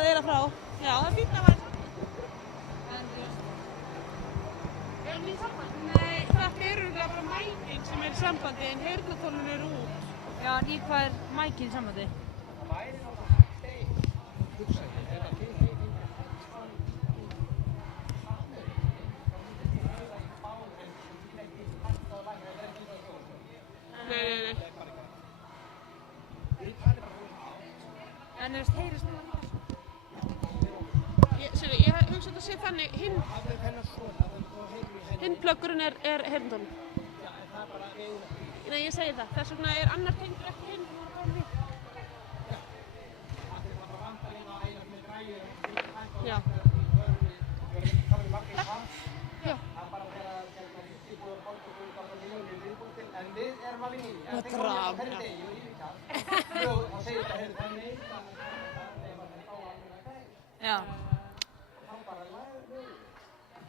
að þeirra frá. Já, það er fínt að vera. Er þið í sambandi? Nei, þetta eru bara mækinn sem er í sambandi en heyrnartólin eru út. Já, en í hvað er mækinn í sambandi? Nei. En heyrist það líka? Ég hugsa að það sé þannig, hinn plöggurinn er heyrnartólin. Nei, ég segi það. Þess vegna er annar tengdur ekki hinn. Já. Já. En við erum alveg nýja. Það draf, já. Já.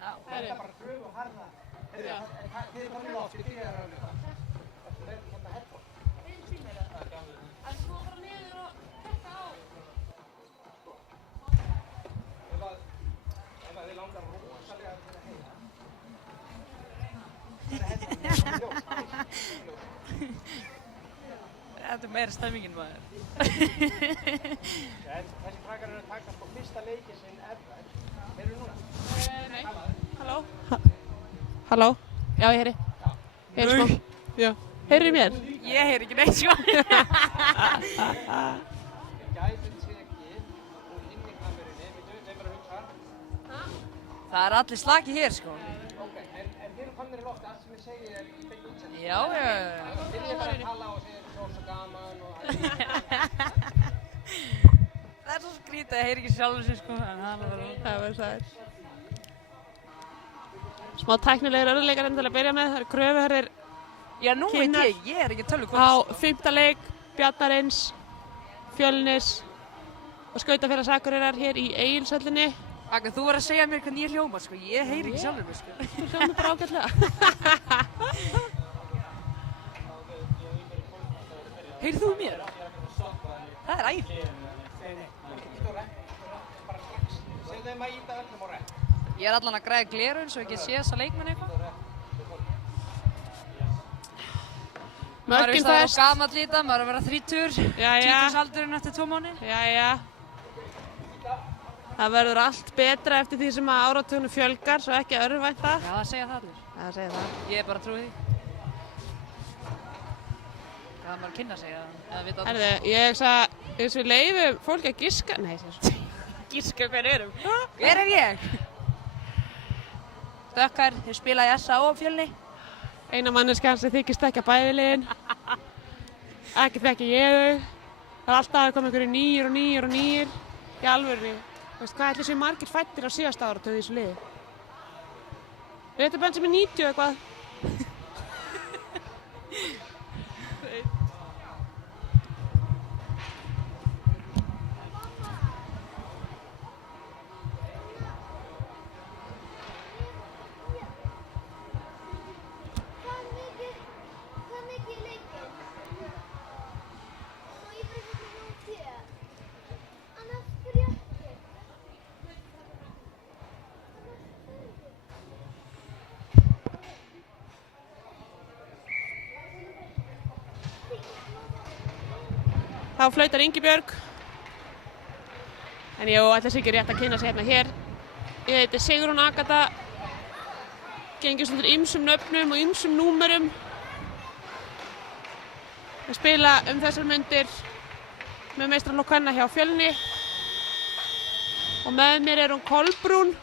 Það er bara kröfu og harða. Þið er komið loft, þið byrjar að löpa. Þetta headphone. En svo bara niður og þetta á. Ef þið langar rosalega til að heyra. Þetta er meira stemmingin maður. Þessi krakkar eru að taka sko fyrsta leikinn sinn ever. Heyrðu núna? Nei. Halló? Halló? Já, ég heyri. Heyri smá. Já. Heyrðu mér? Ég heyri ekki neitt sko. Gætum tekið úr inni kamerunni, við döðum bara að hugsa. Það er allir slaki hér sko. Ok, en þið eru komnir í lofti, allt sem ég segi er í beint útsendingu. Já. Þið er bara að tala og segja þetta svo gaman og Það er svo skrítið, ég heyri ekki sjálfur sig sko. Það var sæl. Smá tæknilegir örðuleikar enn til að byrja með. Það eru kröfuherðir Já, nú veit ég er ekki tölvukons. á 5. leik Bjarnarins, Fjölnis og Skautafélags Akureyrar hér í Egilshöllinni. Akka, þú var að segja mér hvernig ég hljóma sko. Ég heyri ekki sjálfur mig sko. Þú hljómar bara ágætlega. Heyrðu þú mér? Það er æði. Segðu þeim að íta öllum á rétt. Ég er allan að græða glerun svo ég get sé þessa leikmenn eitthvað. Maður er vist að vera gamall í þetta, maður er að vera 30, Jæja. 20-aldurinn eftir 2 mánuði. Jæja. Það verður allt betra eftir því sem að áratugunum fjölgar, svo ekki að örvænta. Já, það segja það allir. Það segir það. Ég er bara að trúi því. Já, maður að kynna sig eða vita allir. Herðu, ég hugsa við leifum fólki að giska. Nei, giska hver erum. Hver er ég? Stökkar, þau spila í SA og Fjölni. Eina manneskjan sem þykist þekkja bæði liðin. Ekki þekki ég þau. Það er alltaf að koma einhverju nýjir í alvörunni. Veist hvað ætli séu margir fæddir á síðasta áratug í þessu liði? Þetta er benn sem er 90 eitthvað. Hvað mikið leikir? Og ég fyrir ekki nú til. Annars fyrir ég ekki. Þá flautar Ingibjörg. En jú, ætla sér ekki rétt að kynna sig hérna hér. Ég heiti Sigrún Agata. Gengist undir ýmsum nöfnum og ýmsum númerum. Ég spila þessar mundir með meistaraflokk kvenna hjá Fjölni. Og með mér er hún Kolbrún.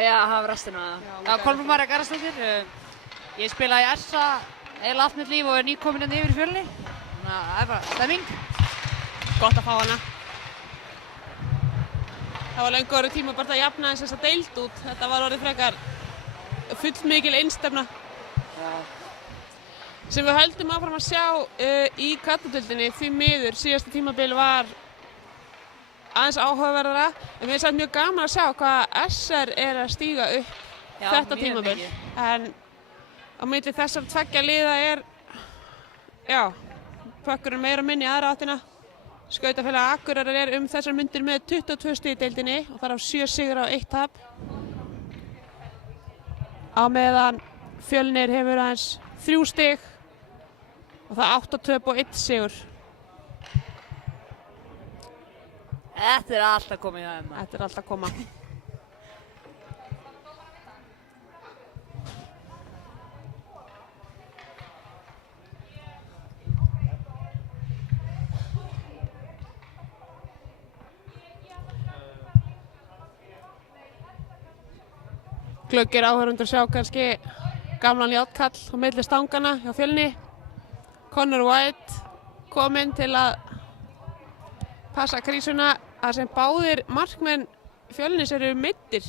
Já, það var restina. Já, Kolbrún María Garðarsdóttir. Ég spila í SA eiginlega allt mitt líf og er nýkomin hérna yfir í Fjölni. Þannig að það er bara stemming. Gott að fá hana. Það var löngu orðið tímabært að jafna þessa deild út. Þetta var orðið frekar fullmikil einstefna. Já. Sem við höldum áfram að sjá í karladeildinni. Því miður síðasta tímabil var aðeins áhugaverðara. En mér er samt mjög gaman að sjá hvað SR er að stíga upp þetta tímabil. En á milli þessar tveggja liða er, já, pökkurinn meira minni í aðra áttina. Skautafélag Akureyrar þessar mundir með 22 stig í deildinni og þar á 7 sigra og 1 tap. Á meðan Fjölnir hefur aðeins 3 stig og það 8 töp og 1 sigur. Þetta alltaf komið hjá þeim. Þetta alltaf að koma. Glöggir áhorfendur sjá kannski gamlan járnkall á milli stangana hjá Fjölni. Connor White kominn til að passa krísuna þar sem báðir markmenn Fjölnis eru meiddir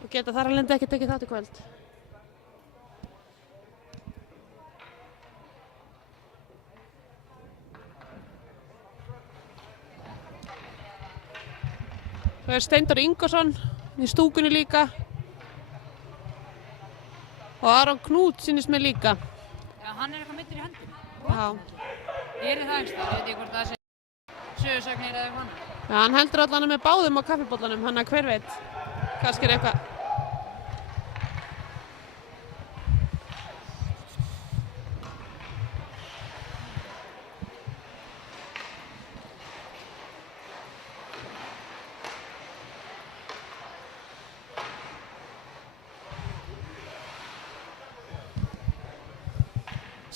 og geta þar alveg ekki tekið þátt í kvöld. Svo Steindór Ingvarsson í stúkunni líka og Aron Knút sýnist mér líka. Já, hann eitthvað meiddur í hendinni. Já. Ég það einhvers staðar, ég veit ekki hvort það sé sögusagnir eða eitthvað annað. Já, hann heldur allan með báðum á kaffibollanum, hann að hver veit. Kannski eitthvað.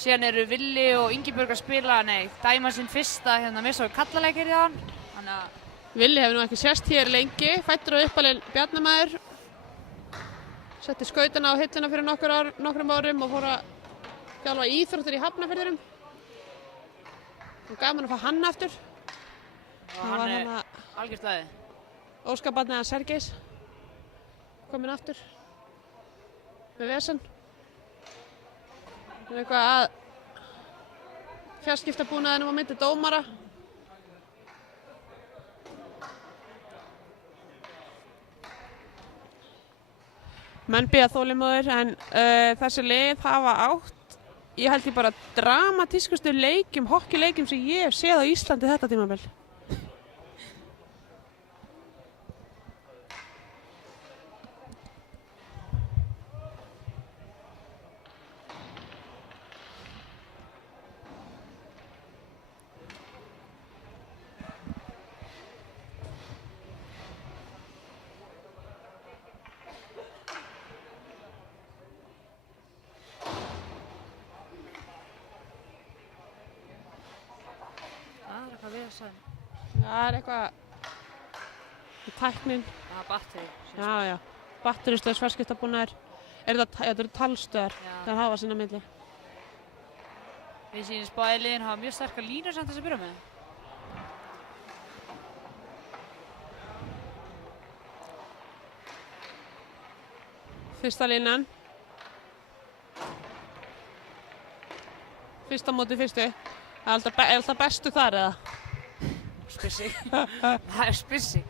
Síðan eru Villi og Ingibjörg að spila, dæma sinn fyrsta missa og kallaleikir í hann. Villi hefur nú ekki sést hér lengi, fæddur og uppalinn Bjarnamaður. Setti skautana á hilluna fyrir nokkrum árum og fór að þjálfa íþróttir í Hafnarfirðinum. Og gaman að fá hann aftur. Og hann algjört aðeins. Óskabarnið að Sergeis kominn aftur með vesen. Það eitthvað að fjarskiptabúnaðinum á milli dómara. Menn bíða þolinmóðir en þessi lið hafa átt, ég held ég bara dramatískustu hockeyleikjum sem ég hef séð á Íslandi þetta tímabil. Það er eitthvað í tæknin. Það er batteri. Já. Batteristöðs fjarskiptabúnaður. Þetta eru talstöðar. Það hafa sinna milli. Við sýnum bæði liðin hafa mjög sterkar línur samt þess að byrja með. Fyrsta línan. Fyrsta móti fyrstu. Er alltaf bestu þar eða? Spissi. Það er spissi.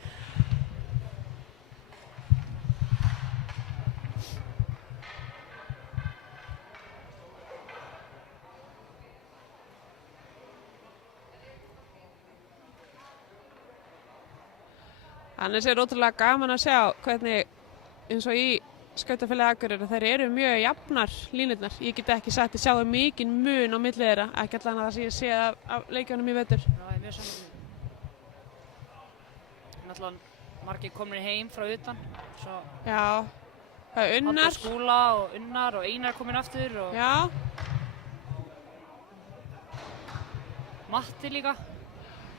Annars er ótrúlega gaman að sjá hvernig eins og í Skautafélagi Akureyrar þær eru mjög jafnar línurnar. Ég get ekki sagt að sjá mikinn mun á milli þeirra, ekki allan að það sem ég sé af leikjunum í vetur. Já, ég er mjög saman. Náttúrulega margir komnir heim frá utan. Svo já, það er Unnar. Halldór Skúla og Unnar og Einar kominn aftur. Og já. Matti líka.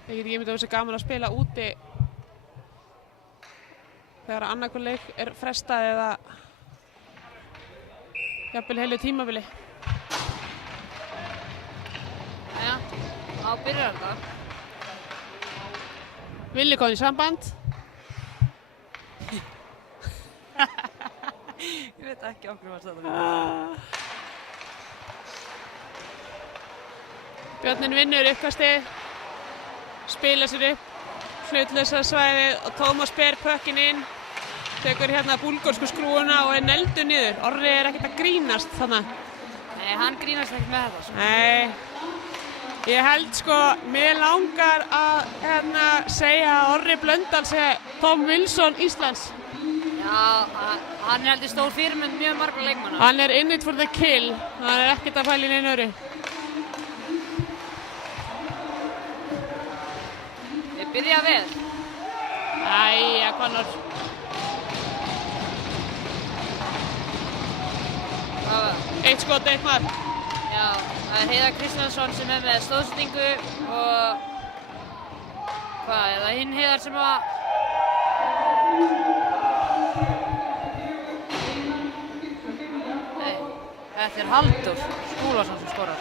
Ég get ekki myndið að það sé gaman að spila úti þegar annarkur leik er frestað eða jafnvel heilu tímabili. Jæja, þá byrjar þetta. Villi kom í samband. Ég veit ekki okkur hvað þetta. Björnin vinnur uppkastið, spila sér upp hlutlausa svæðið og Tómas ber pökkinn inn, tekur hérna búlgórsku skrúuna og er negldur niður. Orri er ekkert að grínast þannig. Nei, hann grínast ekkert með þetta. Nei. Ég held sko, mér langar að segja að Orri Blöndal sé Tom Wilson Íslands. Já, hann heldur stór fyrirmynd mjög margra leikmanna. Hann in it for the kill, hann ekkert að pæla í neinu öðru. Við byrja vel. Æja, Conor. Eitt skot, eitt mark. Já, það Heiðar Kristjánsson sem með stóðsendingu og það hinn Heiðar sem Nei, þetta Halldór Skúlason sem skorar.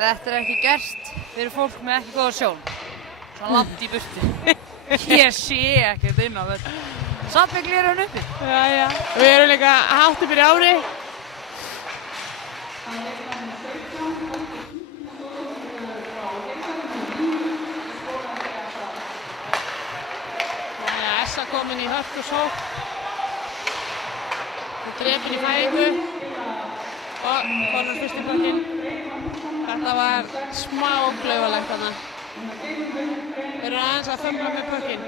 Þetta ekki gerst fyrir fólk með ekki góða sjón. Svona langt í burtu. Ég sé ekkert inn á þetta. Samt með gleraugun uppi. Já. Við erum líka hátt upp í ári. Essa komin í hörkusókn. Drepinn í fæðingu. Og Conor fyrst í puckinn. Þetta var smá klaufalegt þarna. Við erum aðeins að þömmla með puckinn.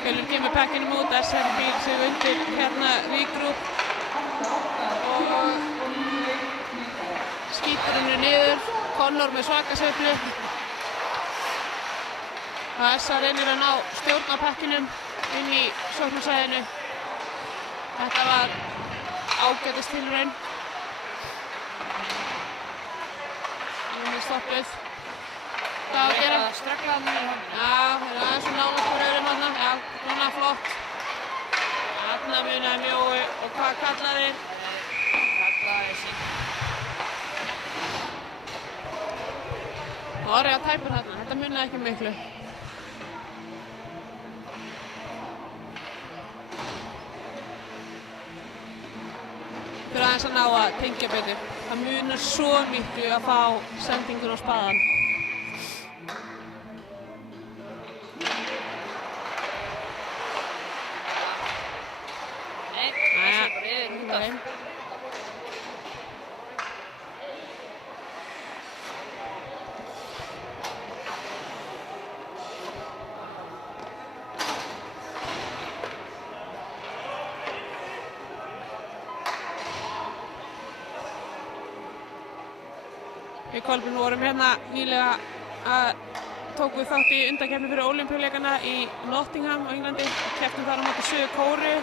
Kjölur kemur pekkinum út, SR býr sig undir Víkrúp og skýtur henni niður. Conor með svaka sveiflu. SR reynir að ná stjórn á pekkinum inn í sóknarsvæðinu. Þetta var ágætis tilraun. Núna stoppuð. Hvað á að gera? Stregla hann í honum. Já, það aðeins nála hvort öðrum þarna. Já, svona flott. Þarna munaði Mjói og hvað kallaði? Kallaði sig. Orri að tæpur þarna, þetta munaði ekki miklu. Fyrir aðeins að ná að tengja betur. Það munar svo miklu að fá sendingun á spaðan. Við Kolbrún vorum hérna nýlega tókum við þátt í undankeppni fyrir Ólympíuleikana í Nottingham á Englandi. Kepptum þar á móti Suður Kóreu,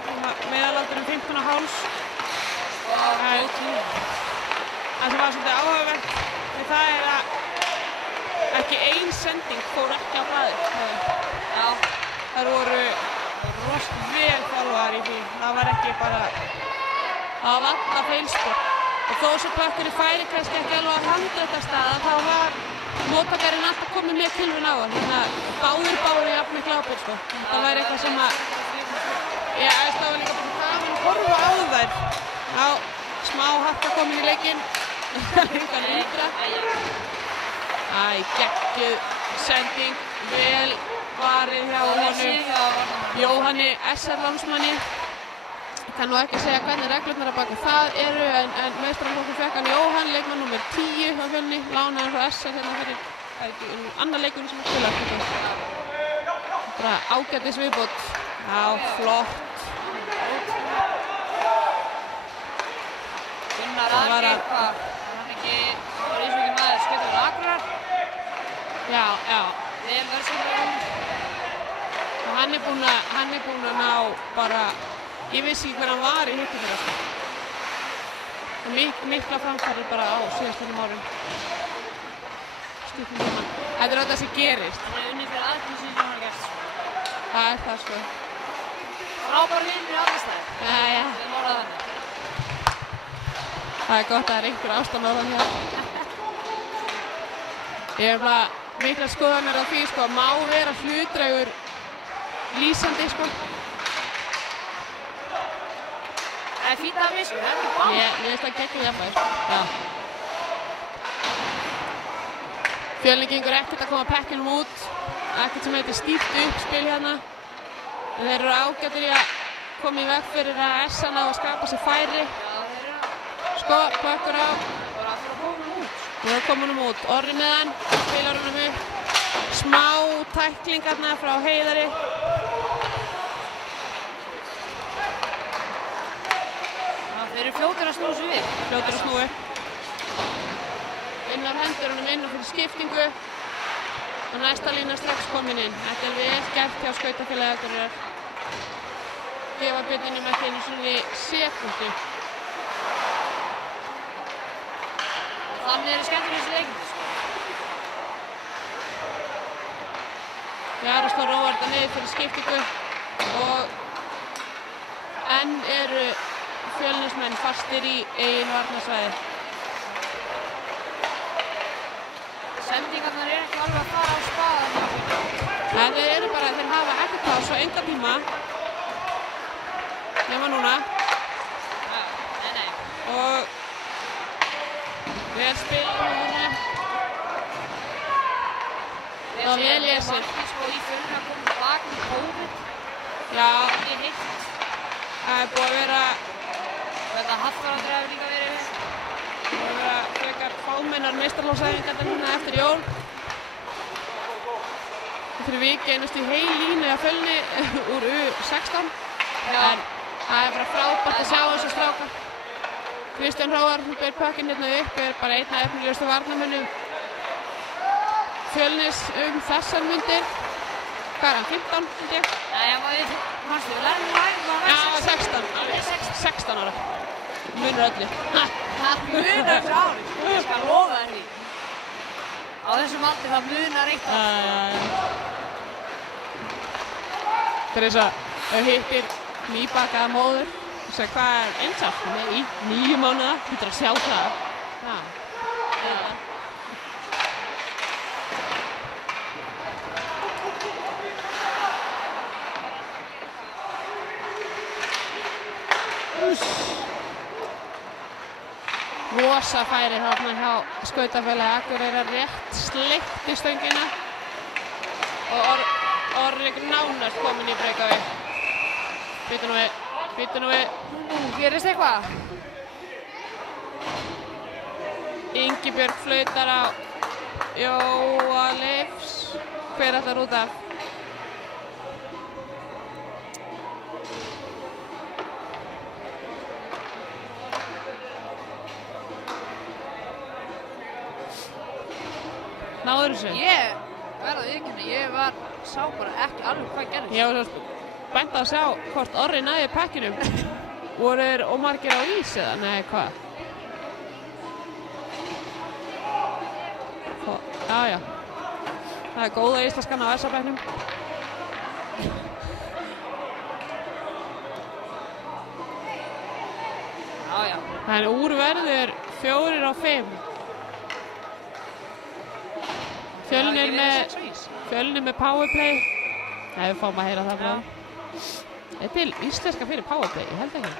meðalaldurinn 15,5. Það sem var svolítið áhugavert við það að ekki ein sending fór ekki á blaðið. Já. Þær voru rosalega vel þjálfaðar í því. Það var ekki bara að vanta feilspor. Og þó svo pökkurinn færi kannski ekki alveg á 100 staða, þá var móttakarinn alltaf komið með kylfin á hann. Þannig að báðir jafn miklu ábyrgð, sko. Það væri eitthvað sem að, það var líka bara gaman að horfa á þær. Já, smá harka komin í leikinn. Líka lengra. Geggjuð sending, vel varið hjá honum Jóhanni SR landsmanni. Ég kann nú ekki segja hvernig reglurnar að baka það eru, en meistaraflokkur fékk hann Jóhann, leikmann númer 10 á Fjölni, lánaði hann frá SR hérna fyrir, það er ekki annar leikurinn sem að spila. Bara ágætis viðbót. Já, flott. Gunnar Ari, hvað? Hann ekki, var eins og ekki maður skipta við Akrar? Já. Vel verðsynlega. Og hann er búinn að ná bara, ég vissi ekki hver hann var í hittu fyrir það. Mikla framfarir bara á síðastunum árum. Stuttum tíma. Þetta er þetta sem gerist. Hann er unnið fyrir allt sem hann har gert. Það er það, sko. Frábær vinur í alla staði. Já. Við morðað hann. Það er gott að það er einhver ástand á þann hér. Ég er bara miklar skoðanir á því, sko, má vera hlutdrægur lýsandi, sko. Það er fínt af mig, sko, það er bara. Ég veist að geggjum jafnvæg, sko. Já. Fjölnir gengur ekkert að koma pekkinum út, ekkert sem heitir stíft uppspil hérna. En þeir eru ágætir í að koma í veg fyrir að S-a ná að skapa sér færi. Sko, pökkur á. Bara að fara að koma út. Nú er komunum út. Orri með hann, spilar honum upp. Smá tæklingarna frá Heiðari. Þeir eru fljótir að snúa sig við. Fljótir að snúa upp. Innar hendur honum inn og fyrir skiptingu. Og næsta lína strax komin inn. Þetta er vel gert hjá Skautafélagi Akureyrar. Gefa byrjunum ekki einu sinni sekúndu. Þannig eru skemmtilegir leikir, sko. Jara sló Róarda niður fyrir skiptingu og enn eru Fjölnismenn fastir í eigin varnarsvæði. Sendingarnar eru ekki alveg að fara á spaðan. En þeir eru bara, þeir hafa ekki pás og enga tíma. Nema núna. Nei. Og vel spilum núna. Það var vel lesið. Markið, sko, í Fjölnir að koma tilbaka með COVID. Já, Það er heitt. það er búið að vera Þetta Hallvarður hefur líka verið. frekar fámennar meistaraflokksæfingar núna eftir jól. Fyrir viki einast í heil línu að Fjölni úr U16. Já. En það er bara frábært að sjá þessu strákar. Kristján Hróar ber pökkinn hérna upp, er bara einn af efnilegustu varnarmönnum Fjölnis þessar mundir. Hvað er hann, 15 held ég? Nei, manstu, við lærðum að Já, 16, alveg 16 ára. Munur öllu. Það munar eftir ári, ég skal lofa þér því. Á þessum aldri það munar eitt ár. Það er eins og þau hittir nýbakaða móður og segir hvað er einsagt? Nei, 9 mánuða, þú þurfir að sjá það. Já. Rosa færi þarna hjá Skautafélagi Akureyrar, rétt sleikt í stöngina og Orri nánast kominn í breikavík. Býtu nú við. Gerist eitthvað? Ingibjörg flautar á Jóa Leifs. Hver ætlar út af? Náður þessu? Ég verða viðurkenna, ég sá bara ekki alveg hvað gerðist. Ég var svo spennt að sjá hvort Orri næði pakkinum. Voru þeir ómargir á ís eða? Nei, hvað? Já. Það er góða íslenskan á S-bekknum. Já. Þannig úrverður 4 á 5. Fjölnir með powerplay. Nei, við fáum að heyra það bara. Er til íslenska fyrir powerplay? Ég held ekki.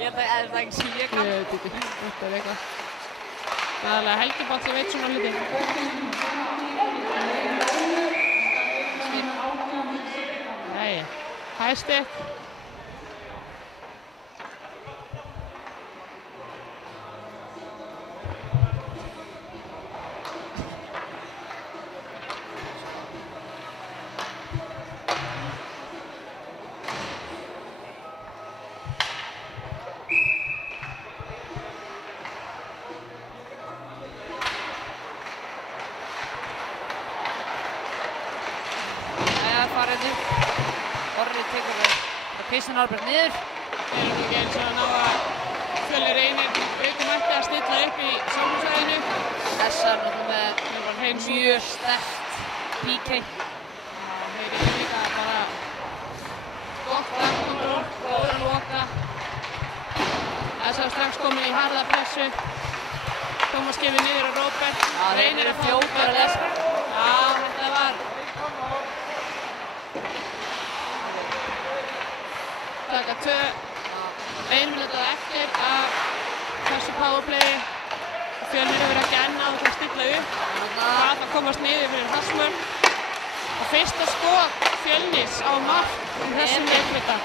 Ég held að það er ekki sem ég kann. Ég veit ekki. Þetta er eitthvað. Aðalega Helgi Páll sem veit svona hluti. Jæja, hæstik. Kristján Albert niður. Er ekki eins og að ná að Fjölnir reynir aukumætti að stilla upp í sóknarsvæðinu. Þessar náttúrulega með mjög sterkt PK. Þeir eru líka bara gott afkontról, góður að loka. Þessar strax komin í harða pressu. Tómas gefur niður á Róbert. Já, þeir eru fljótir að lesa. Já, þetta var taka 1 mínúta eftir af þessu powerplayi. Fjölnir hefur ekki enn á að stilla upp. Það að komast niður fyrir Hassmann. Og fyrsta skot Fjölnis á mark í þessum leikvita.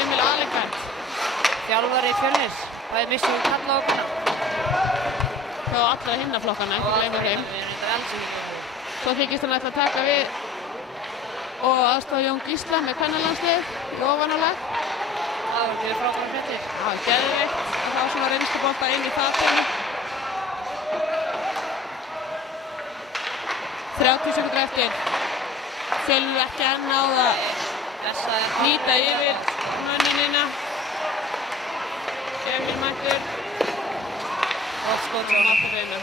Emil Alingard. Þjálfari Fjölnis. Það er missum við kalla okkurna. Það var allra hinna flokkana, ekki gleyma þeim. Við erum þetta alls ekki. Svo þykist hann ætla að taka við og aðstoða Jón Gísla með kvennalandslið í ofanálag. Það var ekki frábæra fréttir. Það var geðveikt að fá svona reynslubolta inn í fatinu. 30 sekúndur eftir. Fjölnir ekki enn á það nýta yfir mönnunina. Emil mættur. Og skotur á markahreinu.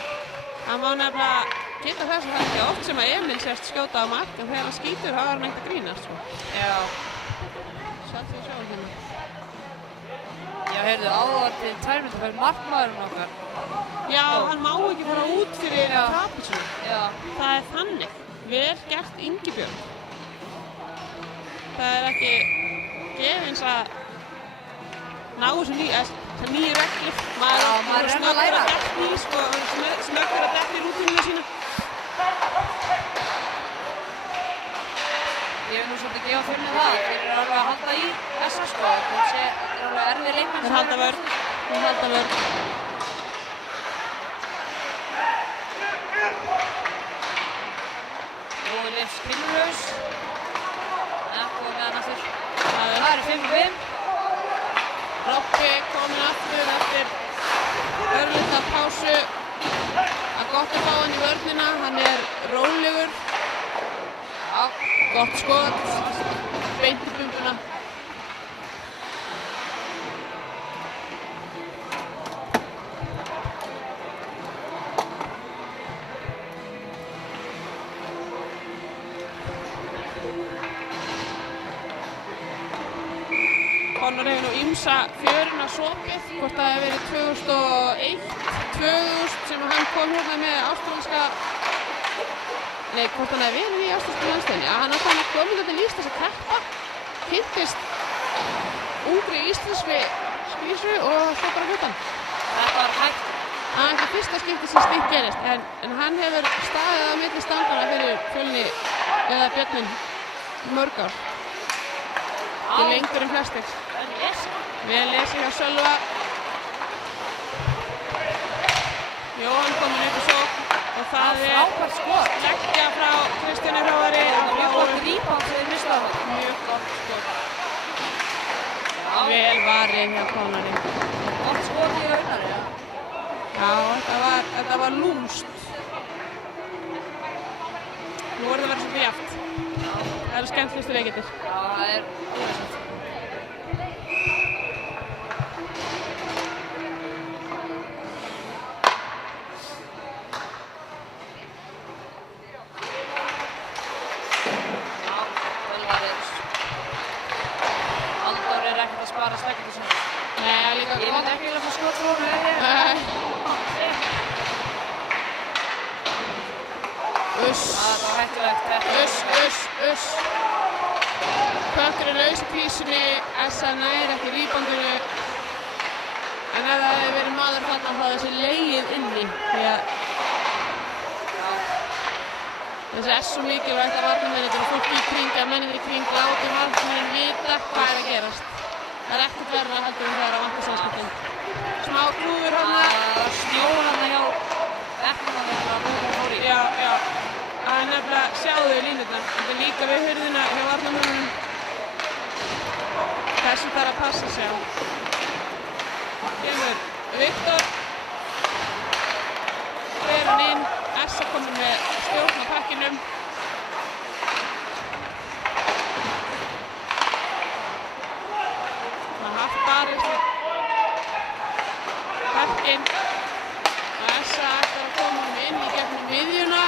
Það má nefnilega geta þess að það er ekki oft sem að Emil sést skjóta á mark, en þegar hann skýtur þá er hann ekkert að grínast. Sko. Já. Satt því að sjá hann hérna. Já, heyrðu, áður til 2 mínútur fyrir markmaðurinn okkar. Já, hann má ekki fara út fyrir Trapisson. Já. Það er þannig. Vel gert Ingibjörg. Það er ekki gefins að ná þessu nýju reglur. Maður er að læra. Snöggur að detta í rútínuna sína. Ég vil nú svolítið gefa Fjölnir það. Þeir eru alveg að halda í þessa sko. Það er alveg erfið leikmenn. Þeir halda vörn. Róður Leifs Kringlhaus. Og með hann aftur. Það eru 5-5. Robbi kominn aftur eftir örlitla pásu. Það er gott að fá hann í vörnina. Hann er rólegur. Já, gott skot. Beint í bumbuna. Conor hefur nú ýmsa fjöruna sopið, hvort það hefur verið 2001, 2000 sem hann kom hérna með ástralska, nei hvort hann hefur verið í ástralska landsliðinu. Hann átti að koma til Íslands að keppa, kynntist ungri íslenskri skvísu og svo bara hlutan. Þetta var hægt. Það er ekki fyrsta skipti sem slíkt gerist, en hann hefur staðið á milli standana fyrir Fjölni eða Björnin mörg ár. Til lengur en flestir. Vel lesið hjá Sölva. Jóhann kominn upp í sókn og það er frábært skot. leggja frá Kristjáni Hróari. Mjög gott rebound sem þið mistaði það. Mjög gott skot. Vel varið hjá Conori. Gott skot í raunari, já. Já, þetta var lúmst. Nú er það verið svolítið jafnt. Það eru skemmtlistu leikirnir. Já, það er óvæsast. Spara slegginu sinni. Nei, líka Ég myndi ekki vilja fá skot frá honum ef ég... Uss. Það var hættulegt. Uss. Kökkur er laus í kvísunni, Essa nær ekki rýbandinu. En ef það hefði verið maður þarna þá þessi legið inni. Því að þessi er svo mikilvægt að varnarmennir og fólki í kring, að mennir í kring láti varnarmennin vita hvað er að gerast. Það er ekkert verra heldur en það er að vanta samskiptin. Smá klúður hérna. Það var snjór hérna hjá Beckmann og Róður Hóri. Já. Það er nefnilega, sjáðu þau línurnar. Þetta er líka við hurðina hjá varnarmönnunum. Þessu þarf að passa sig á. Kemur Viktor. Fer hann inn. Essa komið með stjórn á pakkinum. Haft barist Berkin og Essa ætlar að koma inn í gegnum miðjuna.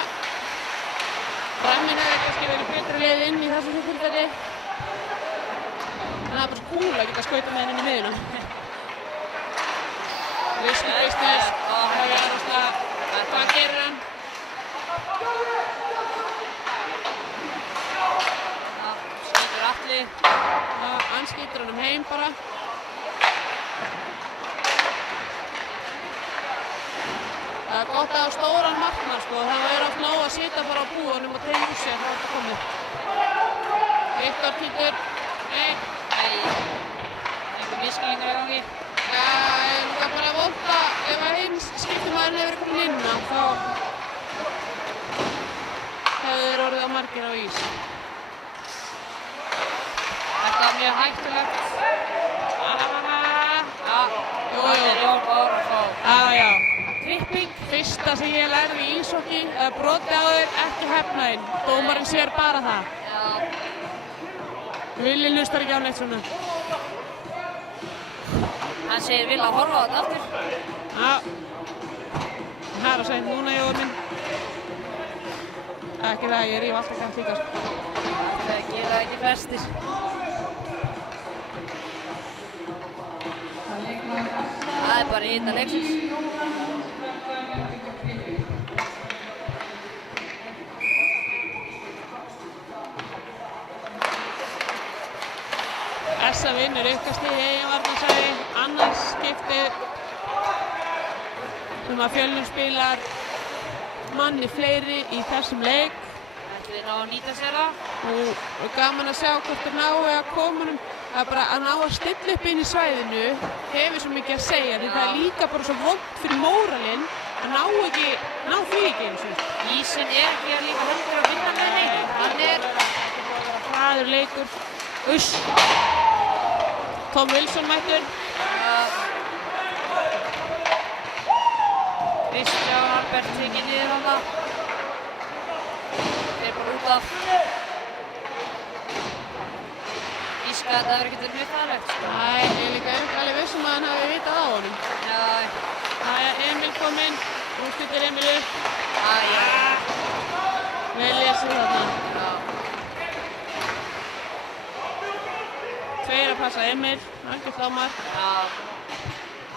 Framinn hefði kannski verið betra leið inn í þessu tilfelli. En það er bara svo cool að geta skautað með henni inn í miðjuna. Risky business. Davíð Arnórsla, hvað gerir hann? Skýtur Atli. Hann skýtur honum heim bara. Það er gott að hafa stóran markmann sko, það er oft nóg að sitja bara á búðunum og tegja úr sér þá er þetta komið. Viktor Títur, nei. Einhver misskilningur í gangi. Já, en það er bara vont að ef að hinn skiptumaðurinn hefur komið inná þá hefur þeir orðið á margir á ís. Þetta var mjög hættulegt. Jú. Jón Bára að fá. Já. Tripping. Fyrsta sem ég lærði í íshokkí, brotið á þér, ekki hefnaðinn. Dómarinn sér bara það. Já. Villi hlustar ekki á neitt svona. Hann segir vil að horfa á þetta aftur. Já. Það er að segja núna Jói minn. Ekki það, ég ríf alltaf gæmt líka. Það gera ekki flestir. Það er bara í þetta leiksins. Essa vinnur uppkastið í Eyjavarnarsæði, annars skiptið sem að Fjölnir spilar manni fleiri í þessum leik. Ætli ná að nýta sér það. Og gaman að sjá hvort þeir nái að koma honum. Það er bara að ná að stilla upp inn í svæðinu hefur svo mikið að segja því það er líka bara svo vont fyrir móralinn að ná því ekki eins og. Ísinn er ekki að líka heldur að vinna með neinu. Hann er hraður leikur. Uss! Tom Wilson mættur. Kristján Albert tekið niður hana. Þeir bara út af. Íska þetta hefur ekkert verið mjög farlegt sko. Æ, ég er líka alveg vissum að hann hafi vitað á honum. Já. Jæja, Emil kom inn. Nú stuttir Emil upp. Vel lesið þarna. Tveir að passa Emil, algjör flámar. Já,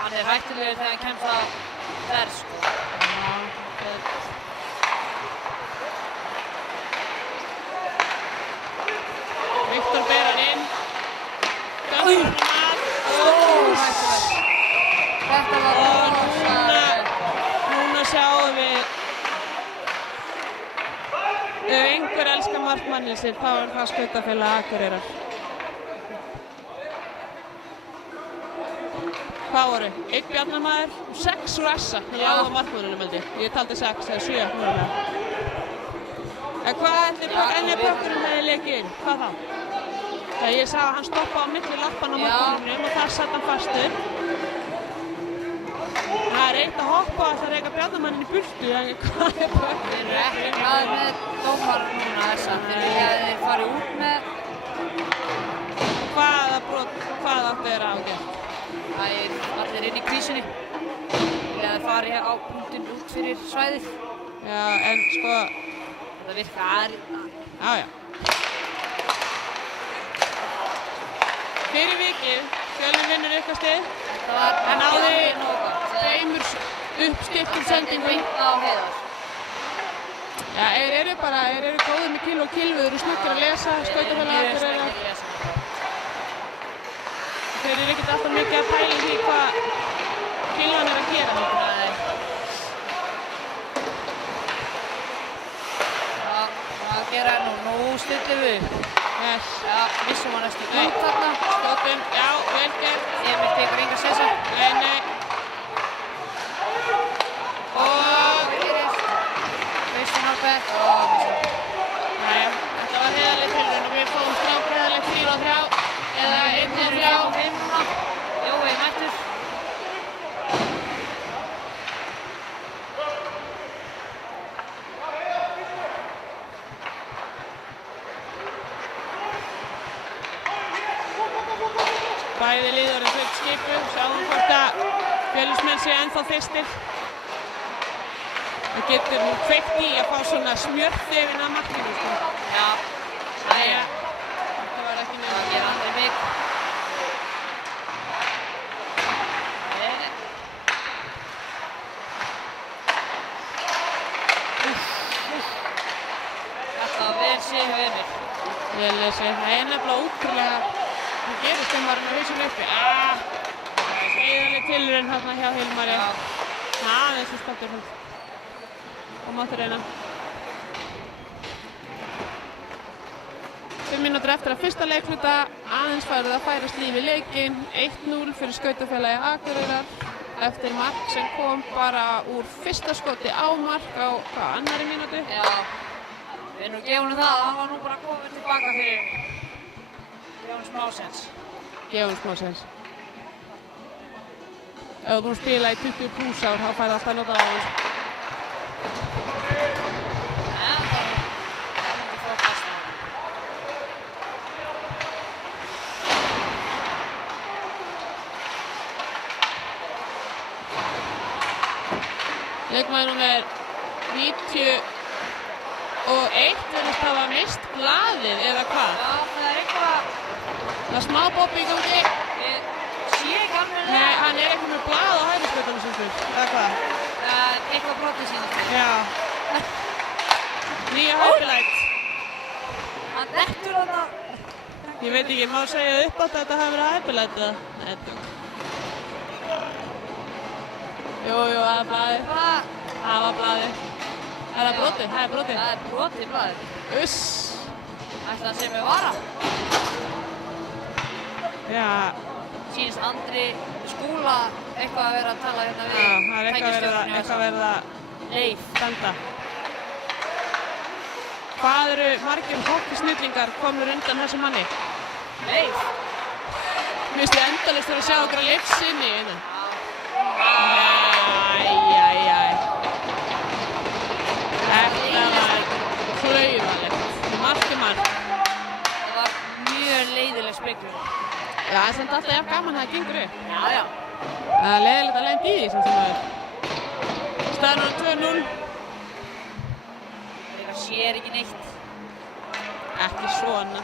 hann er hættulegur þegar hann kemst að þær sko. Viktor ber hann inn. Dömur hann að. Stórhættulegt. Þetta var Núna sjáum við ef einhver elskar markmanninn sinn, þá er það Skautafélag Akureyrar. Hvað voru? 1 Bjarnamaður og 6 úr Essa. Það lág á markmannunum held ég. Ég taldi 6 eða 7 núna. En hvað ennir pökkurinn hefði leikið inn? Hvað þá? Þegar ég sá að hann stoppaði á milli lappan á markmannunum og þar sett hann fastur. Það er eitt að hoppa að það reyka Bjarnamannin í burtu, en hvað er pökkurinn? Þeir eru ekki glaðir með dómar núna þessa. Þeir vilja að þeir fari út með. Hvað áttu þeir að gera? Það er allir inn í kvísunni. Vilja að þeir fari á punktinn út fyrir svæðið. Já, en sko... Þetta virkar. Já. Fyrir vikið, Fjölnir vinnur uppkastið. Hann náði 2 uppstilltum sendingum. Beint á Heiðar. Já, þeir eru góðir með kill og killvöður og snöggir að lesa, Skautafélag Akureyrar. Þeir eru ekkert alltaf mikið að pæla í því hvað kilvan er að gera. Hvað gera nú stundum við. Yes. Já, vissum hann eftir út þarna. Skotum, já, vel gert. Emil tekur enga sessa. Nei. Og Kristján Albert og missum. Jæja, þetta var heiðarleg tilraun og við fáum strák heiðarleg 4-3 eða 1-3. Jói mættur. Bæði liðurinn fullt skipu, sjáum hvort að Fjölnismenn séu ennþá fyrstir. Það getur nú kveikt í að fá svona smjörþefinn að markinu sko. Já. Jæja, þetta var ekki nefn. Það ger Andri Mig. lesið hjá Emil. Vel lesið. Það er nefnilega ótrúlega, það gerist þegar maður er með hausinn uppi. Heiðarleg tilraun þarna hjá Hilmari. Aðeins úr státtur hann. Og mátti reyna. 5 mínútur eftir að fyrsta leikhluta, aðeins farið að færast líf í leikinn. 1-0 fyrir skautafélagi Akureyrar eftir mark sem kom bara úr fyrsta skoti á mark á annarri mínútu. Já, við erum nú gefum það að hann var nú bara komin tilbaka fyrir gefum smá sens. Gefum smá sens. Ef þú búinn að spila í 20+ ár, þá færðu alltaf að nota á hans. Leikmaður númer 91 verðist hafa mist blaðið, eða hvað? Já, það er eitthvað... Það er smá bobbi í gangi. Ég sé ekki alveg það. Nei, hann er eitthvað með blað á hægriskautunum sem fyrst, eða hvað? Eitthvað brotið síðan. Já. Nýja highlight. Hann dettur þarna. Ég veit ekki, má segja upp átt að þetta hafi verið highlight eða? Jú, það er blaðið. Það var blaðið. Það er brotið, það er brotið. Það er brotið blaðið. Uss. Ætla að segja með vara. Já. Sýnist Andri Skúla eitthvað að vera að tala hérna við Já, það er eitthvað verið að Leif. standa. Hvað eru margir hokkisnillingar komnir undan þessu manni? Leif. Mér finnst ég endalaust að sjá okkur að Leifs inni hérna. Þetta var klaufalegt. Markið mann. Það var mjög leiðileg speglun. Já, það er samt alltaf jafn gaman að það gengur upp. Já. Það er leiðilegt að lenda í því samt sem maður. Staðan er 2-0. Það sér ekki neitt. Ekki svona.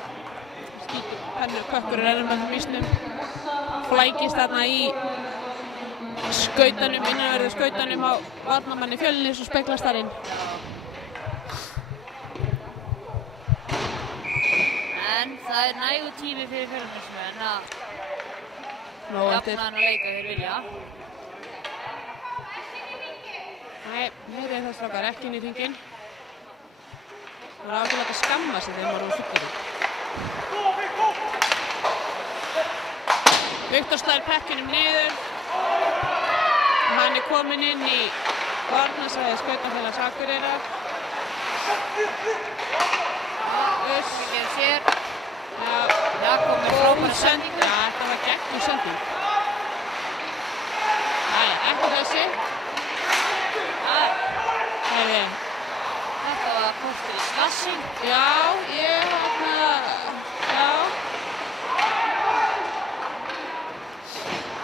Skítur, pennur, kökkur er ennum með vísnum. Flækist þarna í skautanum, innanverðu skautanum á varnarmanni Fjölnis og speglast þar inn. En það er nægur tími fyrir Fjölnismenn að jafna hann að leika þeir vilja. Nei, meiri en það strákar ekki inn í hringinn. Það var ákveðlega að skamma sig þegar maður var fullur. Viktor slær pekkinum niður. Hann er kominn inn í varnarsvæði skautafélags Akureyrar. Uss. Það gerir sér. Já, Jakob með frábæra sendingu. Já, þetta var gegnum sending. Jæja, ekki þessi. Herri. Þetta var kortur í slassing. Já,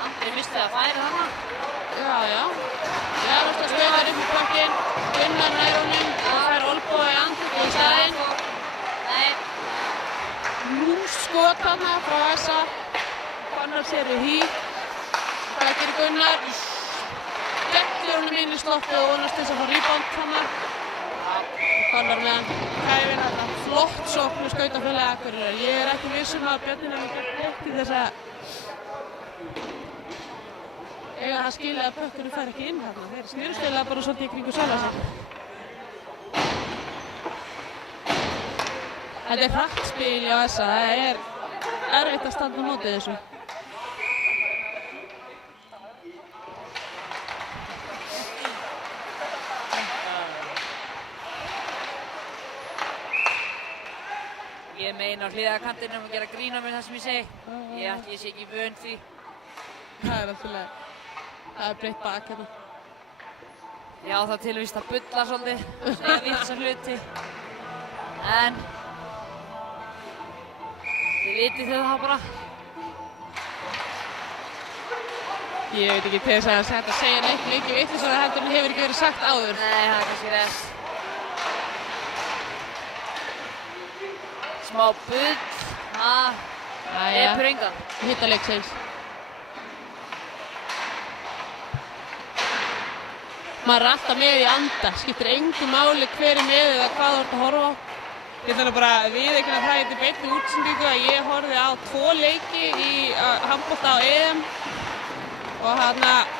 Andri misti að færa þarna. Já. Jarostar skautar upp í pökkinn, Gunnar nær honum og fær olnboga í andlitið í staðinn. Nei. Lúmst skot þarna frá Essa. Konrar sér í hí. Hvað gerir Gunnar? Dettur honum inn í sloppið og vonast þess að fá rebound þarna. Konrar með hann kæfir þarna. Flott sókn með skautafélagi Akureyrar. Ég er ekki viss að Bjarni hafi gert rétt í þessa eiga það skilja að pökkunum fær ekki inn þarna. Þeir snýru spila bara svolítið í kringu sjálfa sig. Þetta er hratt spil hjá Essa. Það er erfitt að standa á móti þessu. Ég meina á hliðarkantinum að gera grín á mér það sem ég segi. Ég sé ekki vön því. Það er alltaf leið. Það er breytt bak hérna. Já, það tilvíst að bulla svolítið, segja vitsa hluti. En þið vitið það bara. Ég veit ekki til þess að þetta segja neitt mikið vitlausara heldur en hefur ekki verið sagt áður. Nei, það er kannski rétt. Smá bull, repur engan. Hitta leiksins. Maður er alltaf með í anda, skiptir engu máli hver er með eða hvað þú ert að horfa á. Ég ætla nú bara að viðurkenna það í beinni útsendingu að ég horfði á 2 leiki í handbolta á EM og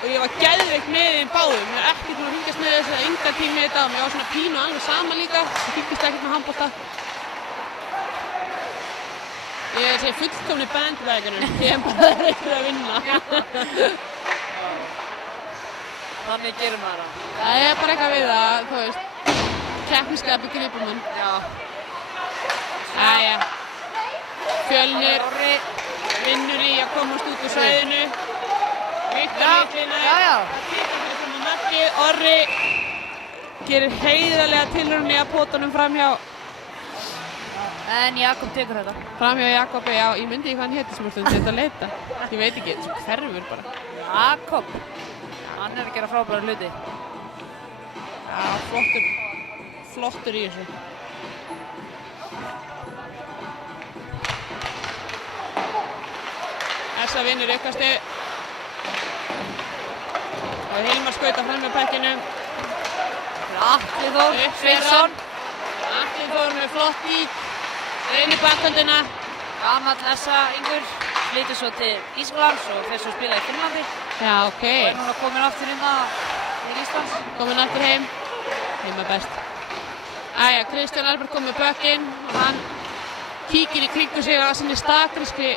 ég var geðveikt með þeim báðum. Ég var ekkert búin að fylgjast með þessu eða engan tíma með þetta og mér var svona pínu alveg sama líka. Ég fylgist ekkert með handbolta. Ég er að segja fullkomni bandwagonum. Ég er bara reyður að vinna. Þannig gerum maður það. Það er bara eitthvað við það, þú veist, keppniskapi gripur mann. Já. Jæja, Fjölnir vinnur í að komast út úr svæðinu. Viktor Litlina Já. fyrir fram á markið. Orri gerir heiðarlega tilraun í að pota honum framhjá En Jakob tekur þetta. Jakobi. Já, ég myndi ekki hvað hann héti sem stund þetta að leita. Ég veit ekki, þessu hverfur bara. Jakob. Hann er að gera frábæra hluti. Já, flottur í þessu. Essa vinnur aukastið. Og Hilmar skautar fram með pekkinu. Atli Þór Sveinsson. Atli Þór með flott dýt. Reynir bakhöndina. Gamall Essa-ingur. Flytur svo til Íslands og fer svo að spila í Finnlandi. Já, ok. Og er núna komin aftur inn til Íslands. Komin aftur heim. Heima best. Æja, Kristján Albert kom með bökkinn og hann kíkir í kringu sig á sinni stakrískri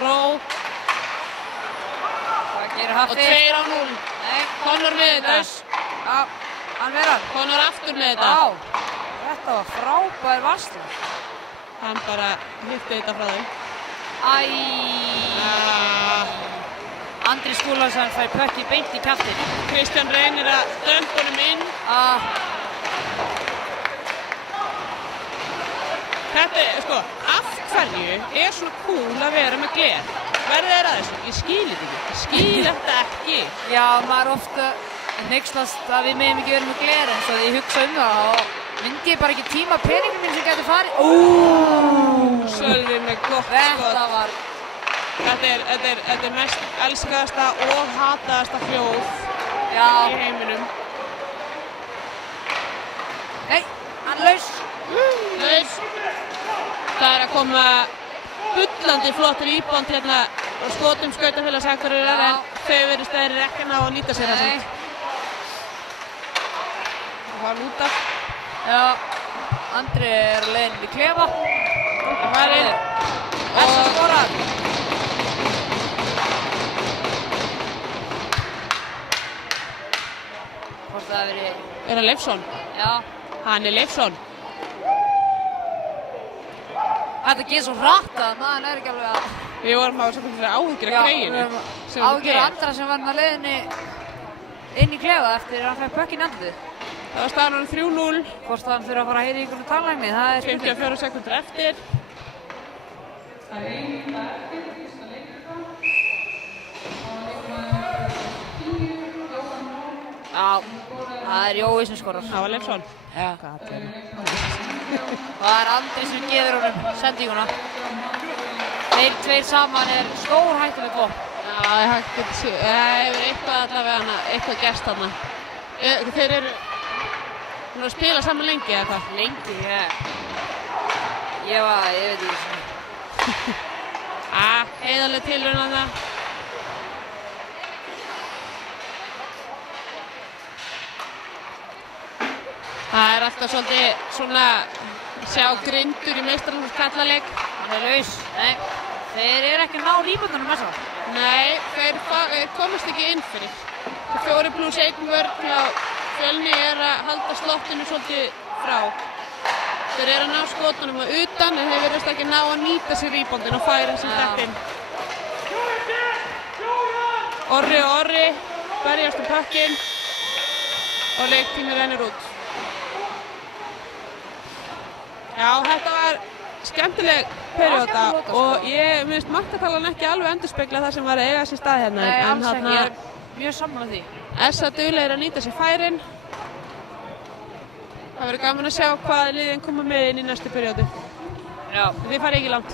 ró. Hvað gerir Og Hafti? 2-0. Nei. Conor með þetta. Já, hann verður. Conor aftur með þetta. Já, þetta var frábær varsla. Hann bara lyfti þetta frá þeim. Andri Skúlason fær pökkið beint í kjaftinn. Kristján reynir að dömpa honum inn. Þetta er, sko, af hverju er svona cool að vera með gler? Verðið er að þessu? Ég skil þetta ekki. Ég skil þetta ekki. Já, maður ofta hneykslast að við megum ekki vera með gler en svo ég hugsa það og myndi ég bara ekki tíma peningum minn sem gæti farið. Sölvi með gott skot. Þetta er mest elskaðasta og hataðasta hljóð í heiminum. Nei, hann laus. Laus. Það er að koma bullandi flottur íbónd hérna og skotum skautafélags Akureyrar en þau virðast þeir ekki að ná að nýta sér það samt. Og hann út af. Já, Andri er á leiðinni í klefa. Farinn. Essa skorar. Hvort það hefur verið... Er hann Leifsson? Já. Hann er Leifsson. Þetta getur svo hratt að maður er ekki alveg að... Við vorum á svona fyrir áhyggjur af greiðinu. Áhyggjur af Andra sem var á leiðinni inn í klefa eftir að hann fekk pökkinn í andlitið. Það var staðan hann 3-0. Hvort hann fyrir að fara að heyra í einhvern tannlækni, það er spurning. 54 sekúndur eftir. Já, það er Jói sem skorar. Það var Leifsson. Já. Það er Andri sem gefur honum sendinguna. Þeir tveir saman er stór hættulegt vopn. Já, það hefur eitthvað allavega eitthvað gerst þarna. Þeir eru að spila saman lengi eða hvað? Lengi, ég veit ekki svona. Heiðarleg tilraun þarna. Það er alltaf svolítið svona sjá grindur í meistaraflokks karlaleik. Hann er laus. Nei, þeir eru ekki að ná rýbundunum með það. Nei, þeir komast ekki inn fyrir. 4+1 vörn hjá Fjölni er að halda slottinu svolítið frá. Þeir eru að ná skotunum að utan en þeir verðast ekki ná að nýta sér rýbundin og færin sem dett inn. Orri og Orri berjast um pökkinn og leiktími rennur út. Já, þetta var skemmtileg perióda og ég minnst markatalan ekki alveg endurspegla það sem var að eiga sér stað hérna. Nei, alls ekki, ég er mjög sammála því. Essa duglegir að nýta sér færin. Það verður gaman að sjá hvað liðin koma með inn í næstu periódu. Já. Þið farið ekki langt.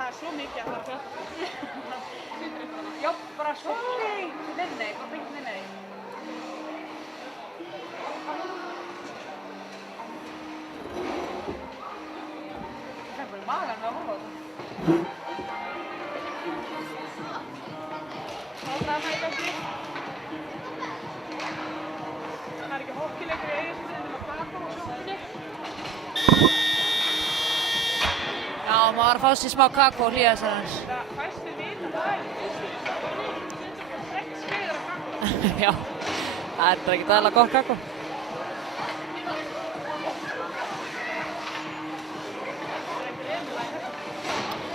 Það er svo mikið að það er Já, bara svolítið nei, bara fengið nei. Það er bara í magan með að horfa á þetta. Það er gangi. Það er ekki hokkileikur í Eiríksfirði nema kakó og sjónvarpið. Já, maður var að fá sér smá kakó og hlýja þess aðeins. Það fæstir vita það er ekki skeiðar af kakó. Já, það er ekki aðalega gott kakó.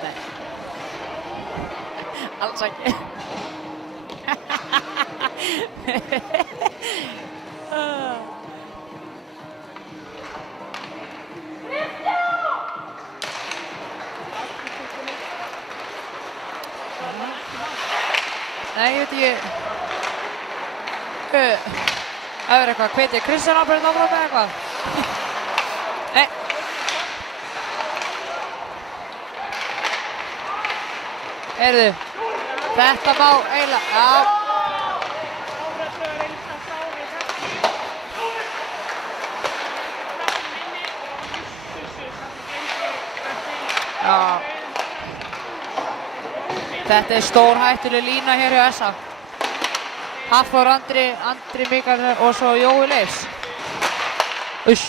Nei. Alls ekki. Nei, ég veit ekki. Það verður eitthvað, hvetja Kristján ábyrgð áfram með eitthvað. Nei. Heyrðu, þetta má eiginlega, já. Já. Þetta er stórhættuleg lína hér hjá SA. Hafþór Andri Mikael og svo Jói Leifs. Uss.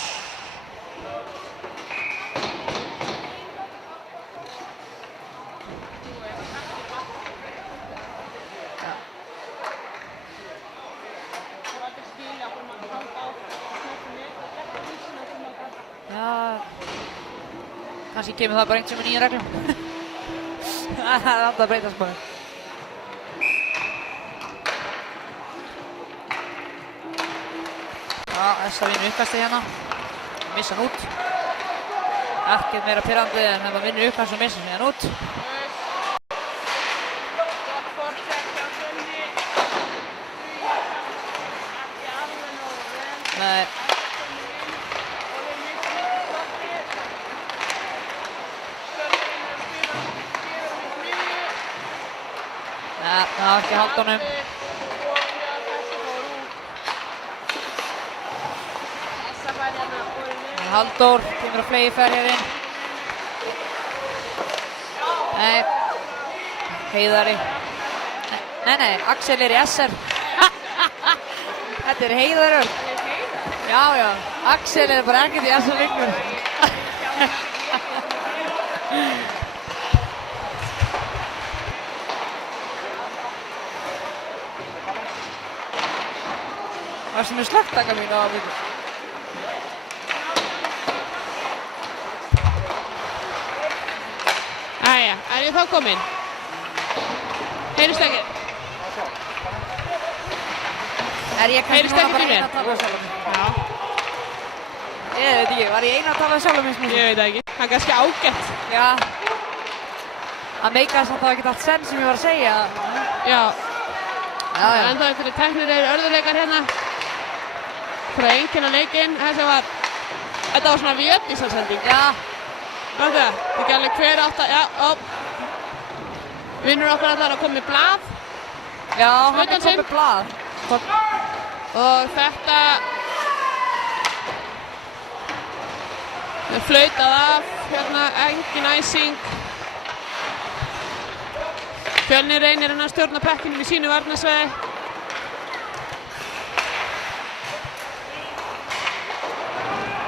Já. Kannski kemur það bara einhvern sem er nýja reglum. Það er alltaf að breytast bara. Já, SA vinnur uppkastið hérna. Missa hann út. Ekkert meira pirrandi en ef hann vinnur uppkast og missa hann hérna út. Gott fortæk hjá Svenni. Ekki alveg nógu vel. Nei. Það var ekki að halda honum. Halldór kemur að flegi ferjarinn. Nei. Heiðari. Nei, Axel er í SR. Þetta er Heiðarur. Já. Axel er bara ekkert í SR lengur. Það sem er slagtaka mín á að vita. Æja, er ég þá kominn? Heyrist ekki? Er ég kannski Heyrist ekki bara í mér? einn að tala um sjálfum mig? Já. Ég veit ekki, var ég einn að tala um sjálfum mig? Ég veit ekki. Það er kannski ágætt. Já. Það meikaði samt þá ekkert allt senn sem ég var að segja. Já. Já. En það er teknilegir örðuleikar hérna. Fyrir að einkenna leikinn. Þetta var svona vétnísarsending. Já. Þetta er ekki alveg hver átt að, já, vinnur okkar allar að koma með blað. Já, hann er Skautan sinn. komið blað. Og þetta er flautað af, hérna, engin æsing. Fjölnir reynir hann að stjórna pekkinum í sínu varnarsvæði.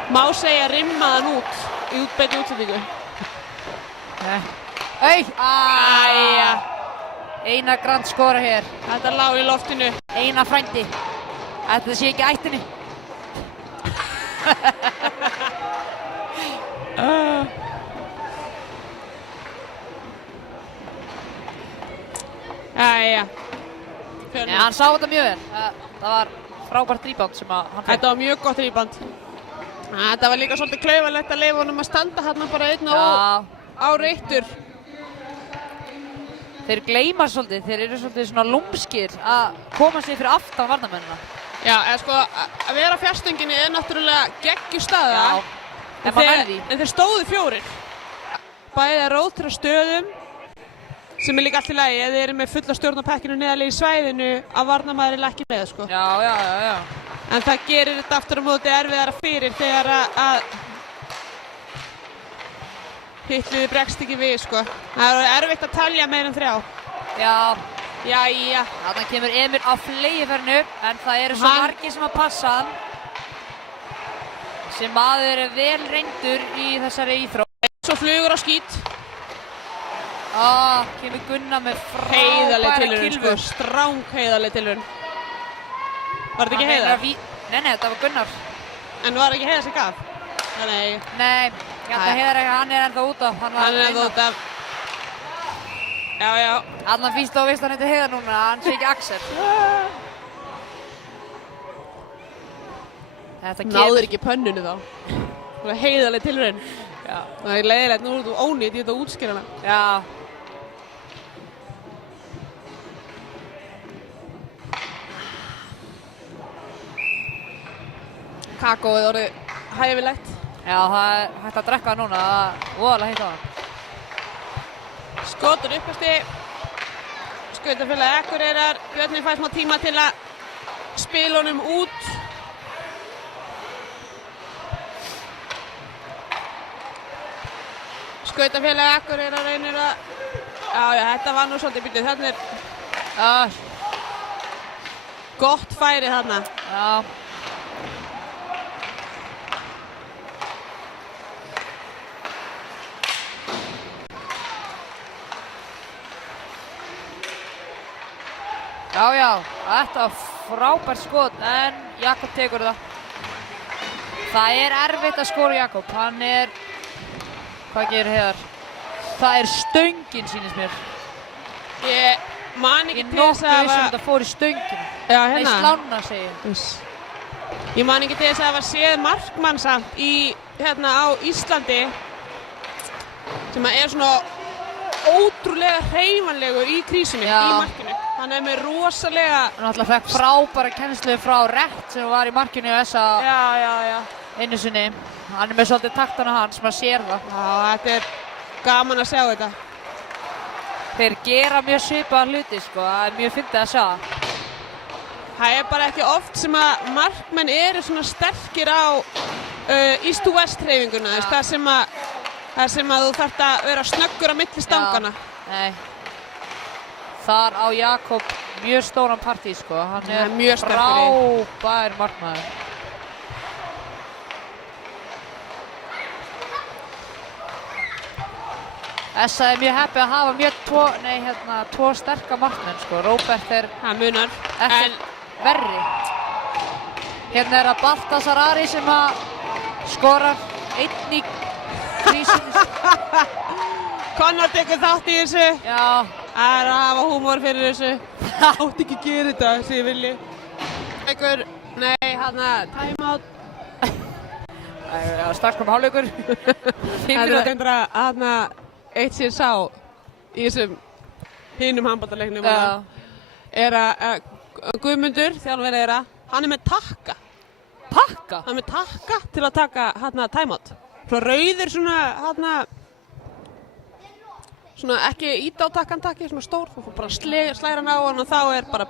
Má segja rimmaðan út í beinni útsendingu. Æja. Æja. Einar Grand skora hér. Þetta lá í loftinu. Einar frændi. Þetta sé ekki ættinni. Æja. Nei, hann sá þetta mjög vel. Það var frábært rebound sem að hann fekk. Þetta var mjög gott rebound. Þetta var líka svolítið klaufalegt að leyfa honum að standa hérna bara einn og áreittur. Þeir gleyma svolítið, þeir eru svolítið svona lúmskir að koma sér fyrir aftan varnarmennina. Já, eða sko, að vera á fjárstönginu er náttúrulega geggjuð staða. ef maður nær því. En þeir stóðu 4. Bæði að rótra stöðum, sem er líka allt í lagi, ef þið eru með fulla stjórn á pekkinu neðarlega í svæðinu, að varnarmaður er ekki með, sko. Já. En það gerir þetta aftur á móti erfiðara fyrir þegar að hittliði bregst ekki við, sko. Það er erfitt að talja meira en 3. Já. Jæja. Þarna kemur Emil á fleygiferðinu, en það eru svo margir sem að passa hann. Sem maður er vel reyndur í þessari íþrótt. Svo flugur á skít. Kemur Gunnar með Heiðarleg frábæra tilraun, kylfu. sko. Stráng heiðarleg tilraun. Var þetta ekki Heiðar? Nei, þetta var Gunnar. En var ekki Heiðar sem gaf? Nei. Nei, Heiðar, hann er ennþá út af. Hann er ennþá út af. Já. Þarna finnst þú að veist hann heiti Heiðar núna, hann sé ekki Axel. Náður ekki pönnunu þá. Það var heiðarleg tilraun. Já. Það er leiðilegt, nú er þú ónýtt, ég ætla að útskýra hana. Já. Kakóið orðið hæfilegt. Já, það er hægt að drekka það núna, það er voðalega heitt á það. Skotur uppkasti. Skautafélagi Akureyrar. Björninn fær smá tíma til að spila honum út. Skautafélagi Akureyrar reynir að... Já, þetta var nú svolítið byrjuð. Þarna er gott færi þarna. Já. Já, þetta var frábært skot, en Jakob tekur það. Það er erfitt að skora Jakob, hann er... Hvað gerir Heiðar? Það er stöngin, sýnist mér. Ég man ekki Ég til þess nokkuð að vissum þetta fór í stöngina. Já, Nei, slána, segi ég. Ég man ekki til þess að hafa séð markmann samt í, á Íslandi sem er svona ótrúlega hreyfanlegur í krísunni, Já. í markinu. Hann er með rosalega... Hann náttúrulega fekk frábæra kennslu frá Rett sem var í markinu á þessa Já. einu sinni. Hann er með svolítið taktana hans, maður sér það. Já, þetta er gaman að sjá þetta. Þeir gera mjög svipaða hluti, sko. Það er mjög fyndið að sjá. Það er bara ekki oft sem að markmenn eru svona sterkir á East to West hreyfinguna, það sem að þú þarft að vera snöggur á milli stangana. Nei. Þar á Jakob mjög stóran partí, sko. Hann er mjög sterkur frábær markmaður. Essa er mjög heppið að hafa tvo sterka markmenn, sko. Róbert er Það munar. ekki verri. Hérna er það Baltasar Ari sem að skorar einn í krísunni. Conor tekur þátt í þessu. Já. Það er að hafa húmor fyrir þessu. Það átti ekki að gera þetta, sem ég vilji. Time out. Já, strax kom hálfleikur. Þetta er þarna eitt sem ég sá í þessum hinum handboltaleiknum er að Guðmundur, þjálfari þeirra, hann er með takka. Takka? Hann er með takka til að taka time out. Svo rauður svona ekki ít á takkan takki, svona stór, þú bara slæra hann á hann og þá er bara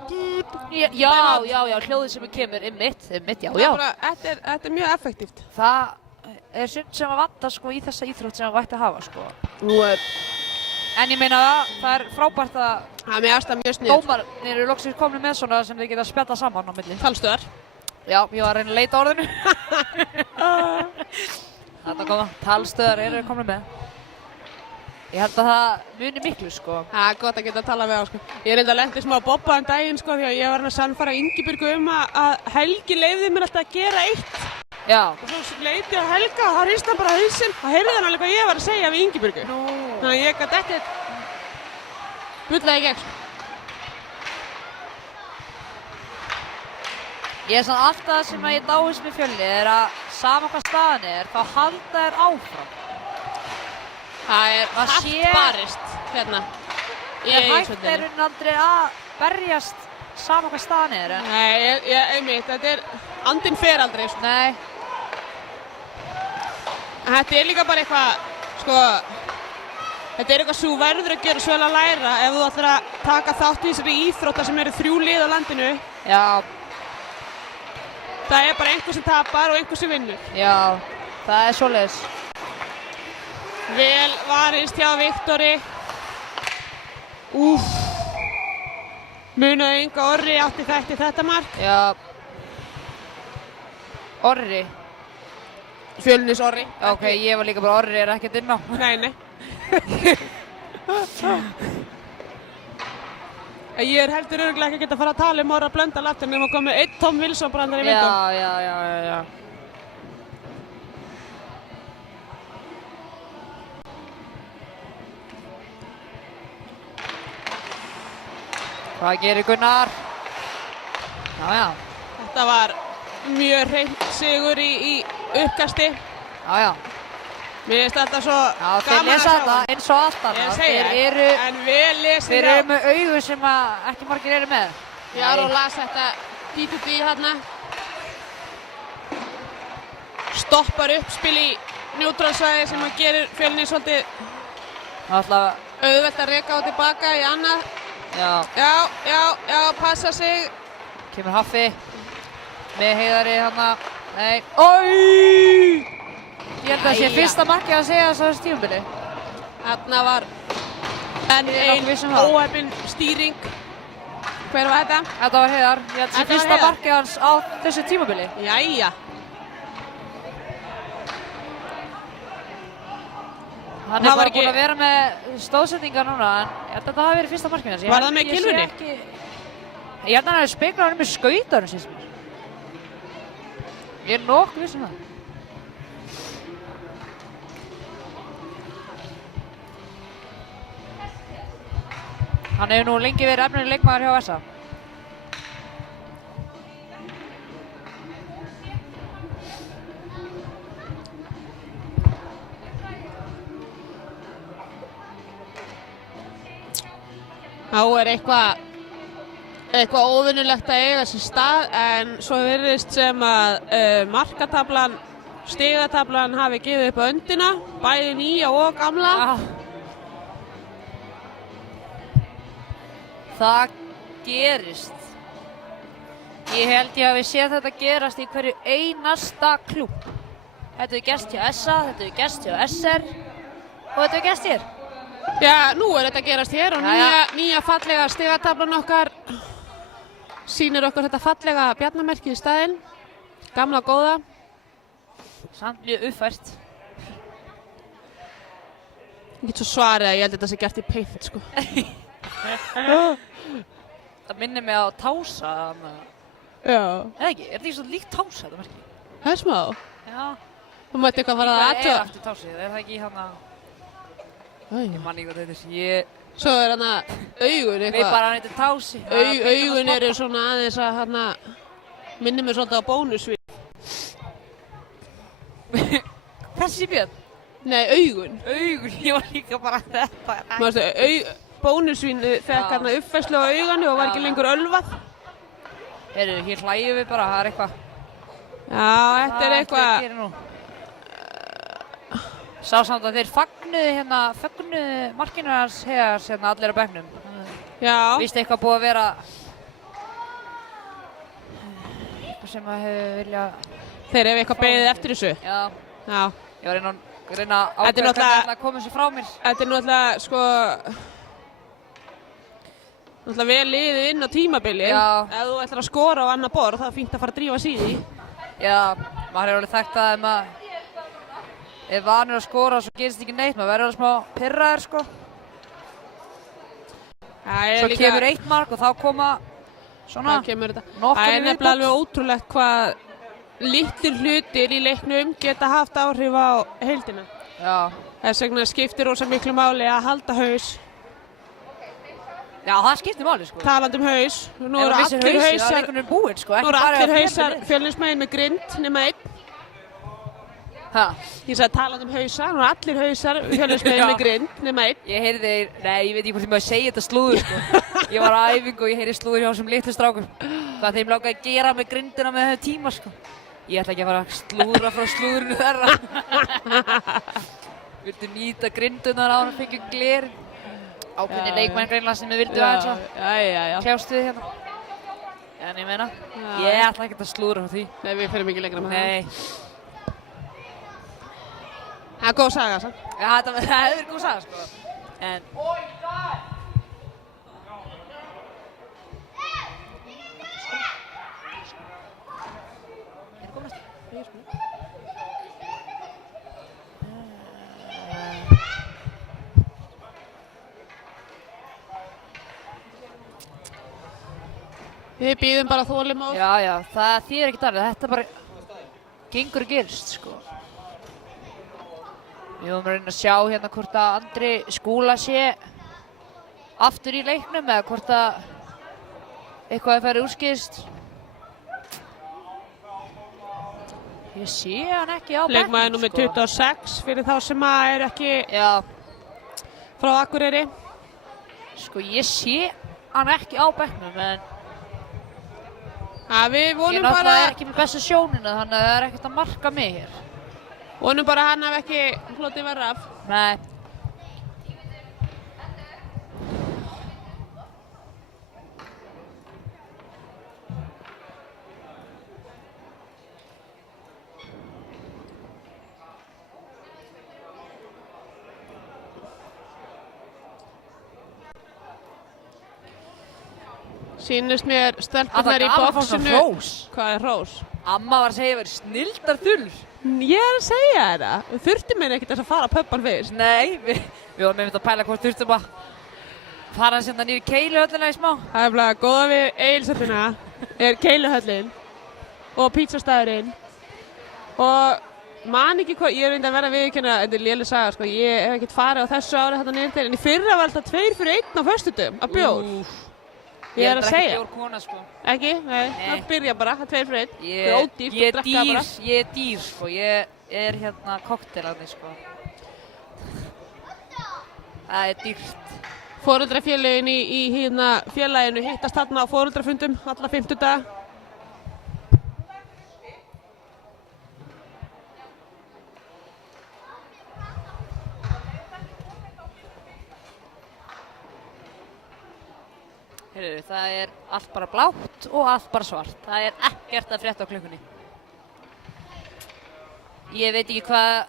Já, hljóðið sem kemur, einmitt, já. Þetta er mjög effektíft. Það er sumt sem að vanta, sko, í þessa íþrótt sem að vætti að hafa, sko. En ég meina það er frábært að Það er mjög sniðugt. dómarnir eru loksins komnir með svona sem þeir geta spjallað saman á milli. Talstöðar. Já, ég var að reyna að leita orðinu. Þarna koma, talstöðar eru komnir með. Ég held að það muni miklu, sko. Það er gott að geta að tala við á, sko. Ég er enda lenti smá að bobba daginn, sko, því að ég var að sannfæra Ingibjörgu að Helgi leyfði mér alltaf að gera eitt. Já. Og svo leiti ég á Helga og þá hrist hann bara hausinn. Þá heyrði hann alveg hvað ég var að segja við Ingibjörgu. Þannig að ég gat ekkert bullaði í gegn, sko. Ég er svona alltaf það sem að ég dáist með Fjölni er að sama hvað staðan er, þá halda þér áfram. Það er hart barist hérna. Hægt er hún aldrei að berjast sama hvað staðan er. Nei, einmitt, þetta er, andinn fer aldrei, sko. Nei. Þetta er líka bara eitthvað, sko, þetta er eitthvað sem þú verður að gera svo vel að læra ef þú ætlar að taka þátt í þessari íþrótta sem eru 3 lið á landinu. Já, Það er bara einhver sem tapar og einhver sem vinnur. já, það er svoleiðis. Vel varist hjá Viktori. Úff. Munaði Inga Orri átti þetta mark. Já. Orri. Fjölnis Orri. Ok, ég var líka bara Orri er ekkert inn á. Nei. Ég er heldur örugglega ekki að geta að fara að tala um Orra Blöndal aftur nema að koma með 1 Tom Wilson brandar í viðbót. Já. Hvað gerir Gunnar? Já. Þetta var mjög hreint sigur í uppkasti. Já. Mér finnst þetta svo Já, þeir gaman að lesa sjá. þetta eins og allt annað. Ég segi Þeir en vel lesið Þeir eru með augu sem að ekki margir eru með. Ég var að lasa þetta D2D þarna. Stoppar uppspil í njútrálsvæði sem að gerir Fjölnir svolítið Alltaf, auðvelt að reka á tilbaka í annað. Já, passa sig. kemur Haffi með Heiðari þarna. Nei. Ói! Ég held að það sé Æja. fyrsta markið að segja þessu tímabili. Þarna var enn Ég er nokkuð ein viss um það. óheppin stýring. Hver var þetta? Þetta var Heiðar. Ég held að það sé Þetta var fyrsta Heiðar. markið hans á þessu tímabili. Jæja. Hann Það er var bara ekki- búinn að vera með stóðsendingar núna, en ég held að það hafi verið fyrsta markið hans. Ég Var held- það með ég sé Gylfunni? ekki- Ég held að hann hafi speklað hann með skautanum, syns mér. Ég er nokkuð viss um það. Hann hefur nú lengi verið efnilegur leikmaður hjá SA. Þá er eitthvað óvinnulegt að eiga sér stað en svo virðist sem að markatablan, stigatablan hafi gefið upp öndina, bæði nýja og gamla. Það gerist. Ég held ég hafi séð þetta gerast í hverju einasta klúbb. Þetta hefur gerst hjá SA, þetta hefur gerst hjá SR og þetta hefur gerst hér. Já, nú er þetta að gerast hér og nýja fallega stigatablan okkar sýnir okkur þetta fallega bjarnamerkið í staðinn. Gamla góða. Samt mjög uppfært. Ég get svo svarið að ég held að þetta sé gert í paint, sko. Það minnir mig á Tása. Já. Eða ekki, er þetta ekki svo líkt Tása þetta merkið? Það er smá. Já. Þú mætti eitthvað fara að Hvað er athuga. aftur Tási? Er það ekki hann að... Æ. Ég man ekki hvað þetta er. Ég Svo er hann að augun veit eitthvað. bara hann heitir Tási. Augun eru svona aðeins að hérna minnir mér svolítið á bónusvín. Þessi björn? Nei, augun. Augun, ég var líka bara þetta. Mástu, bónusvín fekk hérna uppfærslu á auganu og var ekki lengur ölvað. Heyrðu, hér hlægjum við bara, það er eitthvað. Já, þetta er eitthvað. Sá samt að þeir fögnuðu markinu hans Heiðars allir á bekknum. Já. Víst eitthvað búið að vera eitthvað sem að hefur viljað... Þeir hefur eitthvað beðið eftir þessu. Já. Já. Ég var að reyna að Þetta er ákveða náttúrulega- hvernig það komið sér frá mér. Þetta er náttúrulega vel liðið inn á tímabili. Já. Ef þú ætlar að skora á annað borð, það er fínt að fara að drífa sig í því. Já, maður hefur alveg þekkt að ef maður er vanur að skora svo gerist ekki neitt, maður verður alveg smá pirraður sko. Svo kemur 1 mark og þá koma svona Það kemur þetta. nokkur Það í er nefnilega viðbót. alveg ótrúlegt hvað litlir hlutir í leiknum geta haft áhrif á heildina. Já. Þess vegna skiptir rosa miklu máli að halda haus. Já, það skiptir máli sko. Talandi um haus. Nú Ef eru þú missir allir hausinn, þá er hausar, leikurinn búinn sko. nú Ekki eru bara allir ef hausar þér Fjölnismenn með grind nema 1. Ha? Ég sagði talandi um hausar, nú eru allir hausar Fjölnismenn Já. með grind nema 1. Ég heyrði, nei, ég veit ekki hvort ég maður segja þetta slúður sko. Ég var á æfingu og ég heyrði slúður hjá þessum litlu strákum. Hvað þeim langaði að gera með grindina með þau tíma sko. Ég ætla ekki að fara að slúðra frá slúðrinu þeirra. Vildu nýta grindunar á hann og fengja glerin. Ákveðni leikmenn greinlega sem við vildu aðeins að kljást við hérna. En ég meina, ég ætla ekki að slúðra frá því. Nei, við fyrir mikið lengra með það. Nei. Það er góð saga, sann. Já, það hefur verið góð saga, sko. En... Er komið eftir? Við býðum bara þolinmóð. Já, það þýðir ekkert alveg. Þetta bara gengur og gerist, sko. Við höfum að reyna að sjá hérna hvort að Andri Skúla sé aftur í leiknum eða hvort að eitthvað er farið úrskýrst. Ég sé hann ekki á bekknum, sko. Leikmaður númer 26 fyrir þá sem að er ekki frá Akureyri. Sko, ég sé hann ekki á bekknum, en Við vonum ég bara... náttúrulega er ekki með bestu sjónina, þannig að það er ekkert að marka mig hér. Vonum bara að hann hafi ekki hlotið verra af. Nei. Sýnist mér stelpurnar í boxinu. Hrós. Hvað er hrós? Amma var að segja að það væri snildarþull. Ég er að segja þetta. Við þurftum henni ekkert að fara að pöppan fyrst. Nei, við varum einmitt að pæla hvort þurftum að fara hérna niður í Keiluhöllina í smá. Það er bara góða við Egilshöllina er Keiluhöllin og pítsastæðurinn. Og man ekki hvað, ég reyndi að vera viðurkenna, þetta er léleg saga, sko. Ég hef ekkert farið á þessu ári þetta niður til, en í fyrra var alltaf 2 fyrir 1 á föstudum að bjór. Ég er að segja. Ég er ekki bjór kona, sko. Ekki? Nei. Það byrja bara, 2 fyrir 1. Það er ódýrt Ég og drekka bara. Ég er dýr, sko. Ég er hérna koktelarni, sko. Það er dýrt. Foreldrafélögin í hérna félaginu hittast þarna á foreldrafundum alla 50 daga. Heyrðu, það er allt bara blátt og allt bara svart. Það er ekkert að frétta á klukkunni. Ég veit ekki hvað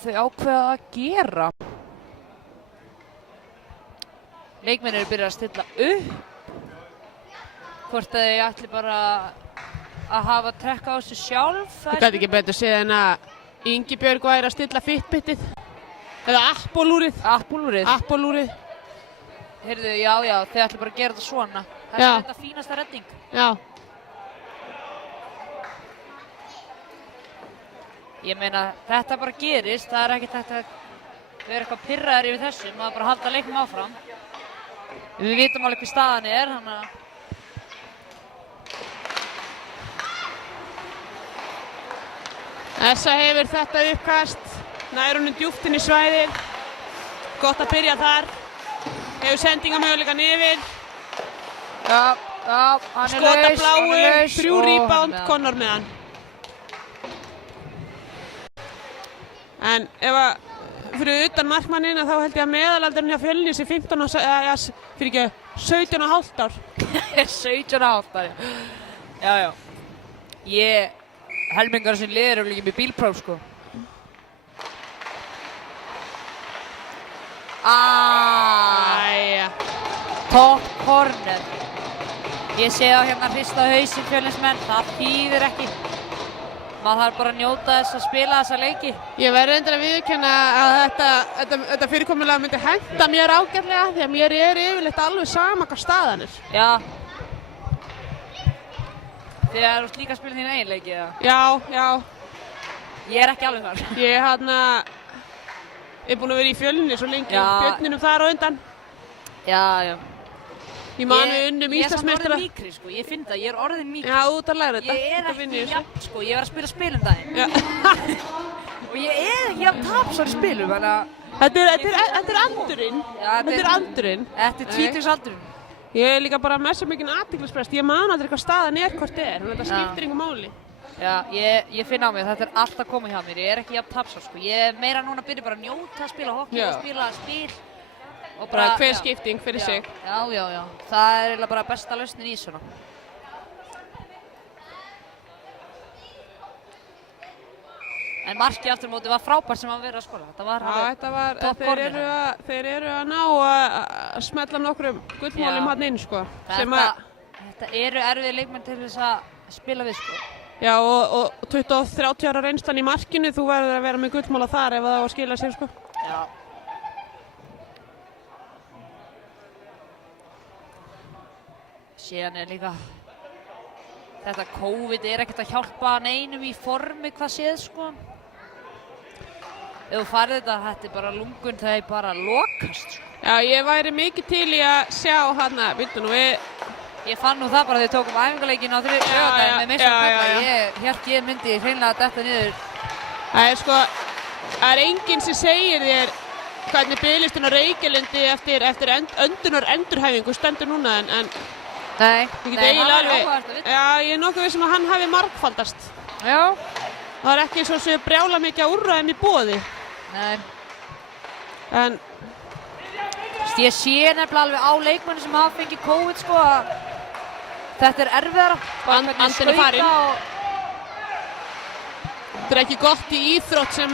þau ákveða að gera. Leikmenn eru byrjað að stilla upp. Hvort að þau ætli bara að hafa trekka á þessu sjálf. Þú gæti ekki betur séð en að Ingibjörg væri að stilla Fitbitið. Eða Apple-úrið. Apple-úrið. Heyrðu, já, þau ætli bara að gera þetta svona. Það er þetta fínasta redding. Já. Ég meina, þetta bara gerist. Það er ekkert þetta að vera eitthvað pirraðir yfir þessu. Maður bara halda leiknum áfram. Við vitum alveg hvað staðan er, þannig að... Essa hefur þetta uppkast. Nær honum djúpt inn í svæðið. Gott að byrja þar. Hefur sendingamöguleikann yfir. Já, hann er Skota laus, bláu, 3 og rebound, Connor með hann. En ef að fyrir utan markmannina þá held ég að meðalaldurinn hjá Fjölnir sé 17 og hálft ár. 17 og hálft ár. Já. Helmingar sem liður eru líka með bílpróf, sko. Top corner. Ég sé það hérna hrista hausinn Fjölnismenn, það þýðir ekki. Maður þarf bara að njóta þess að spila þessa leiki. Ég verður reyndar að viðurkenna að þetta fyrirkomulag myndi henta mér ágætlega því að mér er yfirleitt alveg sama hvað staðan er. Já. Þegar þú líka að spila þín eigin leiki, eða? Já. Ég er ekki alveg þar. Ég er búinn að vera í Fjölnir svo lengi, Björninum þar á undan. Já. Ég man við unnum Íslandsmeistara. Ég er samt Íslandsmeistara. orðin mýkri, sko. Ég finn það, ég er orðin mýkri. Já, út að læra þetta. Ég er ekki jafn, sko. Ég var að spila spilum daginn. Og ég er ekki jafn tapsár í spilum, þannig að... Þetta er andurinn. Þetta er andurinn. Þetta er tvítugsaldurinn. Ég er líka bara með svo mikinn athyglisbrest. Ég man aldrei hvað staðan er hvort er. Þetta skiptir engu máli. Já, ég finn á mig, þetta er alltaf komið hjá mér, ég er ekki jafn tapsár sko. Ég er meira núna að byrja bara að njóta að spila hockey og spila spil. Og Bara hver skipting fyrir sig. Já. Það er eiginlega bara besta lausnin í svona. En markið aftur á móti var frábært sem að vera að skora. Þetta var þeir eru að ná að smella nokkrum gullmálum hann inn sko. Þetta eru erfið leikmenn til þess að spila við sko. Já og 20-30 ára reynslan í markinu, þú verður að vera með gullmála þar ef það á að skila sér sko. Já. Síðan er líka, þetta COVID er ekkert að hjálpa neinum í formi hvað séð sko. Ef þú farið þetta er bara lungun þegar ég bara lokast sko. Já, ég væri mikið til í að sjá hérna, byrju nú við. Ég fann nú það bara þegar við tókum æfingarleikinn á þriðjudaginn með Meistar Kalla. Ég hélt ég myndi hreinlega detta niður. Það er sko, það er enginn sem segir þér hvernig biðlistinn á Reykjalundi eftir endurhæfingu stendur núna en Nei, það er áhugavert að vita. Já, ég er nokkuð vissum að hann hafi margfaldast. Já. Það er ekki svo sem brjála mikið að úrræðum í boði. Nei. En ég sé nefnilega alveg á leikmenni sem hafa fengið COVID sko að þetta er erfiðara. Andinn er farinn. Þetta er ekki gott í íþrótt sem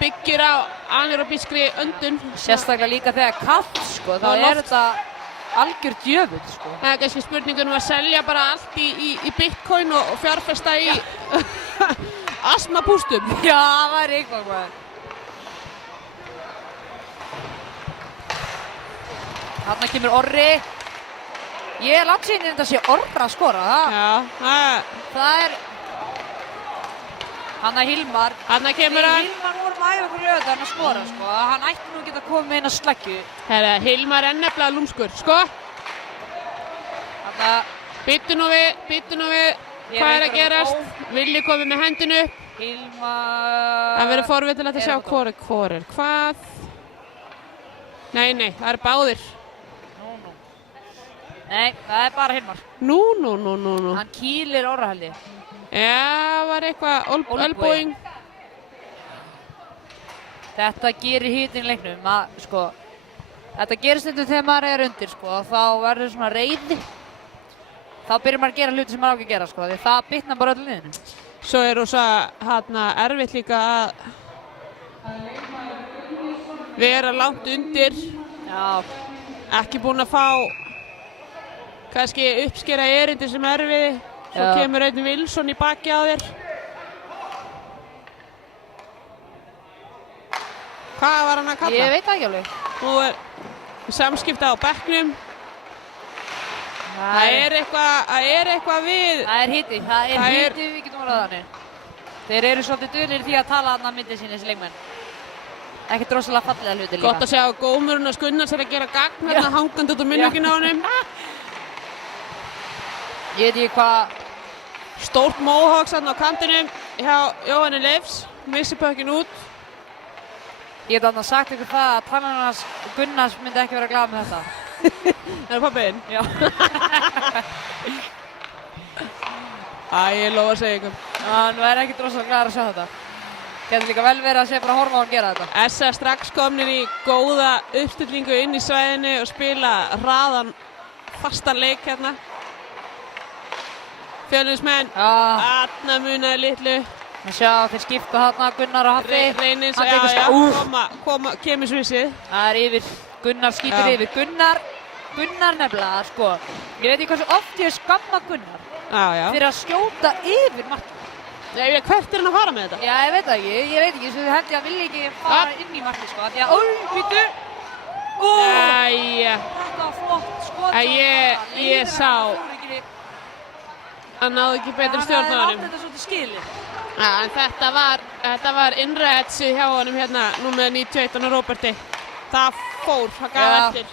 byggir á anaerobískri öndun. Sérstaklega líka þegar kallt sko, þá er þetta algjör djöfull sko. Það er kannski spurningunum að selja bara allt í bitcoin og fjárfesta í astmapústum. Já, það er eitthvað maður. Þarna kemur Orri. Ég er langt síðan þetta sé Orra að skora. Það er Hanna Hilmar. Hanna kemur hann. Hilmar vorum að æfa okkur lögðan að skora sko. Hann ætti nú að geta komið með eina sleggju. Herra, Hilmar er nefnilega lúmskur, sko. Hanna. Býttu nú við. Hvað er að gerast? Villi komið með hendinu. Hilmar. Það verður forvitilegt að sjá hvor er hvað. Nei, það er báðir. Nei, það er bara Hilmar. Nú. Hann kýlir Orra held ég. Já, var eitthvað olbúing. Þetta gerir hitinn leiknum að sko, þetta gerist þetta þegar maður er undir sko, þá verður svona reiði. Þá byrjar maður að gera hluti sem maður á ekki að gera sko, því það bitnar bara öllu liðinu. Svo er rosa erfitt líka að vera langt undir. Já. Ekki búinn að fá kannski uppskera erindi sem erfiði. Svo kemur einn Wilson í baki á þér. Hvað var hann að kalla? Ég veit það ekki alveg. Nú er samskipti á bekknum. Það er eitthvað við. Það er hiti, við getum orðað þannig. Þeir eru svolítið duglegir því að tala þarna á milli sín þessi leikmenn. Ekkert rosalega fallega hluti líka. Gott að sjá gómurinn og Gunnars er að gera gagn hérna hangandi út á munnvikinu á honum. Ég veit ekki hvað. Stórt mohawk þarna á kantinum hjá Jóhanni Leifs. Missi pökkinn út. Ég get annars sagt ykkur það að tallarnas Gunnars myndi ekki vera glað með þetta. Er það pabbiðinn? Já. Ég lofa að segja ykkur. Hann væri ekkert rosalega glaður að sjá þetta. Getur líka vel verið að sé bara að horfa á hann gera þetta. SA strax komnir í góða uppstillingu inn í svæðinu og spila hraðan fastan leik hérna. Fjölnismenn, þarna munaði litlu. Sjá, þeir skipta þarna Gunnar og Haffi. Reynins, kemur svissið. Það er yfir, Gunnar skýtur yfir. Gunnar nefnilega, sko. Ég veit ekki hversu oft ég skamma Gunnar fyrir að skjóta yfir markið. Hvert er hann að fara með þetta? Já, ég veit ekki, svo held ég að vilja ekki fara inn í markið, sko. Því að, býttu! Þetta var flott skot. Ég sá. Hann náði ekki betri stjórn á honum. Hann átti þetta svolítið skilið. En þetta var innræðsið hjá honum hérna, númer 91 og Róberti. Það gaf eftir.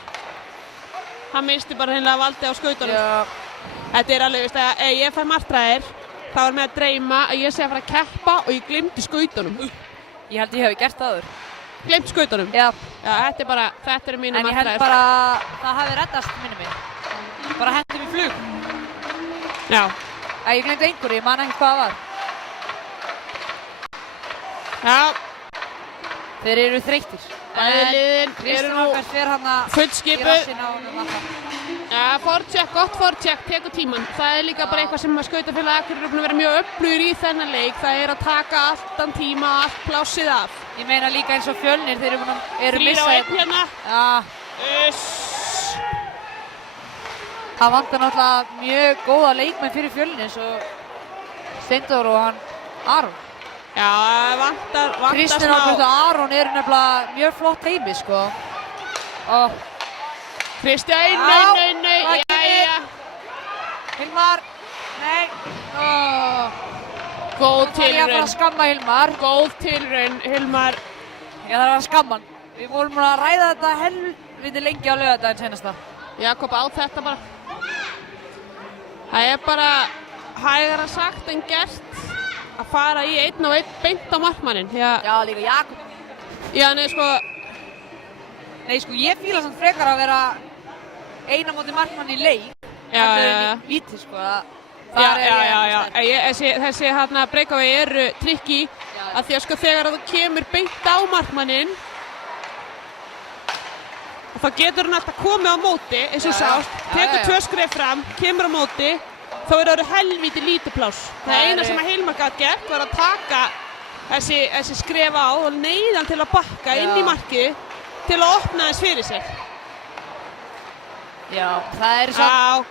Hann misti bara hreinlega valdið á skautunum. Þetta er alveg, veist að ef ég fæ martraðir, þá er með að dreyma að ég sé að fara að keppa og ég gleymdi skautunum. Ég held ég hef gert það áður. Gleymd skautunum? Já. Þetta er mínu martraðir. En ég held bara að það hafi reddast minni mig. Bara hendum í flug. Já. Ég glemdi einhverju, ég man ekki hvað það var. Já, Þeir eru þreyttir. bæði liðin eru Kristján nú Albert fer hann í fullskipuð. rassinn á honum alltaf. Ja, forcheck, gott forcheck, tekur tíman. Það er líka bara eitthvað sem að skautafélag Akureyri er búin að vera mjög öflugur í þennan leik. Það er að taka allan tíma og allt plássið af. Ég meina líka eins og Fjölnir, þeir eru 3 á missað 1 hérna. Já, Uss. það vantar náttúrulega mjög góða leikmenn fyrir Fjölnir eins og Steindór og hann Aron. Já, vantar Kristján Albert og Aron eru nefnilega mjög flott heimi, sko. Og Kristján, Já, nei, það jæja. Hilmar, nei. Góð Það er ég að fara tilraun. að skamma Hilmar. Góð tilraun, Hilmar. Ég þarf að skamma hann. Við vorum að ræða þetta helviti lengi á laugardaginn seinasta. Jakob á þetta bara. Það er bara hægara sagt en gert að fara í 1 á 1 beint á markmanninn. Já, líka Jakob. Já, nei, sko, Nei, sko, ég fíla samt frekar að vera eina móti markmann í leik. Já, heldur já, en í víti, sko. já. Þessi hérna breakaway eru tricky Já. af því að sko þegar þú kemur beint á markmanninn þá getur hann alltaf komið á móti eins og Já, sást, já, tekur já. 2 skref fram, kemur á móti þá er það helvíti lítið pláss. Það eina sem að Hilmar gat gert var að taka þessi skref á og neyða hann til að bakka inn í markið til að opna þess fyrir sér. Já, það er svo... Já,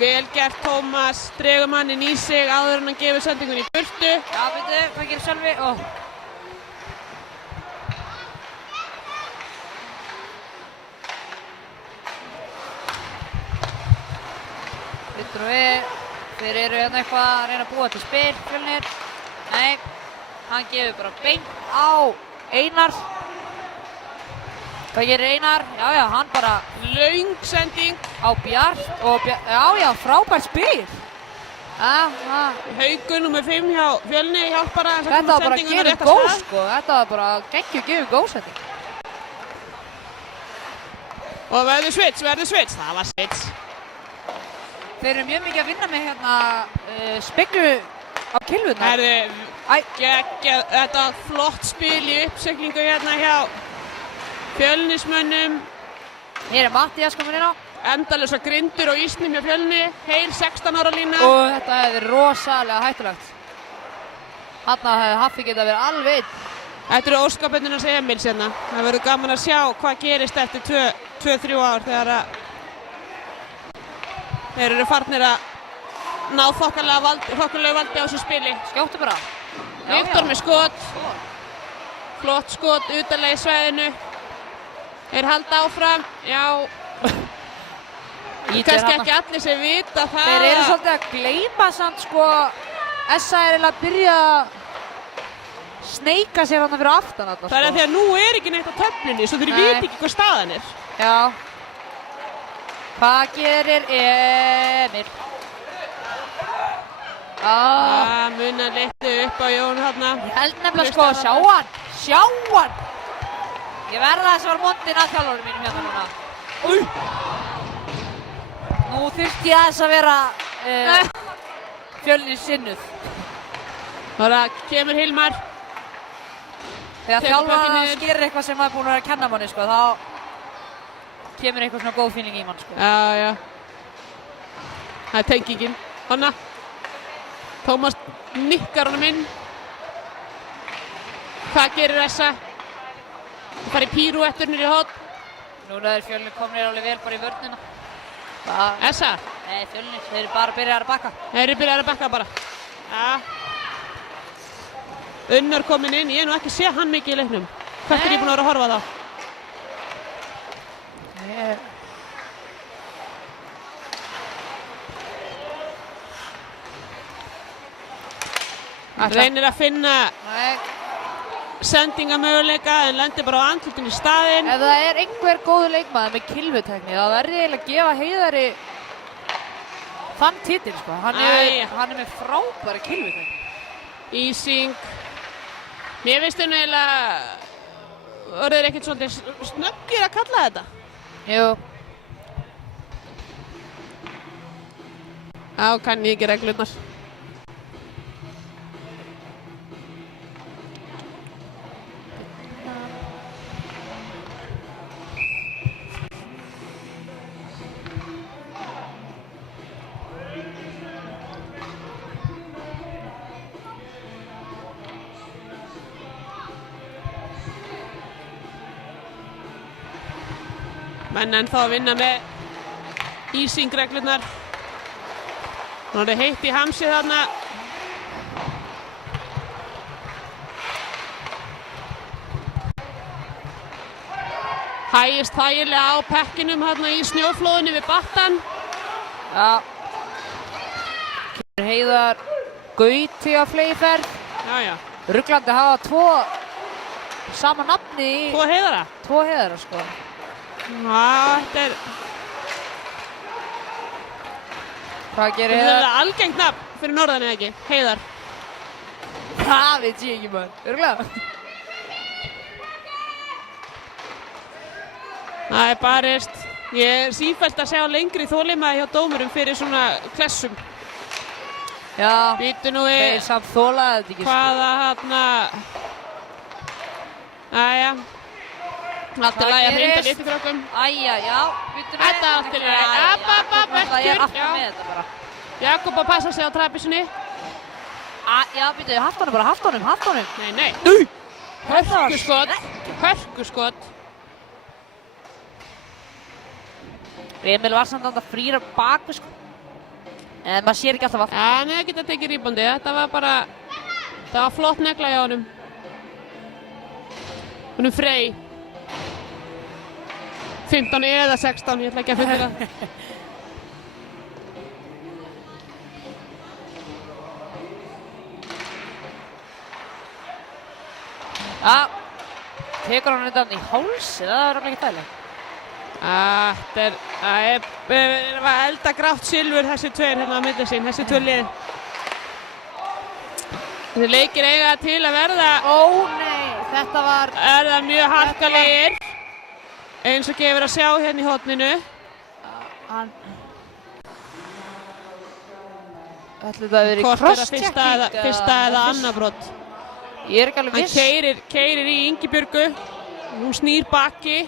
vel gert Tómas, dregur mannin í sig áður en hann gefur sendingun í burtu. Já, byrju, hvað gerir Sölvi? Byrju við, þeir eru hérna eitthvað að reyna að búa til spil, Fjölnir. Nei, hann gefur bara beint á Einar. Hvað gerir Einar? Já, hann bara Löng sending. á Bjart og já, frábært spil. Haukur nr. 5 hjá Fjölni hjálpar að Þetta var bara sendingunni á gefið rétta góð, stað. sko. Þetta var bara gefið góð setting. Og verður switch. Það var switch. Þeir eru mjög mikið að vinna með hérna speglu á kilvurnar. Herðu, Æ. þetta var flott spil í uppseglingu hérna hjá Fjölnismönnum. Hér er Mattías komin inn á. Endalausar grindur og ísnum hjá Fjölni. Heil 16 ára lína. Og þetta hefði verið rosalega hættulegt. Þarna hefði Haffi getað verið alveg einn. Þetta eru óskapendunars Emils hérna. Það verður gaman að sjá hvað gerist eftir 2-3 ár þegar þeir eru farnir að ná þokkalegu valdi á þessu spili. Skjóttu bara. Viktor með skot. Flott skot utanlega í svæðinu. Þeir halda áfram. Já, kannski ekki allir sem vita það. Þeir eru svolítið að gleyma samt, sko. Essa er eiginlega að byrja að sneika sér hann fyrir aftan þarna, sko. Það er því að nú er ekki neitt á töflunni, svo þeir viti ekki hvað staðan er. Já. Hvað gerir Emil? Munar litlu upp á Jón þarna. Ég held nefnilega, sko, sjá hann! Ég verða þess að var mondinn að þjálfarum mínum hérna núna. Nú þurfti ég aðeins að vera Fjölnir sinnuð. Þarna kemur Hilmar. Þegar Tekur þjálfarinn blokkið niður. gerir eitthvað sem maður er búinn að vera að kenna manni, sko, þá kemur eitthvað svona góð feeling í mann, sko. Já. Það er tengingin. Hanna. Tómas nikkar honum inn. Hvað gerir þessa? Það fari pírúettur niður í hotn. Núna er Fjölnir komnir alveg vel bara í vörnina. Þessa? Nei, Fjölnir, þeir eru bara að byrja að bakka. Þeir eru byrjað að bakka bara. Já. Unnar kominn inn. Ég hef nú ekki séð hann mikið í leiknum. Hvert er ég búinn að vera að horfa þá? Reynir að finna sendingamöguleika en lendir bara á andlutinu í staðinn. Ef það er einhver góður leikmaður með kilvutekni, þá verði eiginlega að gefa Heiðari þann titil, sko. Hann er með frábæra kilvutekni. Ísing. Mér finnst þau eiginlega orðið ekkert svolítið snöggir að kalla þetta. Jú. Já, kann ég ekki reglurnar. Menn ennþá að vinna með ísingreglurnar. Nú er það heitt í hamsið þarna. Hægist þægilega á pekkinum þarna í snjóflóðinu við battan. Já. Kemur Heiðar Gauti á fleygiferð. Já, já. Ruglandi að hafa tvo sama nafni í Tvo Heiðara. tvo Heiðara sko. Já, þetta er Hvað gerir Heiðar? algengt nafn fyrir norðan eða ekki. Heiðar. Það veit ég ekki maður. Örugglega. Það er barist. Ég er sífellt að sjá lengri þolinmæði hjá dómurum fyrir svona klessum. Já. Býtu nú Þeir við samt þolaði þetta ekki sko. hvaða hérna. Jæja. Allt í lagi að hrinda gerist? litlu Æja, já. Býttu Þetta er allt í lagi. App, app, app, Það er vestur. alltaf Já. með þetta bara. Jakob að passa sig á trappisunni. Já, býttu, haft honum bara, haft honum. Nei, nei. Þetta var Hörkuskot. Hörkuskot. Emil var samt að frýra baku sko. En maður sér ekki alltaf allt. Já, hann hefði getað tekið rýbandi. Þetta var bara, það var flott negla hjá honum. Honum Frey. 15 eða 16, ég ætla ekki að fullera. Já. Tekur hann þetta í hálsið, það er ekki dæli. Það er að elda grátt silfur þessi tveir hérna á milli sín, þessi tvö lið. Þessi leikir eiga til að Ó nei, þetta var... verða mjög harkalegir. Eins og gefur að sjá hérna í horninu. Hann... Ætli það að vera í Hvort er það crosschecking fyrsta eða annað brot. Ég er ekki alveg Hann viss. keyrir í Ingibjörgu. Hún snýr baki.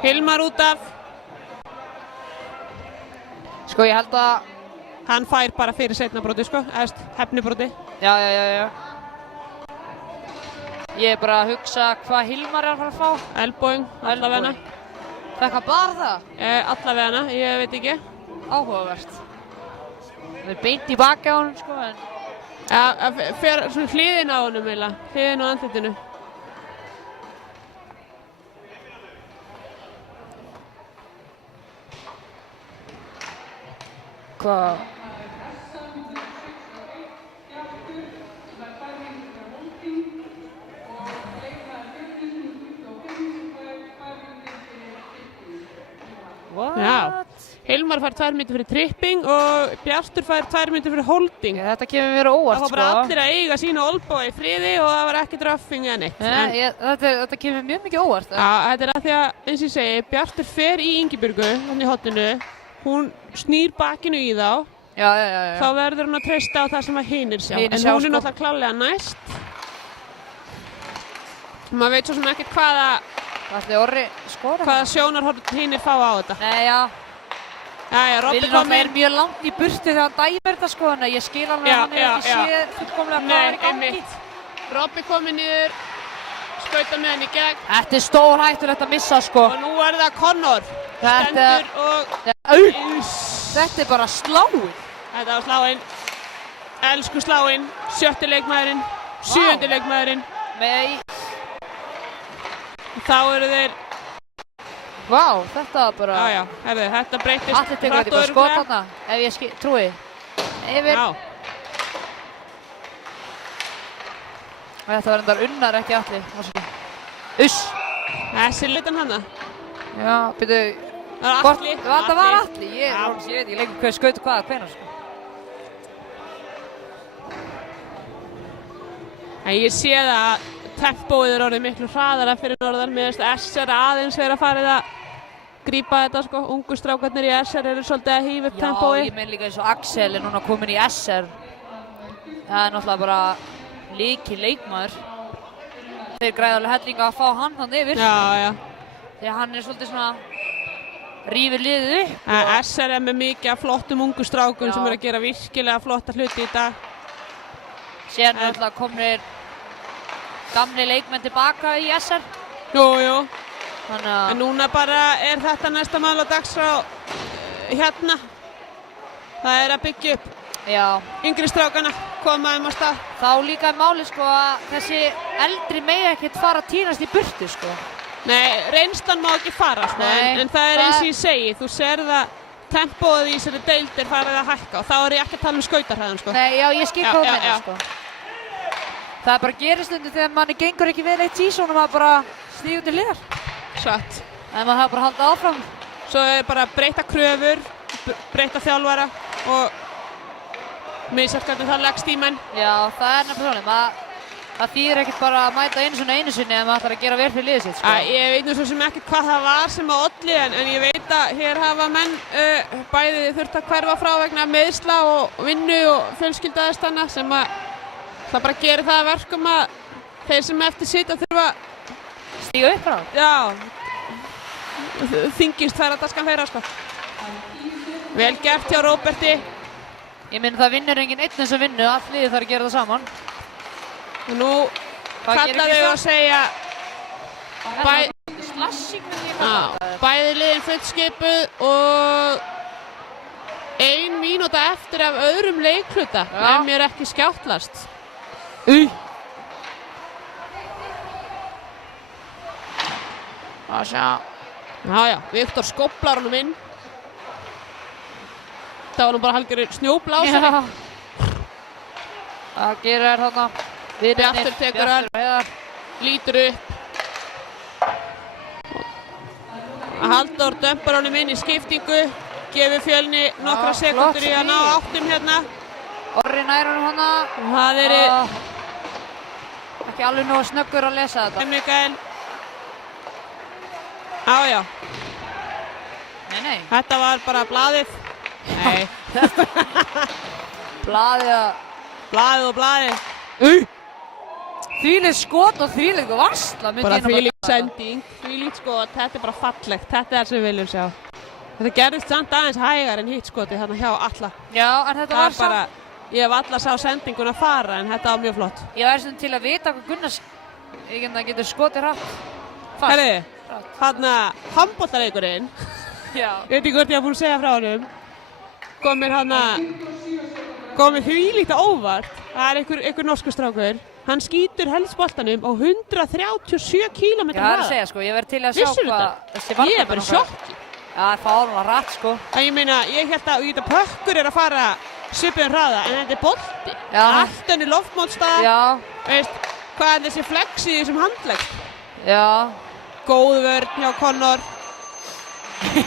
Hilmar út af. Sko ég held að... Hann fær bara fyrir seinna broti, sko. Eðst, hefnibroti. Já. Ég er bara að hugsa hvað Hilmar er að fara að fá. Elbóing, allavegna. Fekk hann bara það? Allavegna, ég veit ekki. Áhugavert. Það er beint í baki á honum sko en... Ja, fer svona hliðin á honum eiginlega. Hliðin á andlitinu. Hvað? What? Já. Hilmar fær 2 mínútur fyrir tripping og Bjartur fær 2 mínútur fyrir holding. Þetta kemur mér á óvart Það var bara allir að eiga sína olbóa í friði og það var ekkert ruffing eða neitt. Þetta kemur mér mikið óvart. Já, þetta er að því að, eins og ég segi, Bjartur fer í Ingibjörgu, hann í hotninu, hún snýr bakinu í þá, Já. þá verður hún að treysta á það sem að hinir sjá. Hinir En sjá, hún er sko. náttúrulega klárlega næst. Maður veit svo sem ekkert Ætli Orri skora? hvaða sjónarhorn hinir fá á þetta. Nei, já. Jæja, Robby Vilhelm kom er inn. mjög langt í burtu þegar hann dæmir þetta sko, en ég skil alveg að hann er ekki séð fullkomlega hvað er í gangi. einmitt. Robby komið niður, skauta með henni í gegn Þetta er stór hættulegt að missa sko. og nú er það Connor. Þetta- Stendur og... Þetta er bara sláin. Þetta var sláinn. Elsku sláinn. 7. leikmaðurinn. 7. leikmaðurinn. Nei. Þá eru þeir... Vá, þetta var bara... Já, herðu, þetta breytist Allir tekur þetta bara skot þarna, ef ég trúi. Yfir. Já, Og þetta var endar Unnar, ekki Atli. Uss. þessi litan hana. Já, byrju. Það Hvort, Atli. þetta var Atli. Ég Já. veit ekki lengur hvað skaut og hvað, hvenær sko. En ég sé það að tempóið er orðið miklu hraðara fyrir norðan. Mér finnst SR aðeins vera farið að grípa þetta sko. Ungu strákarnir í SR eru svolítið að hífa upp Já, tempóið. ég meina líka eins og Axel er núna komin í SR. Það er náttúrulega bara líkil leikmaður. Þeir græða alveg hellinga að fá hann þannig yfir. Já. Því að hann er svolítið svona rífur liðið upp. SR er með mikið af flottum ungu strákum Já. sem eru að gera virkilega flotta hluti í dag. Síðan er náttúrulega komnir gamli leikmenn tilbaka í SR. Jú. Þannig að... En núna bara þetta næsta mál á dagskrá hérna. Það að byggja upp Já. Yngri strákana, koma á stað. Þá líka máli sko að þessi eldri megi ekkert fara að tínast í burtu sko. Nei, reynslan má ekki fara sko, en það eins og ég segi, þú sérð að tempóið í þessari deild farið að hækka og þá ég ekki að tala skautarhæðan sko. Nei, já, ég skil hvað þú meina sko. Það bara gerist stundum þegar manni gengur ekki vel eitt sísón og maður bara stígur til hliðar. Satt. En maður hafa bara haldið áfram. Svo bara breyta kröfur, breyta þjálfara og misjafnt hvernig það leggst í menn. Já, það nefnilega þannig. Það þýðir ekkert bara að mæta einu sinni ef maður ætlar að gera vel fyrir liðið sitt sko. Ég veit nú svo sem ekkert hvað það var sem að olli en ég veit að hér hafa menn bæði þurft að hverfa frá vegna meiðsla og vinnu og fjölskylduaðstæðna sem að það bara gerir það að verkum að þeir sem eftir sitja þurfa stíga upp frá. Já, þyngist ferðardaskan þeirra sko. Vel gert hjá Róberti. Ég minn það vinnur enginn einn sem vinnu, allt liðið þarf að gera það saman. Og nú kalla þau að segja bæði liðin fullskipuð og 1 mínúta eftir af öðrum leikhluta ef mér ekki skjáttlast. Það sjá. Já, Viktor skóplar honum inn. Það var nú bara hálfgerður snjóblásari. Það gerir þarna. Bjartur tekur hann, lítur upp. Halldór dömpar honum inn í skiptingu, gefur Fjölni nokkra sekundur í að ná áttum hérna. Orri nær honum hana. Það ekki alveg nógu snöggur að lesa þetta. Mikael. Já. Nei. Þetta var bara blaðið. Nei. Blaðið og blaðið. Þvílíkt skot og þvílíkt varsla. Bara þvílíkt sending, þvílíkt skot, þetta bara fallegt, þetta sem við viljum sjá. Þetta gerðist samt aðeins hægar en hitt skotið þarna hjá Alla. Já, en þetta var bara, ég hef alla sá sendinguna fara en þetta var mjög flott. Ég væri svona til að vita hvað Gunnars getur skotið hratt. Herri, þarna handboltaleikurinn, Já. Ég veit ekki hvort ég hef búin að segja frá honum, komið þvílíkt á óvart. Það einhver norskur strákur. Hann skýtur heldsboltanum á 137 km Já, það að segja sko, ég verði til að sjá hvað þessi varnarmenn. Ég bara sjokki. Já, það er fáránlega hratt sko. En ég meina, ég held að Pökkur að fara svipuðum hraða, en þetta bolti. Já. Allt önni loftmótstaða. Já. Veist, hvað þessi flex í þessum handlegg? Já. Góð vörn hjá Connor.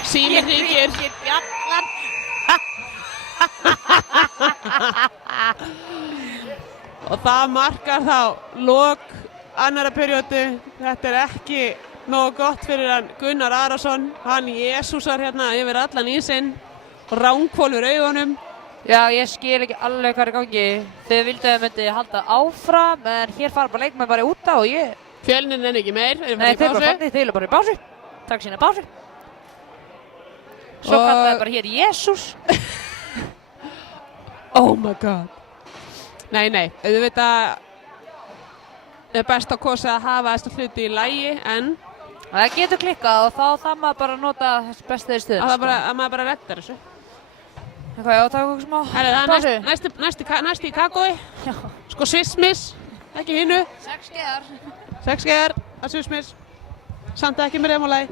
Síminn hringir. Og það markar þá lok annara periódu. Þetta ekki nógu gott fyrir hann Gunnar Arason. Hann Jesúsar hérna yfir allan ísinn. Ránkólur augunum. Já, ég skil ekki alveg hvað í gangi. Þau vildu að myndi halda áfram, en hér fara bara leikmenn bara út á og ég... Fjölnin ekki meir. Nei, þeir eru bara í pásu. Takk sína pásu. Svo kallaði bara hér Jesús. Oh my god. Nei, auðvitað best að kosa að hafa þessa hluti í lagi, en... Það getur klikkað og þá þarf maður bara að nota þess besta í stuðin. Að maður bara reddar þessu. Eitthvað, já, takk okkur smá. Það næsti í kakói. Já. Sko Swissmiss, ekki hinnu. 6 skeiðar. 6 skeiðar að Swissmiss. Samt ekki með remulagi.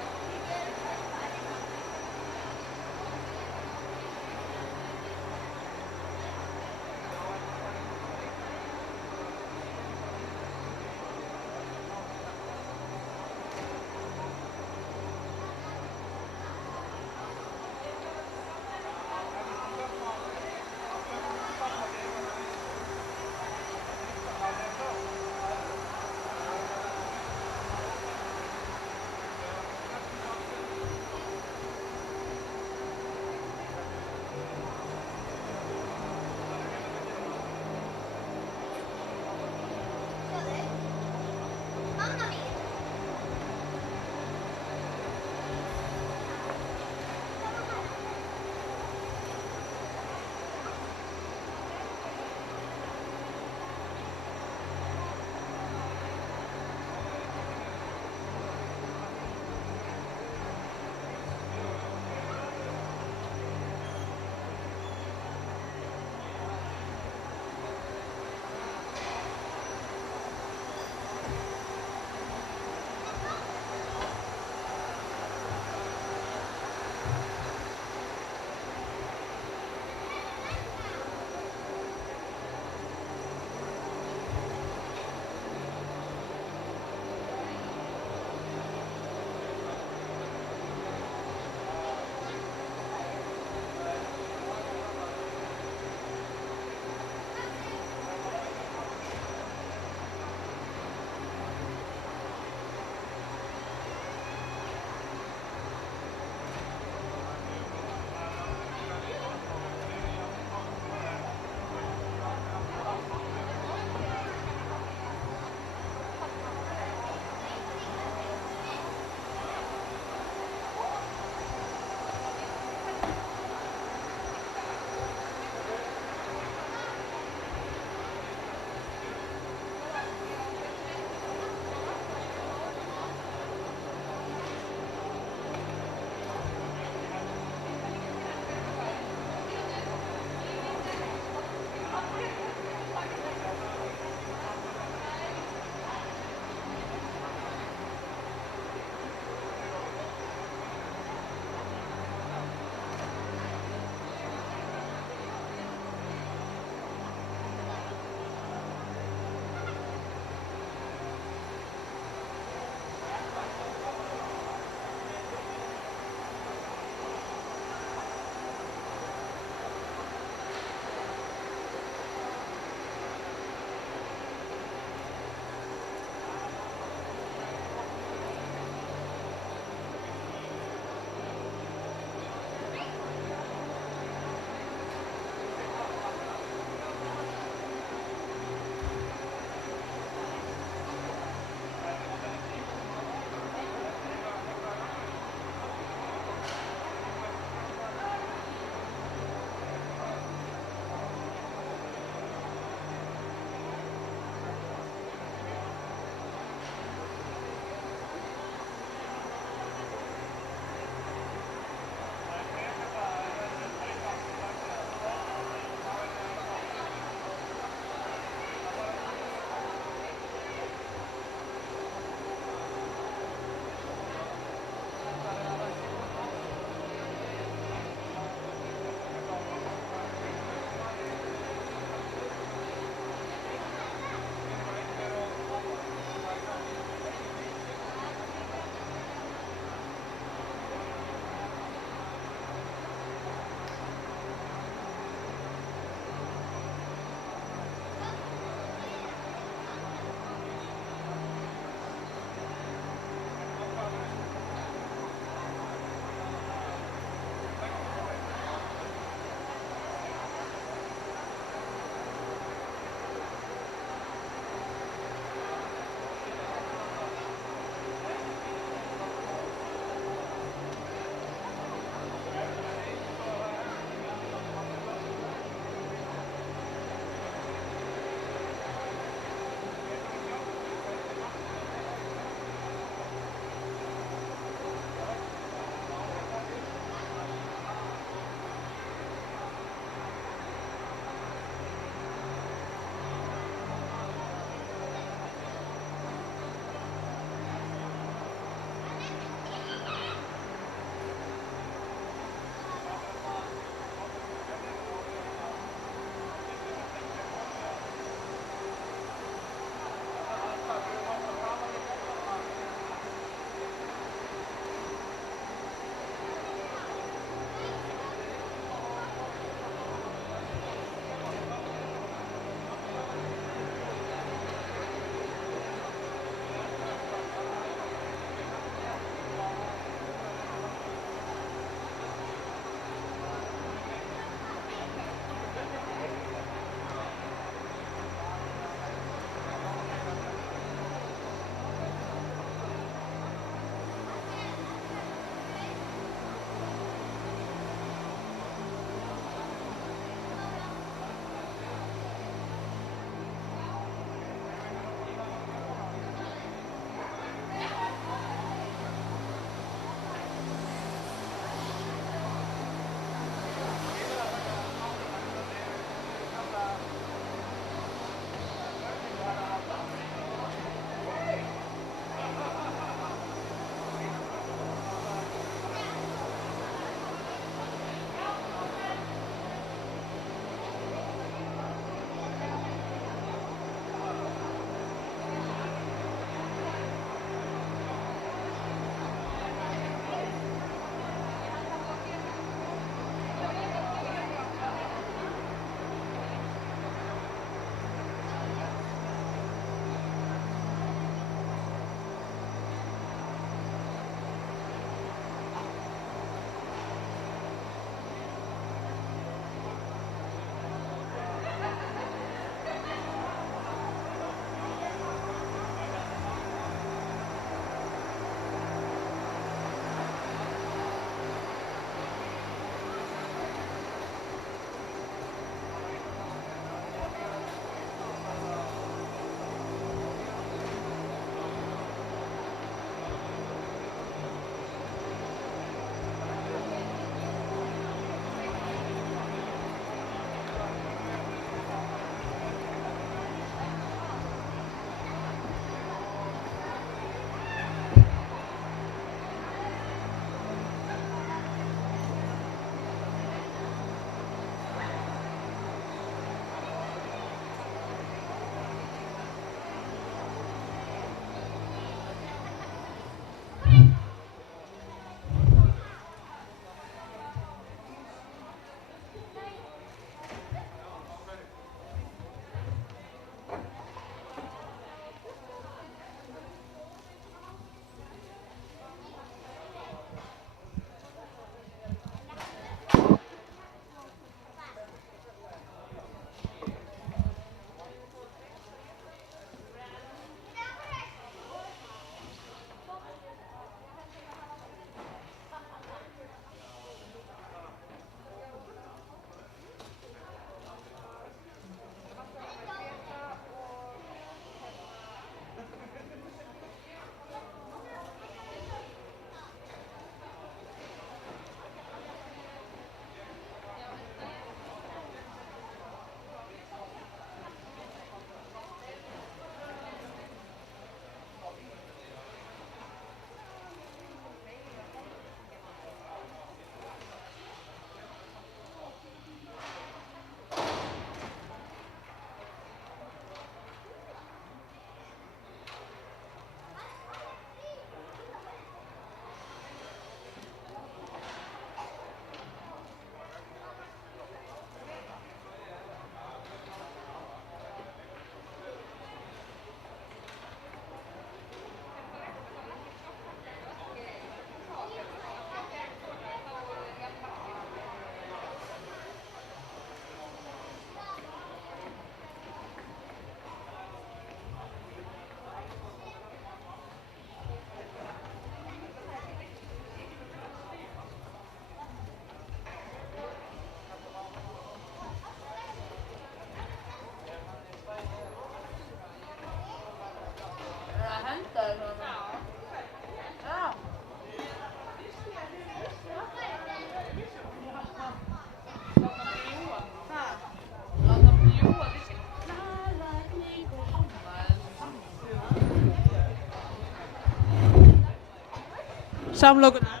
samlokunar.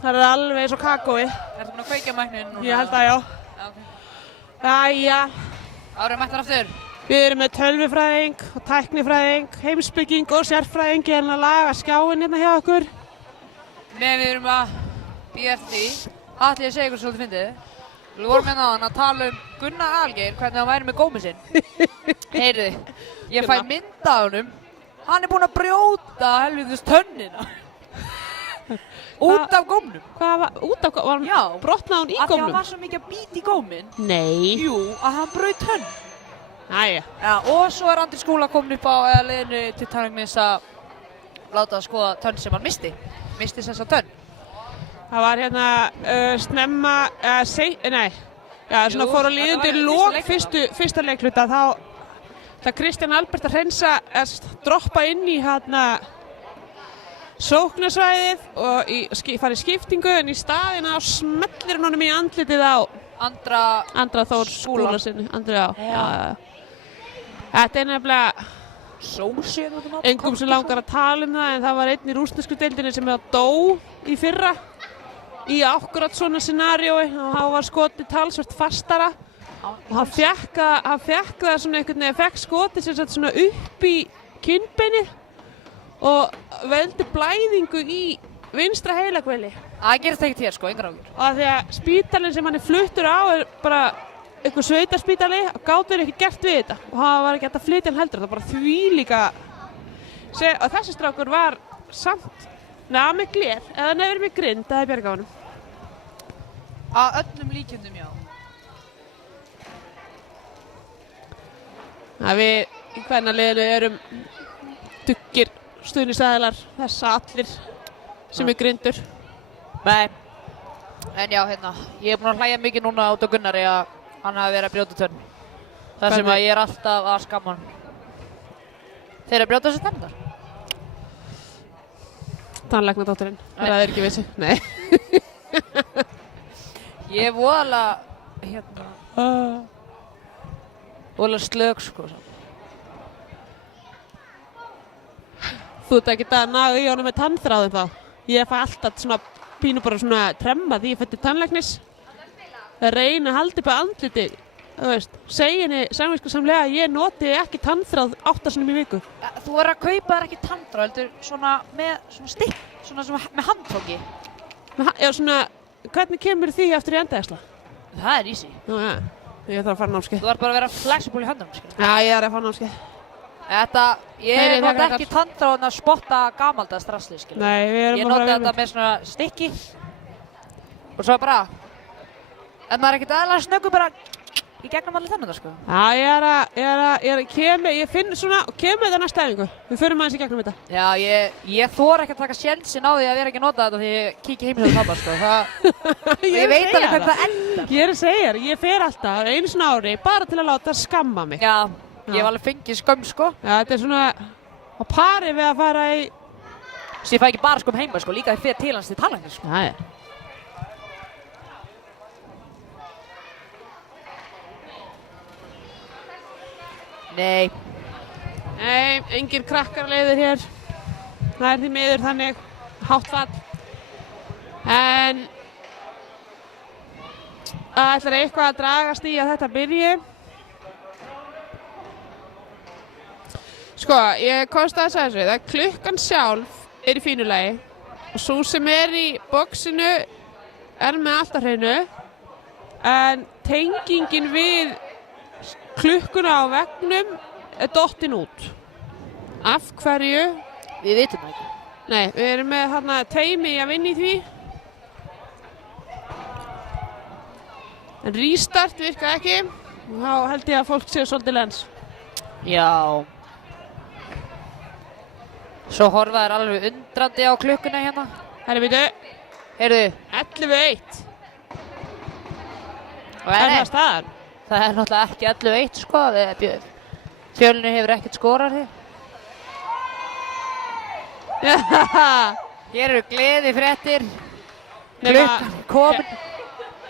Það er alveg eins og kakói. Ertu búin að kveikja mæknin núna? Ég held að já. Já, ok. Jæja, Árið mættar aftur. við erum með tölvufræðing og tæknifræðing, heimspeking og sérfræðing hérna að laga skjáinn hérna hjá okkur. Við erum að bíða eftir því. Ætli ég að segja ykkur svolítið fyndið. Við vorum hérna áðan að tala um Gunnar Algeir, hvernig hann væri með góminn sinn. Heyriði, ég fæ mynd af honum. Hann er búinn að brjóta helviðust tönnina. Út af gómnum. Hvað var, út af, var Já. brotnaði hún í Af því að hann gómnum? var svo mikið að bíta í góminn. Nei. Jú, að hann braut tönn. Æja. Já, og svo er Andri Skúla komin upp á leiðinu til tannlæknis að láta að skoða tönn sem hann misti. Misti þessa tönn. Það var hérna snemma, svona Jú, fór að þetta líða var undir í lok fyrsta leikluta þá Kristján Albert að hreinsa, droppa inn í hérna sóknarsvæðið og fara í skiptingu en í staðinn á smellir hann honum í andlitið á Andra Þór Skúla sinni. Já. Þetta er nefnilega engum sem langar að tala um það en það var einn í rússnesku deildinni sem dó í fyrra í akkurat svona scenariói og hann var skotið talsvert fastara og hann fekk það svona einhvern veginn, fekk skotið sem sagt svona upp í kinnbeinið og veldi blæðingu í vinstra heilahveli. Það gerist ekkert hér sko, engar ágjur. Og því að spítalinn sem hann er fluttur á er bara einhver sveitarspítali og gátur ekki gert við þetta og hann var ekki hægt að flytja hann heldur, það var bara þvílíka og þessi strákur var samt með gler eða nefnir með grind, það er bjarga honum. Að öllum líkjöndum, já. Við í kvennaliðinu erum duggir stuðningsaðilar þessa allir sem er grindur. Nei. En já, hérna, ég er búinn að hlæja mikið núna út á Gunnari að hann hafi verið að brjóta tönn. Það sem að ég er alltaf að skamma hann. Þeir eru að brjóta þessi tennur. Tannlæknadótturinn, það er ekki vissi. Nei. Ég er voðalega, voðalega slög sko. Þú ert ekki að naga í honum með tannþráðum þá. Ég fæ alltaf svona pínu bara svona tremma því ég fætti tannlæknis. Það reyna að halda upp á andliti, þú veist, segi henni samviskusamlega að ég noti ekki tannþráð 8 sinnum í viku. Þú verður að kaupa þér ekki tannþráð, heldur svona með svona stikk, svona með handtóki. Já, svona, hvernig kemur því aftur í endaðisla? Það er easy. Já, ég þarf að fara námskeið. Þú þarf bara að vera flexible í höndunum, skilja. Já, ég er að fara námskeið. Ég nota ekki tannþráðin að spotta gamaldags drasli, skilja. Nei, við erum Ég að fara nota þetta með svona stikki og svo bara, en maður er ekkert aðeins snöggur bara í gegnum allir tennurnar, sko. Já, ég finn svona, og kemur þetta næsta æfingu. Við förum aðeins í gegnum þetta. Já, ég þor ekki að taka sjensinn á því að vera ekki að nota þetta því ég kíkja heim hjá pappa, sko. Ég veit alveg hvernig það endar. Ég er að segja þér, ég fer alltaf einu svona ári bara til að láta skamma mig. Já, ég hef alveg fengið skömm, sko. Já, þetta er svona á pari við að fara í... Svo ég fæ ekki bara skömm heima, sko, líka því fyrir til hans til tannlæknis, sko. Já. Nei, engin krakkarleiðir hér. Það er því miður þannig hátt fall. En það ætlar eitthvað að dragast í að þetta byrji. Sko, ég komst að þessu, það klukkan sjálf er í fínu lagi og svo sem er í boxinu er með allt á hreinu en tengingin við klukkuna á veggnum er dottin út. Af hverju? við vitum það ekki. Nei, við erum með hérna teimi að vinna í því. En restart virkaði ekki. Þá held ég að fólk séu svolítið lens. Já. Svo horfa þær alveg undrandi á klukkuna hérna. Herri, veitu, Heyrðu, 11:01. og Er það staðan? það er náttúrulega ekki 11-1 sko. Fjölnir hefur ekkert skorað því. Hér eru gleði fréttir. Klukkan er komin.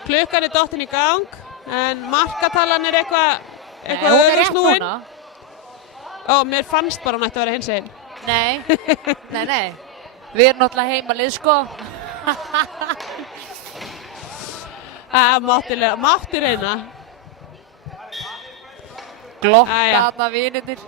Klukkan er dottin í gang, en markatalan er eitthvað Nei, hún er rétt öfugsnúin. núna. Ó, mér fannst bara hún ætti að vera hinsegin. Nei, nei, nei. Við erum náttúrulega heimalið, sko. Mátti reyna. Glotta Jæja. þarna vinirnir.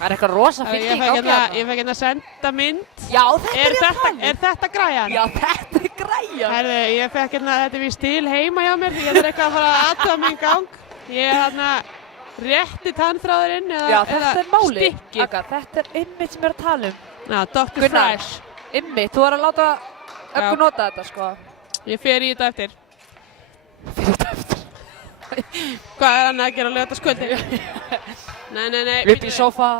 Það er eitthvað rosa fyndi í gangi þarna. Ég fekk hérna að senda mynd. Já, þetta er ég að tala um. Er þetta græjan? Já, þetta er græjan. Herðu, ég fekk hérna, þetta er víst til heima hjá mér. Ég þarf eitthvað að fara að aðtöða mig í gang. Ég er hérna rétti tannþráðurinn Já, eða þetta er málið. stykki. Aga, þetta er einmitt sem ég er að tala um. Já, Dr. Gunnar. Fresh. Einmitt, þú er að láta Öggu nota þetta, sko. Ég fer í þetta eftir. Fyrir þetta eftir. Hvað er hann að gera á laugardagskvöldi? Nei. Upp í sófa.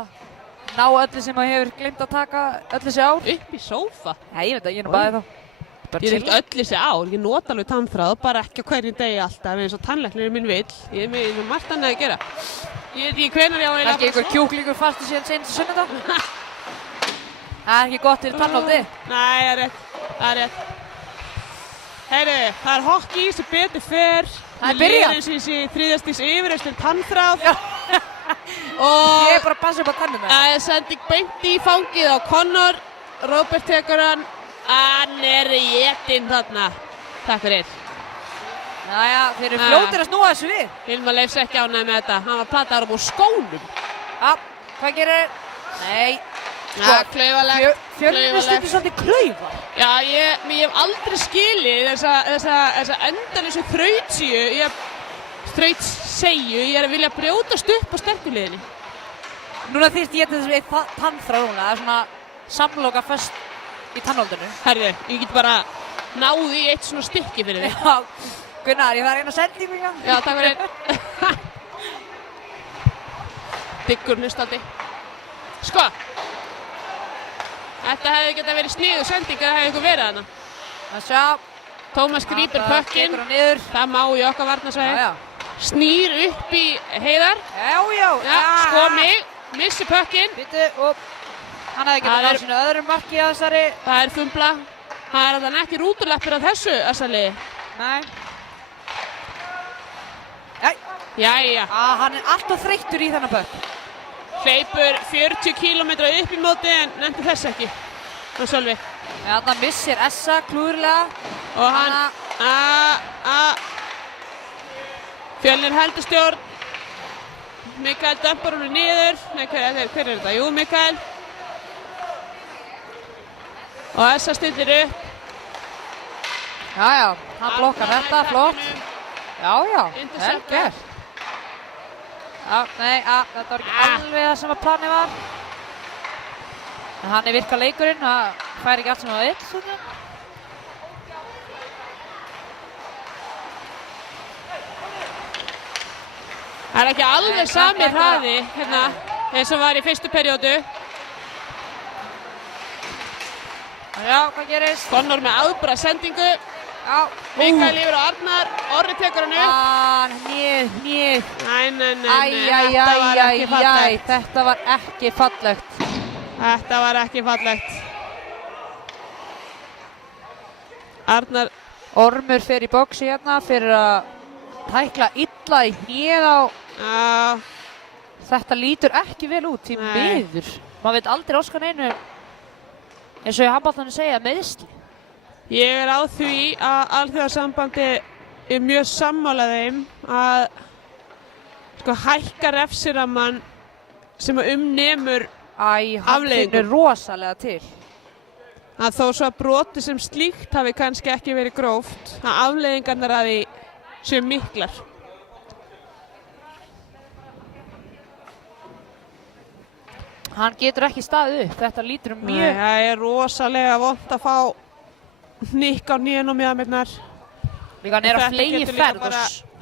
Ná öllu sem maður hefur gleymt að taka öll þessi ár. Upp í sófa? Nei, ég veit það, ég er nú bæðið þá. Ég er ekkert öll þessi ár. Ég nota alveg tannþráð, bara ekki á hverjum degi alltaf eins og tannlæknirinn minn vill. Ég er með margt annað að gera. Ég veit ekki hvenær ég á eiginlega Kannski einhver kjúklingur fastu síðan seinast sunnudag. Það er ekki gott fyrir tannholdi. Nei, það er rétt. Heyri, það er hockey sem betur fer. Það er byrjað. Eins og þessi þriðjastigs yfirreistur tannþráð. Ég er bara að passa upp á tannum það. Það er sending beint í fangið á Connor. Robert tekur hann. Hann er étinn þarna. Takk fyrir. Jæja, þeir eru fljótir að snúa þessu við. Hilmar Leifs ekki ánægð með þetta. Hann var plataður úr skónum. Já, hvað gerir? Nei. Ja, klaufalegt. Fjölnir stundir svolítið klaufa. Já, ég hef aldrei skilið þessa endalausu þrautseigju. Ég er að vilja brjótast upp á sterkuliðinni. Núna þyrfti ég til þess að við tannþrá núna. Það er svona samloka föst í tannholdinu. Herðu, ég get bara náði í eitt svona stykki fyrir þig. Já, Gunnar, ég þarf eina sendingu í gang. Já, takk fyrir. Diggur hlustandi. Sko. Þetta hefði getað verið sniðug sending eða hefði ykkur verið hana. Það sjá. Tómas grípur pökkinn. Tekur hann niður. Það má í okkar varnarsvæði. Já. Snýr upp í Heiðar. Já. Sko mig. Missi pökkinn. Bittu og hann hefði getað náð sínu öðru marki að þessari. Það er fumbla. Það er þannig ekki rúturlappir af þessu liði. Nei. Jæja. Hann er alltof þreyttur í þennan pökk. Hleypur 40 km upp í móti en nefndi þess ekki. Og Sölvi. Já, þannig missir Essa klúðurlega. Og hann Fjölnir heldur stjórn. Mikael dömpar honum niður. Nei, hver er þetta? Jú, Mikael. Og Essa stillir upp. Já, hann blokkar þetta, flott. Já, vel Interceptor. gert. Já, nei, þetta var ekki alveg það sem að planið var. En hann er virkað leikurinn, það fær ekki allt sem það vill. Svona. Það er ekki alveg sami hraði hérna eins og var í fyrstu periódu. Já, hvað gerist? Connor með aðbara sendingu. Já. Mikael yfir á Arnar. Orri tekur hann upp. Nýð. Nei, Þetta var ekki fallegt. Þetta var ekki fallegt. Arnar. Ormur fer í boxi hérna fyrir að tækla illa í hnéð á. Þetta lítur ekki vel út í miður. Maður veit aldrei óskan einu, eins og í handboltanum segja, meiðsli. Ég er á því að Alþjóðasambandi er mjög sammála þeim að hækka refsirammann sem nemur hann afleiðingum. finnur rosalega til. Að þó svo að broti sem slíkt hafi kannski ekki verið gróft, að afleiðingarnar að því séu miklar. Hann getur ekki staðið upp, þetta lítur mjög. Nei, það er rosalega vont að fá hnykk á hnén og miðamirnar. Líka hann er að flegi ferð.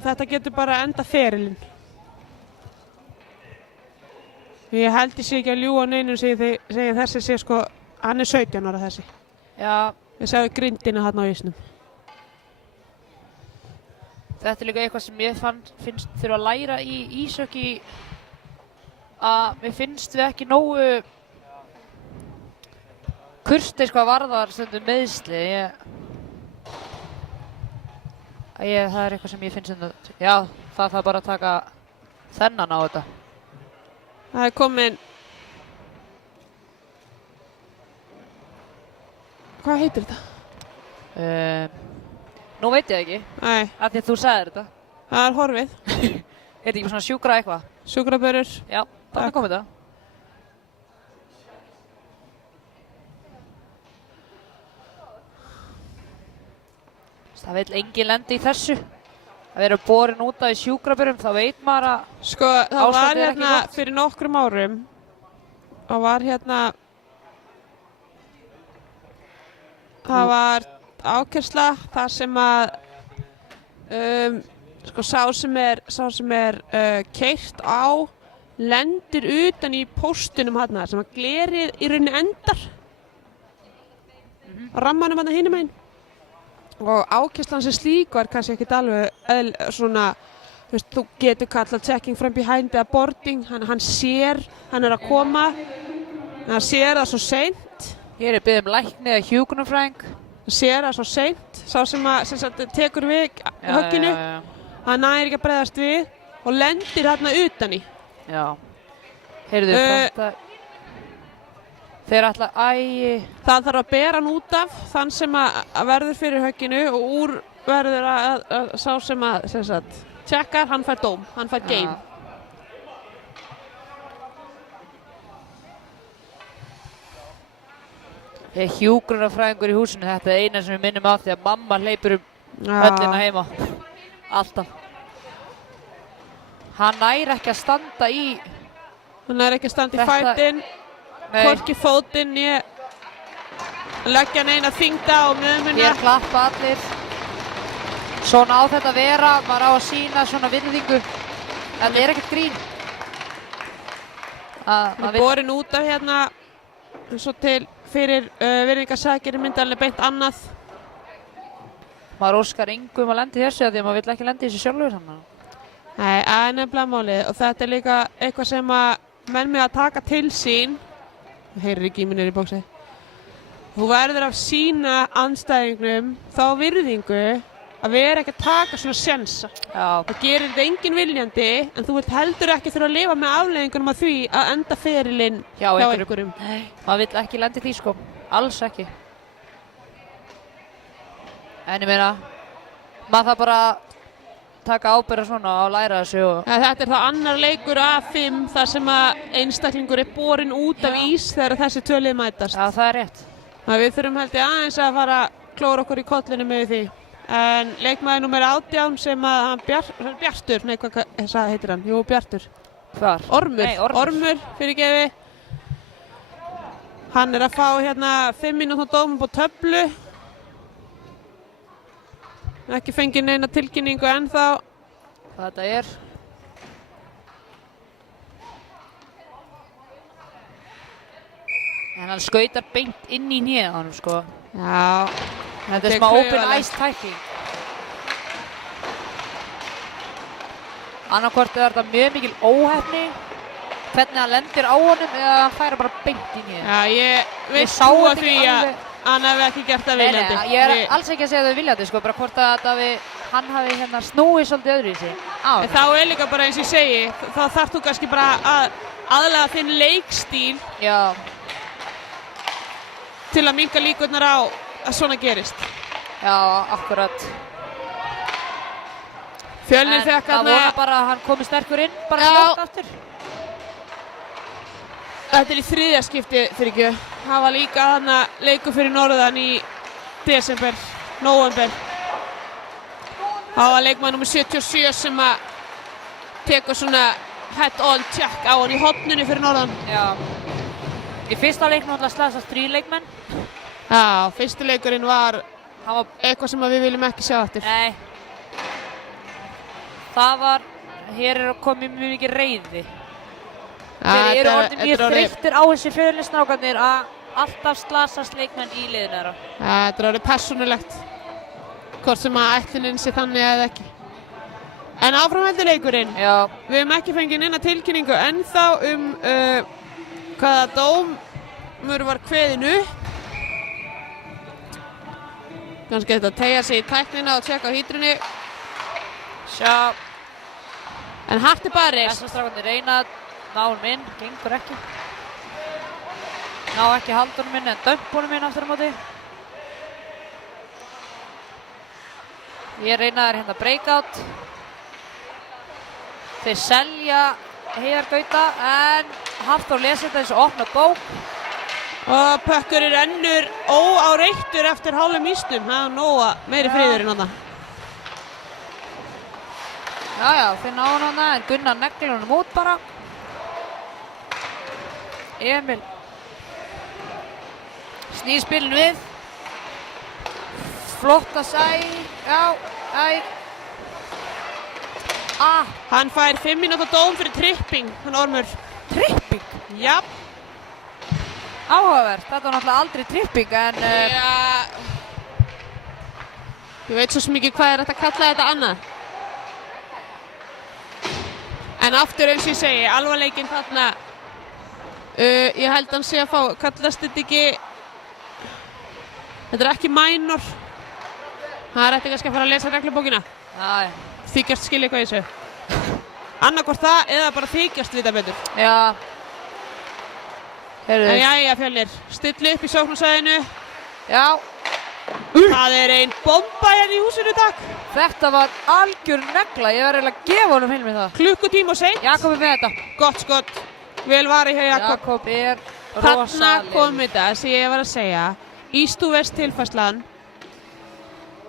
Þetta getur bara enda ferilinn. Ég held ég sé ekki að ljúga neinum segi þessi sé sko, hann er 17 ára þessi. Já. Við sjáum grindina hann á ísnum. Þetta er líka eitthvað sem ég finnst þurfa að læra í íshokkí, að mér finnst við ekki nógu kurteis hvað varðar stundum meiðsli. Það er eitthvað sem ég finnst stundum. Já, það þarf bara að taka þennan á þetta. Það er komin... Hvað heitir þetta? Nú veit ég ekki, Nei, af því að þú sagðir þetta. það er horfið. Er þetta ekki svona sjúkra eitthvað? Sjúkrabörur. Já, þarna kom þetta. Það vil engin lendi í þessu. Að vera borin út af í sjúkrabörum, þá veit maður að... Sko, það var Ástandið er ekki hérna gott. fyrir nokkrum árum. Það var hérna... Það var ákærsla þar sem að... sko, sá sem er keyrt á lendir utan í póstunum hérna sem að glerið í rauninni endar. Á rammanum hérna hinum einn. Og ákærslan sem slík var kannski ekkert alveg svona, þú veist, þú getur kallað checking from behind eða boarding, hann sér, hann er að koma, hann sér það svo seint, Hér er beðið lækni eða hjúkrunarfræðing. hann sér það svo seint, sá sem sagt, tekur við högginu, hann næri ekki að bregðast við og lendir hérna utan í. Já. Heyrðu, þetta... Þeir ætla Það þarf að bera hann út af þann sem að verður fyrir högginu og úr verður að sá sem sagt, tjekkar, hann fær dóm, hann fær game. Ég er hjúkrunarfræðingur í húsinu, þetta er eina sem við minnum á því að mamma hleypur höllina heima. Alltaf. Hann næri ekki að standa í... Hann næri ekki að standa í Þetta- fætin. Nei, Hvorki fótinn, ég leggja neina þyngda á möðmuna. hér klappa allir. Svona á þetta að vera, maður á að sýna svona virðingu. Þetta er ekkert grín. Hann er borin út af hérna, svo til fyrir virðingarsakir myndi alveg beint annað. Maður óskar engum að lendi í þessu af því að maður vill ekki lendi í þessu sjálfur. Nei, það er nefnilega málið og þetta er líka eitthvað sem að menn með að taka til sín. Þú heyrir ekki í minni í bóksi. Þú verður að sýna andstæðingnum þá virðingu að vera ekki að taka svona sjensa. Já, Það gerir þetta engin viljandi en þú vilt heldur ekki þurfa að lifa með afleiðingunum af því að enda ferilinn hjá einhverjum. Nei, maður vill ekki lendi í því sko. Alls ekki. En ég meina, maður þarf bara að taka ábyrgð svona og læra þessu og... Ja, þetta er það annar leikur af 5 þar sem að einstaklingur er borin út af ís þegar þessi tvölið mætast. Já, það er rétt. Það við þurfum held ég aðeins að fara að klóra okkur í kollinu með því. En leikmaður númer 18 sem að hann Bjartur, nei hvað heitir hann? Jú, Bjartur. Hvar? Ormur. Nei, Ormur. Ormur, fyrirgefi. Hann er að fá hérna 5 mínútna dóm upp á töflu. Ekki fengið neina tilkynningu ennþá. Hvað þetta er. En hann skautar beint inn í hnén á honum sko. Já. Þetta er smá open ice tækling. Annarkvort er þetta mjög mikil óheppni hvernig hann lendir á honum eða hann færa bara beint inn í hnén. Já, ég veit sá trúa þetta því ekki að alveg. hann hefði ekki gert það viljandi. Nei, ég er alls ekki að segja það viljandi sko, bara hvort að hann hafi hérna snúið svolítið öðru í sig. En þá er líka bara eins og ég segi, þá þarf þú kannski bara að aðlaga þinn leikstíl Já, til að minnka líkurnar á að svona gerist. já, akkurat. Fjölnir En fekk það hérna, vona bara að hann komi sterkur inn, bara Já. fljótt aftur. þetta er í 3. skipti fyrir ekki, það var líka þarna leikur fyrir norðan í nóvember. Það var leikmaður nummer 77 sem að tekur svona head-on check á hann í horninu fyrir norðan. Já. Í fyrsta leiknum alltaf slasast 3 leikmenn. Já, fyrsti leikurinn var Hann var, eitthvað sem að við viljum ekki sjá eftir. nei. Það var, hér er komið mjög mikið reiði. Þeir eru orðið mjög þreyttir á þessi Fjölnisstrákarnir að alltaf slasast leikmenn í liðinu þeirra. Þetta er orðið persónulegt, hvort sem að ætlunin sé þannig eða ekki. En áframheldur leikurinn. Já, Við hefum ekki fengið neina tilkynningu ennþá hvaða dómur var kveðin upp. Kannski þetta tegja sig í tæknina og tjekka á hítrunni. sjá. En Hatti Barist. SS-strákarnir reyna að ná honum inn, gengur ekki. Ná ekki halda honum inn en dömp honum inn aftur á móti. Ég reynaði hérna breakout. Þeir selja Heiðar Gauta en Hafþór lesi þetta eins og opna bók. Og Pökkurinn rennur óáreittur eftir hálfum ísnum. Það er nóga meiri friðurinn þarna. Já, þeir ná hann þarna en Gunnar neglir honum út bara. Emil snýr spilinu við. Flotta sæ. Já, Hann fær 5 mínúta dóm fyrir tripping, hann Ormur. Tripping? Já. Áhugavert, þetta var náttúrulega aldrei tripping en... Já. Ég veit svo mikið hvað er hægt að kalla þetta annað. En aftur eins og ég segi, alvarleikinn þarna. Ég held hann sé að fá, kallast þetta ekki... Þetta er ekki minor. Það ætti kannski að fara að lesa reglubókina. Já. Þykjast skilja eitthvað í þessu. Annarkvort það eða bara þykjast vita betur. Já. En jæja Fjölnir, stilli upp í sóknarsvæðinu. Já. Það er ein bomba hérna í húsinu, takk. Þetta var algjör negla, ég var eiginlega að gefa honum Hilmi það. Klukkutíma og seint. Jakob er með þetta. Gott skott, vel varið hjá Jakob. Jakob er Þarna rosaleg. kom þetta sem ég var að segja. East to West tilfærslan.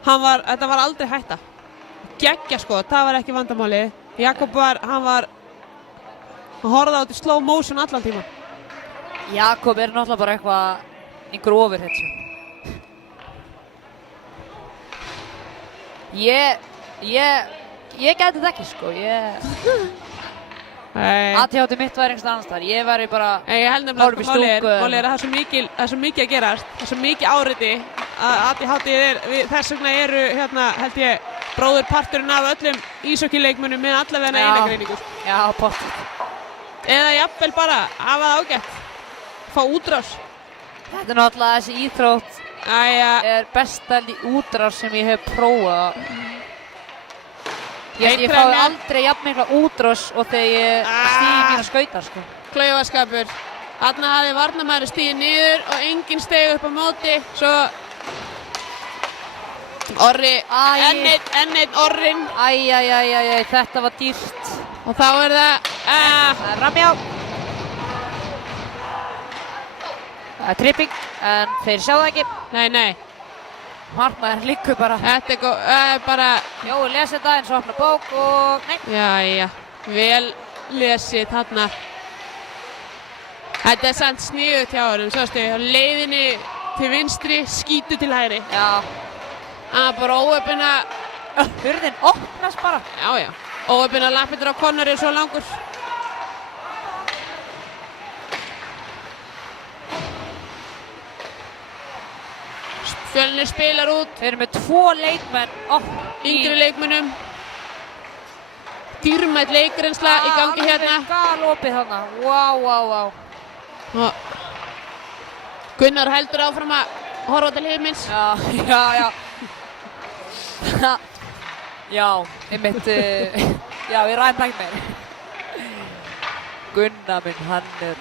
Þetta var aldrei hætta. Geggja skot, það var ekki vandamáli. Jakob hann horfði á þetta í slow motion allan tíma. Jakob er náttúrulega bara einhver overhitsu. Ég gæti þetta ekki sko, ADHD mitt væri einhvers annars þar, ég væri bara ég held nefnilega að málið er að það er svo mikið að gerast, það er svo mikið áreiti að ADHD þess vegna eru hérna held ég bróðurparturinn af öllum íshokkeyleikmönnum með allavega eina greiningu. Já, pottet. Eða jafnvel bara hafa það ágætt, fá útrás. Þetta er náttúrulega þessi íþrótt er besta útrás sem ég hef prófað. Ég fái aldrei jafn mikla útrás og þegar ég stíði mína skautar sko. Klaufaskapur. Þarna hafði varnarmaðurinn stigið niður og enginn steig upp á móti. Svo Orri, enn einn Orrin. Þetta var dýrt. Og þá er það... Það er ramjá. Það er tripping, en þeir sjá það ekki. Nei. Markmaðurinn liggur bara. Þetta er bara... Jói lesi þetta eins og opna bók og... Nei. Jæja, vel lesið þarna. Þetta er samt sniðugt hjá honum, sástu, á leiðinni til vinstri, skítu til hægri. Já. Bara óöppina... Hurðin opnast bara. Já. Óöppina lappirnar á Connor er svo langur. Fjölnir spilar út. Við erum með 2 leikmenn. Yngri leikmennum. Dýrmætt leikreynsla í gangi hérna. Alveg galopið þarna. Vá. Gunnar heldur áfram að horfa til himins. Já. Já, einmitt. Já, við ræðum það ekki meir. Gunnar minn, hann er...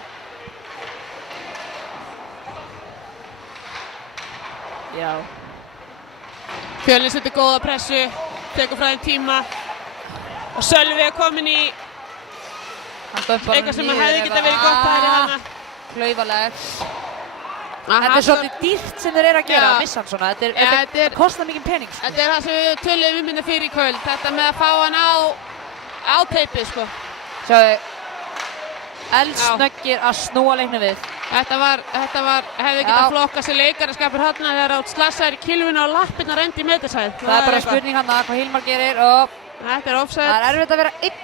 Já. Fjölnir setur góða pressu, tekur frá þeim tíma og Sölvi er komin í eitthvað sem hefði getað verið gott að hægri hana. Klaufaleg. Þetta er svolítið dýrt sem þeir eru að gera að missa hann svona. Þetta kostar mikið pening sko. Þetta er það sem við töluðum um fyrir í kvöld. Þetta með að fá hann á teipið sko. Sjáðu, eldsnöggir að snúa leiknum við. Þetta hefði getað flokkað sér leikaraskapur hérna þegar átt slassaðir í kilvinu og lappirnar rendi í metersæð. Það er bara spurning hann að hvað Hilmar gerir og þetta er offside. Það er erfitt að vera einn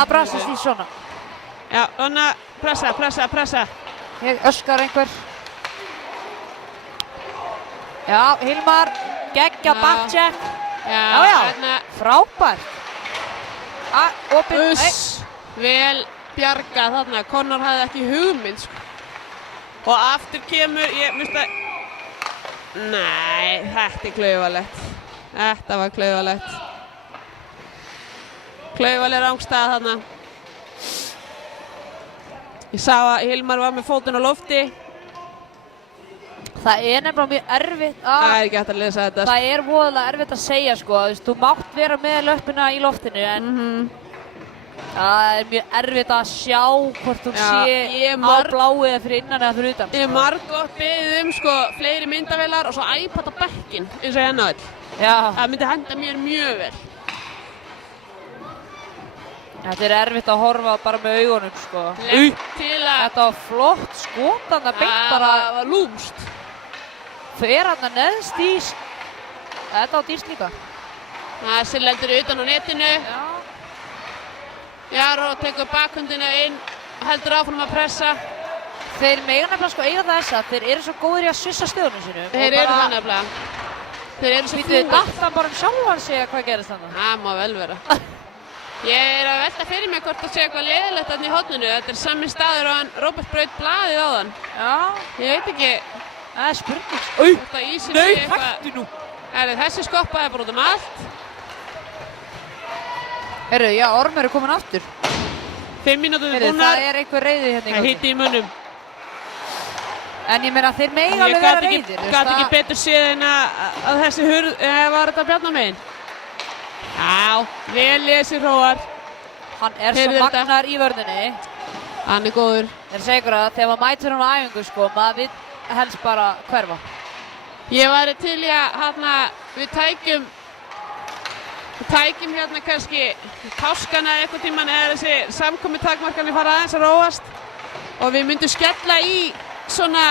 að brassast í svona. Já, svona pressa. Ég öskar einhver. Já, Hilmar, geggja backcheck. Já, frábært. Vel bjargað þarna, Connor hafði ekki hugmynd sko. Og aftur kemur, Nei, þetta er klaufalegt. Þetta var klaufalegt. Klaufaleg rangstaða þarna. Ég sá að Hilmar var með fótinn á lofti. Það er nefnilega mjög erfitt Það að... er ekki hægt að lesa þetta. Það er voðalega erfitt að segja sko, þú veist, þú mátt vera með löppina í loftinu en það er mjög erfitt að sjá hvort þú sé á bláu eða fyrir innan eða fyrir utan. Ég hef margoft beðið sko fleiri myndavélar og svo iPad á bekkinn eins og hérna öll. Já. Það myndi henda mér mjög vel. Þetta er erfitt að horfa bara með augunum sko. Til að... Þetta var flott skot, þannig að beint bara... Það var lúmst. Fer hann neðst í... Þetta á dýrst líka. Það lendir utan á netinu. Já. Jaró tekur bakhundina inn, heldur áfram að pressa. Þeir mega nefnilega sko eiga þess að þeir eru svo góðir í að svissa stöðunum sínum. Þeir eru það nefnilega. Þeir eru svo fúlir. Datt hann bara sjálfan sig hvað gerist þannig? Það má vel vera. Ég er að velta fyrir mig hvort að segja eitthvað leiðilegt þarna í horninu. Þetta er sami staður og hann Róbert braut blaðið á þann. Já. Ég veit ekki. Það er spurning. Hvort að ísinn sé eitthvað... Hættu nú! Þessi skoppaði bara út allt. Heyrðu, já, Ormur er komin aftur. 5 mínútur búnar. Það er einhver reiði hérna í Það hitti í munnum. En ég meina þeir mega alveg vera reiðir. Ég gat ekki betur séð en að þessi hurð... Var þetta Bjarnarmegin? Já, vel lesið Hróar. Hann er svo magnar í vörninni. Hann er góður. Þeir segja ykkur að þegar maður mætur hann á æfingu sko, maður vill helst bara hverfa. Ég væri til í að við tækjum hérna kannski páskana eitthvað tíman eða þessi samkomi takmarkanir fara aðeins að róast og við myndum skella í svona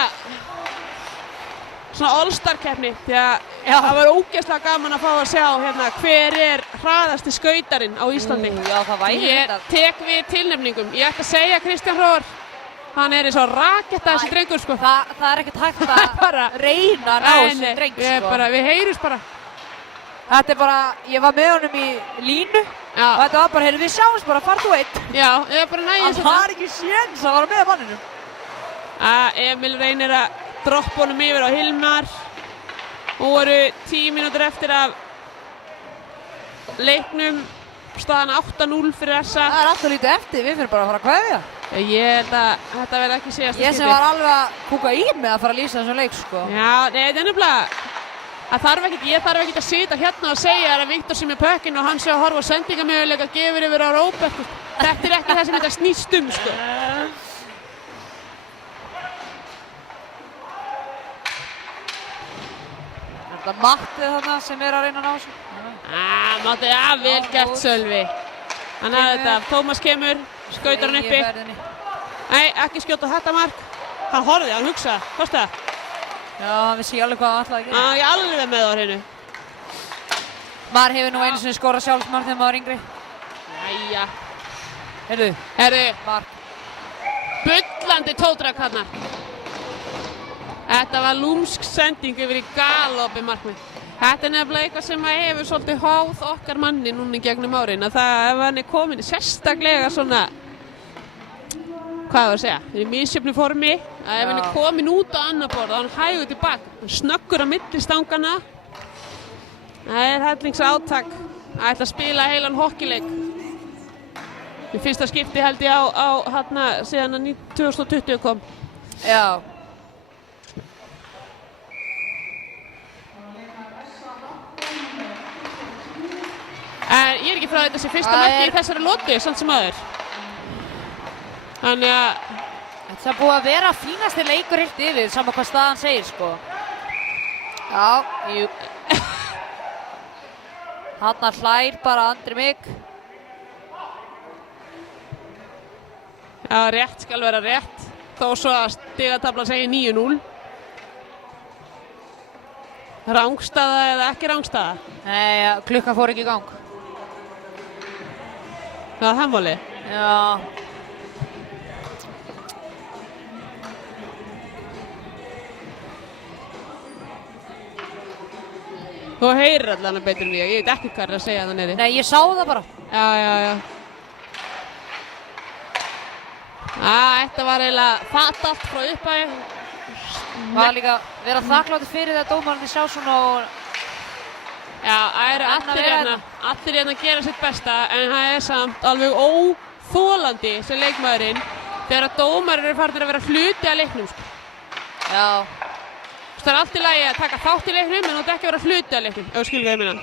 all-star-keppni því að það var ógeðslega gaman að fá að sjá hérna hver er hraðasti skautarinn á Íslandi. Já, það væri þetta. Ég tek við tilnefningum. Ég ætti að segja Kristján Hróar, hann er eins og raketta þessi drengur sko. Það er ekkert hægt að reyna að ná þessi dreng sko. Við heyrjumst bara. Þetta er bara, ég var með honum í línu og þetta var bara, heyrðu við sjáumst bara, far þú einn. Já, ég var bara nægis. Það var ekki séns að vara með manninum. Emil reynir að droppa honum yfir á Hilmar. Nú voru 10 mínútur eftir af leiknum, staðan 8-0 fyrir SA. Það er alltaf lítið eftir, við fyrir bara að fara að kveðja. Ég held að þetta verði ekki síðasta skipti. Ég sem var alveg að kúka í mig að fara að lýsa þessum leik sko. Já, nei, þetta er nefnilega, ég þarf ekkert að sitja hérna og segja að Viktor sé með pökkinn og hann sé að horfa á sendingamöguleika gefur yfir á Róbert. Þetta er ekki það sem þetta snýst sko. Þetta er Matti þarna sem er að reyna að ná þessu. Matti, vel gert Sölvi. Hann hafði þetta, Tómas kemur, skautar hann uppi. Nei, ekki skjóta þetta mark. Hann horfði, hann hugsaði, hvað það? Já, hann vissi ekki alveg hvað hann ætlaði að gera. Ég alveg með á hreinu. Maður hefur nú einu sinni skorað sjálfsmark þegar maður var yngri. Jæja. Heyrðu. Mark. Bullandi tótrak hérna. Þetta var lúmsk sending yfir í galoppi markmið. Þetta er nefnilega eitthvað sem hefur svolítið háð okkar manni núna í gegnum árin. Að það, ef hann er komin í sérstaklega svona, hvað var að segja, hann er í misjöfnu formi, að ef hann er komin út á annar borð og hann hægur tilbaka, hann snöggur á milli stangana. Það er hellingsáttak að ætla að spila heilan hockeyleik. Í fyrsta skipti held ég á hérna síðan að 2020 kom. Já. En ég er ekki frá þetta sem fyrsta marki í þessari lotu, samt sem aður. Þannig að... Þetta er búið að vera fínasti leikur heilt yfir, sama hvað staðan segir, sko. Já, jú. Hanna hlær bara Andri Mig. Já, rétt skal vera rétt. Þó svo að stigatablan segir 9-0. Rangstaða eða ekki rangstaða? Nei, klukkan fór ekki í gang. Já, það máli. Já. Þú heyrir allan að betur en ég veit ekki hvað er að segja það neri. Nei, ég sá það bara. Já. Þetta var eiginlega fatalt frá upphæði. Var líka vera þakkláttur fyrir það að dómararnir sjá svona og Já, það eru allir hérna að gera sitt besta en það er samt alveg óþolandi sem leikmaðurinn þegar að dómarar eru farin að vera hluti af leiknum sko. Já. Það er allt í lagi að taka þátt í leiknum en þú ert ekki að vera hluti af leiknum, ef þú skilur hvað ég meina.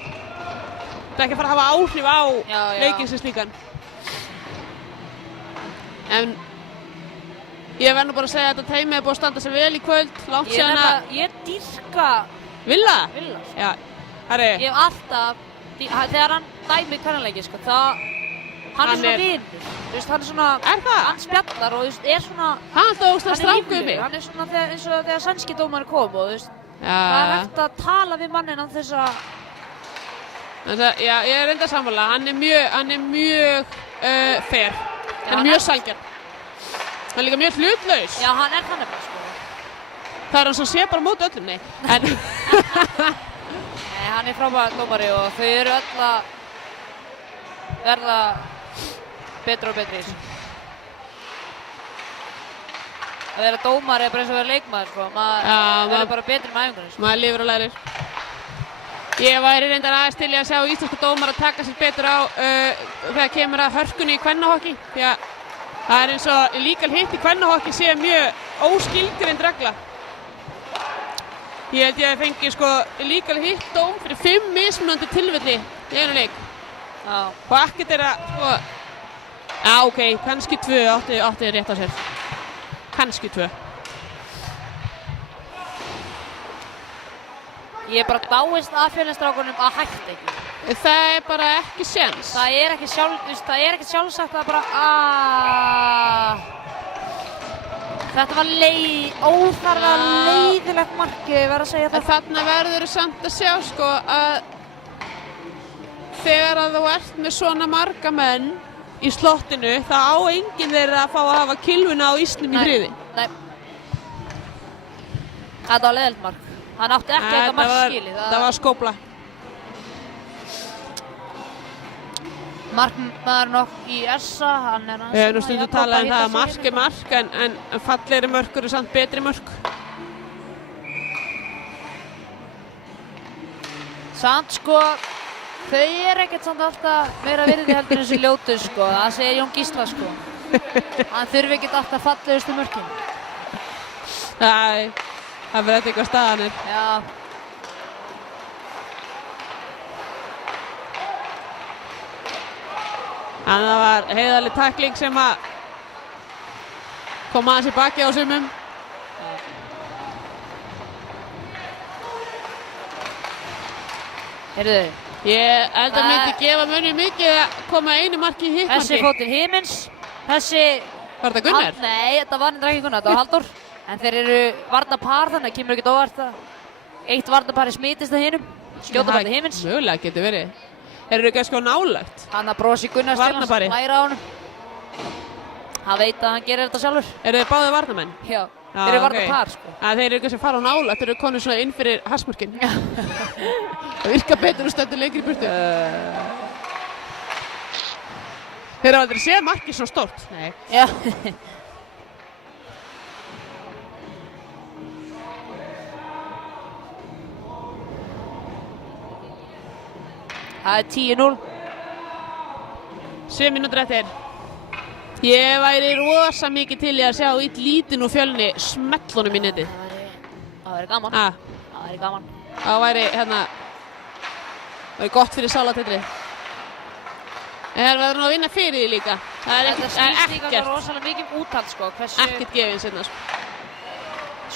Það er ekki að fara að hafa áhrif á leikinn sem slíkan. En ég verð nú bara að segja að þetta teymið er búið að standa sér vel í kvöld, langt síðan að... Ég dýrka Villa? Villa. Já, herri. Ég hef alltaf, þegar hann dæmir kannanleiki, sko, hann er svona vinur. Þú veist, hann er svona... Er það? Hann spjallar og, þú veist, er svona... Hann er alltaf strákuð mig. Hann er svona eins og þegar sænski dómarinn kom og, þú veist, það er hægt að tala við manninn án þess að... Já, ég er enda sammála. Hann er mjög fair. Hann er mjög sælgjarn. Hann er líka mjög hlutlaus. Já, hann er þannig bara, sko. Það er hann sem sé bara móti öllum, nei. En... Nei, hann er frábær dómari og þau eru öll að verða betra og betri í þessu. Að vera dómari er bara eins og vera leikmaður, sko. Maður verður bara betri með æfingunni, sko. Maður lifir og lærir. Ég væri reyndar aðeins til í að sjá íslensku dómara taka sér betur á þegar kemur að hörkunni í kvennahokki. Því að það er eins og illegal hit í kvennahokki sé mjög óskilgreind regla. Ég held ég að fengi sko illegal hit dóm fyrir 5 mismunandi tilfelli í einu leik. Já. Og ekkert er að sko... Já, ok, kannski 2 átti rétt á sér. Kannski 2. Ég er bara dáist að Fjölnisstrákunum að hætta ekki. Það er bara ekki séns. Það er ekki sjálfsagt að bara Þetta var óþarfa leiðilegt mark, ég verð að segja það. Þarna verður samt að sjá sko að þegar að þú ert með svona marga menn í slottinu þá á enginn þeirra að fá að hafa kylfuna á ísnum í friði. Nei. Þetta var leiðilegt mark. Hann átti ekki þetta mark skilið. Það var skópla. Markmaður nokk í Essa, hann er Við höfum nú stundum talað um það að mark er mark en fallegri mörk eru samt betri mörk. Samt sko, þau er ekkert samt alltaf meira virði heldur en þessi ljótu sko, það segir Jón Gísla sko. Hann þurfi ekkert alltaf fallegustu mörkin. Nei, það verður eitthvað staðan er. Já. En það var heiðarleg tækling sem að kom aðeins í baki á sumum. Heyrðu, Ég held að myndi gefa mönnum mikið að koma einu marki í hitt marki. þessi fótinn Himins, þessi... Var þetta Gunnar? Nei, þetta var ekki Gunnar, þetta var Halldór. En þeir eru varnarpar þannig að kemur ekkert óvart að eitt varnarpari smitist að hinum. Skjóta bara til Himins. Mögulega getur verið. Þeir eru kannski á nálægt. Hann að brosi Gunnars til hans, læra á honum. Hann veit að hann gerir þetta sjálfur. Eru þeir báðir varnarmenn? Já, þeir eru varnarpar sko. Þeir eru kannski að fara á nálægt, þeir eru konur svona inn fyrir hassmörkin. Það virka betur og stendur lengri í burtu. Þeir hafa aldrei séð markið svo stórt. Nei. Já. Það er 10-0. 7 mínútur eftir. Ég væri rosa mikið til í að sjá Ill Lítinn og Fjölni smellunum í netið. Það væri gaman. Það væri gaman. Það væri gott fyrir sálatilli. En það verður nú að vinna fyrir því líka. Það er ekkert rosalega mikið úthald sko. Ekkert gefinn sinna sko.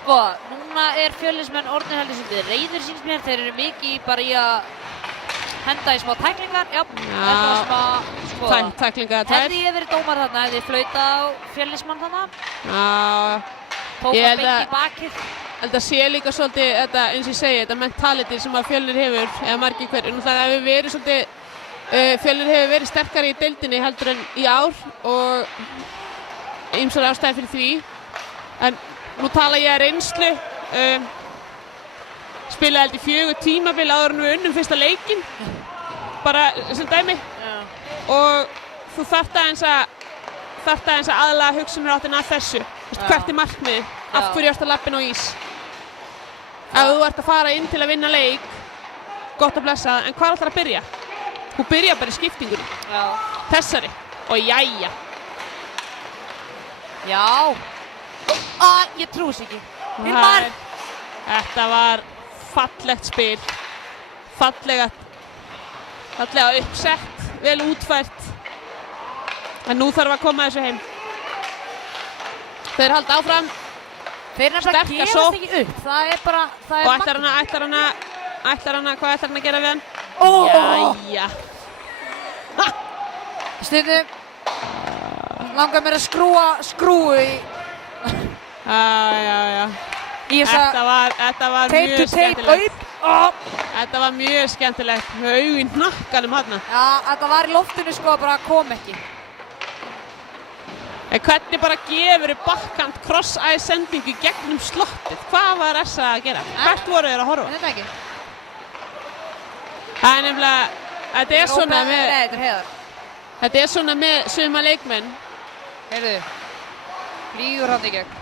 Sko, núna er Fjölnismenn orðnir heldur svolítið reiðir síns mér. Þeir eru mikið bara í að henda í smá tæklingar. Já. Þetta var smá, sko. Tæklingar tvær. Hefði ég verið dómar þarna, hefði ég flautað á Fjölnismann þarna. Já. Tók hann beint í bakið. Þetta sé líka svolítið, þetta, eins og ég segi, þetta mentality sem að Fjölnir hefur, eða margir hverjum. Það hefur verið svolítið, Fjölnir hefur verið sterkari í deildinni heldur en í ár og ýmsar ástæði fyrir því. En nú tala ég að reynslu. Spilaði held í 4 tímabil áður en við unnum fyrsta leikinn. Bara sem dæmi. Og þú þarft aðeins að aðlaga hugsunarháttina að þessu. Hvert er markmiðið? Af hverju ertu að lappin á ís? Ef þú ert að fara inn til að vinna leik gott að blessa, en hvað ætlar að byrja? Hún byrja bara í skiptingunni. Já. Þessari. Og jæja. Já. Ég trúi þess ekki. Hilmar! Þetta var fallegt spil. Fallega uppsett, vel útfært. En nú þarf að koma þessu heim. Þeir halda áfram. Þeir nefnilega gefast sókn. ekki upp. Það er bara, það er Og ætlar hana, hvað ætlar hann að gera við hann? Jæja. Stundum langar mér að skrúu í Já. í þessa Þetta var tape mjög to tape skemmtilegt. upp. Þetta var mjög skemmtilegt. Haug í hnakkanum hann. Já, þetta var í loftinu sko, bara kom ekki. En hvernig bara gefur backhand cross-eye sendingu gegnum slottið? Hvað var þessa að gera? Hvert voru þeir að horfa? En þetta ekki. Það er nefnilega, þetta er svona Nei, þetta er Heiðar. Þetta er svona með suma leikmenn. Heyrðu, flýgur hann í gegn.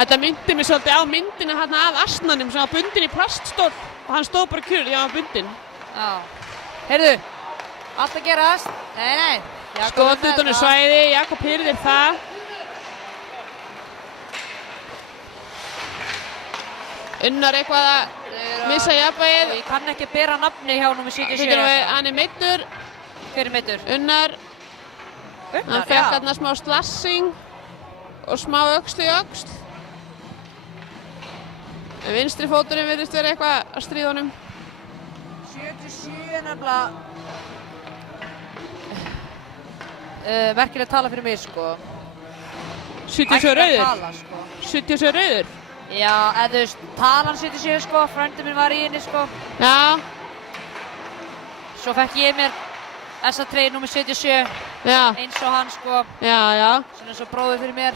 Þetta myndi mig svolítið á myndina hérna af asnanum sem var bundin í plaststól og hann stóð bara kjur, já, bundin. Já. Heyrðu, allt að gerast. Nei. Skot utan um svæði, Jakob hirðir það. Unnar eitthvað að missa jafnvægið. Ég kann ekki bera nafni hjá númer 77. Hann er meiddur. Hver er meiddur? Unnar. Hann fekk hérna smá slassing og smá öxl í öxl. Vinstri fóturinn virðist vera eitthvað að stríða honum. 77 er nefnilega merkileg tala fyrir mig sko. 77 rauður. Tala, sko. 77 rauður. Já, eða þú veist, talan 77 sko, frændi minn var í henni sko. Já. Svo fekk ég mér þessa treyju númer 77. Já. Eins og hann sko. Já. Svona eins og bróðir fyrir mér.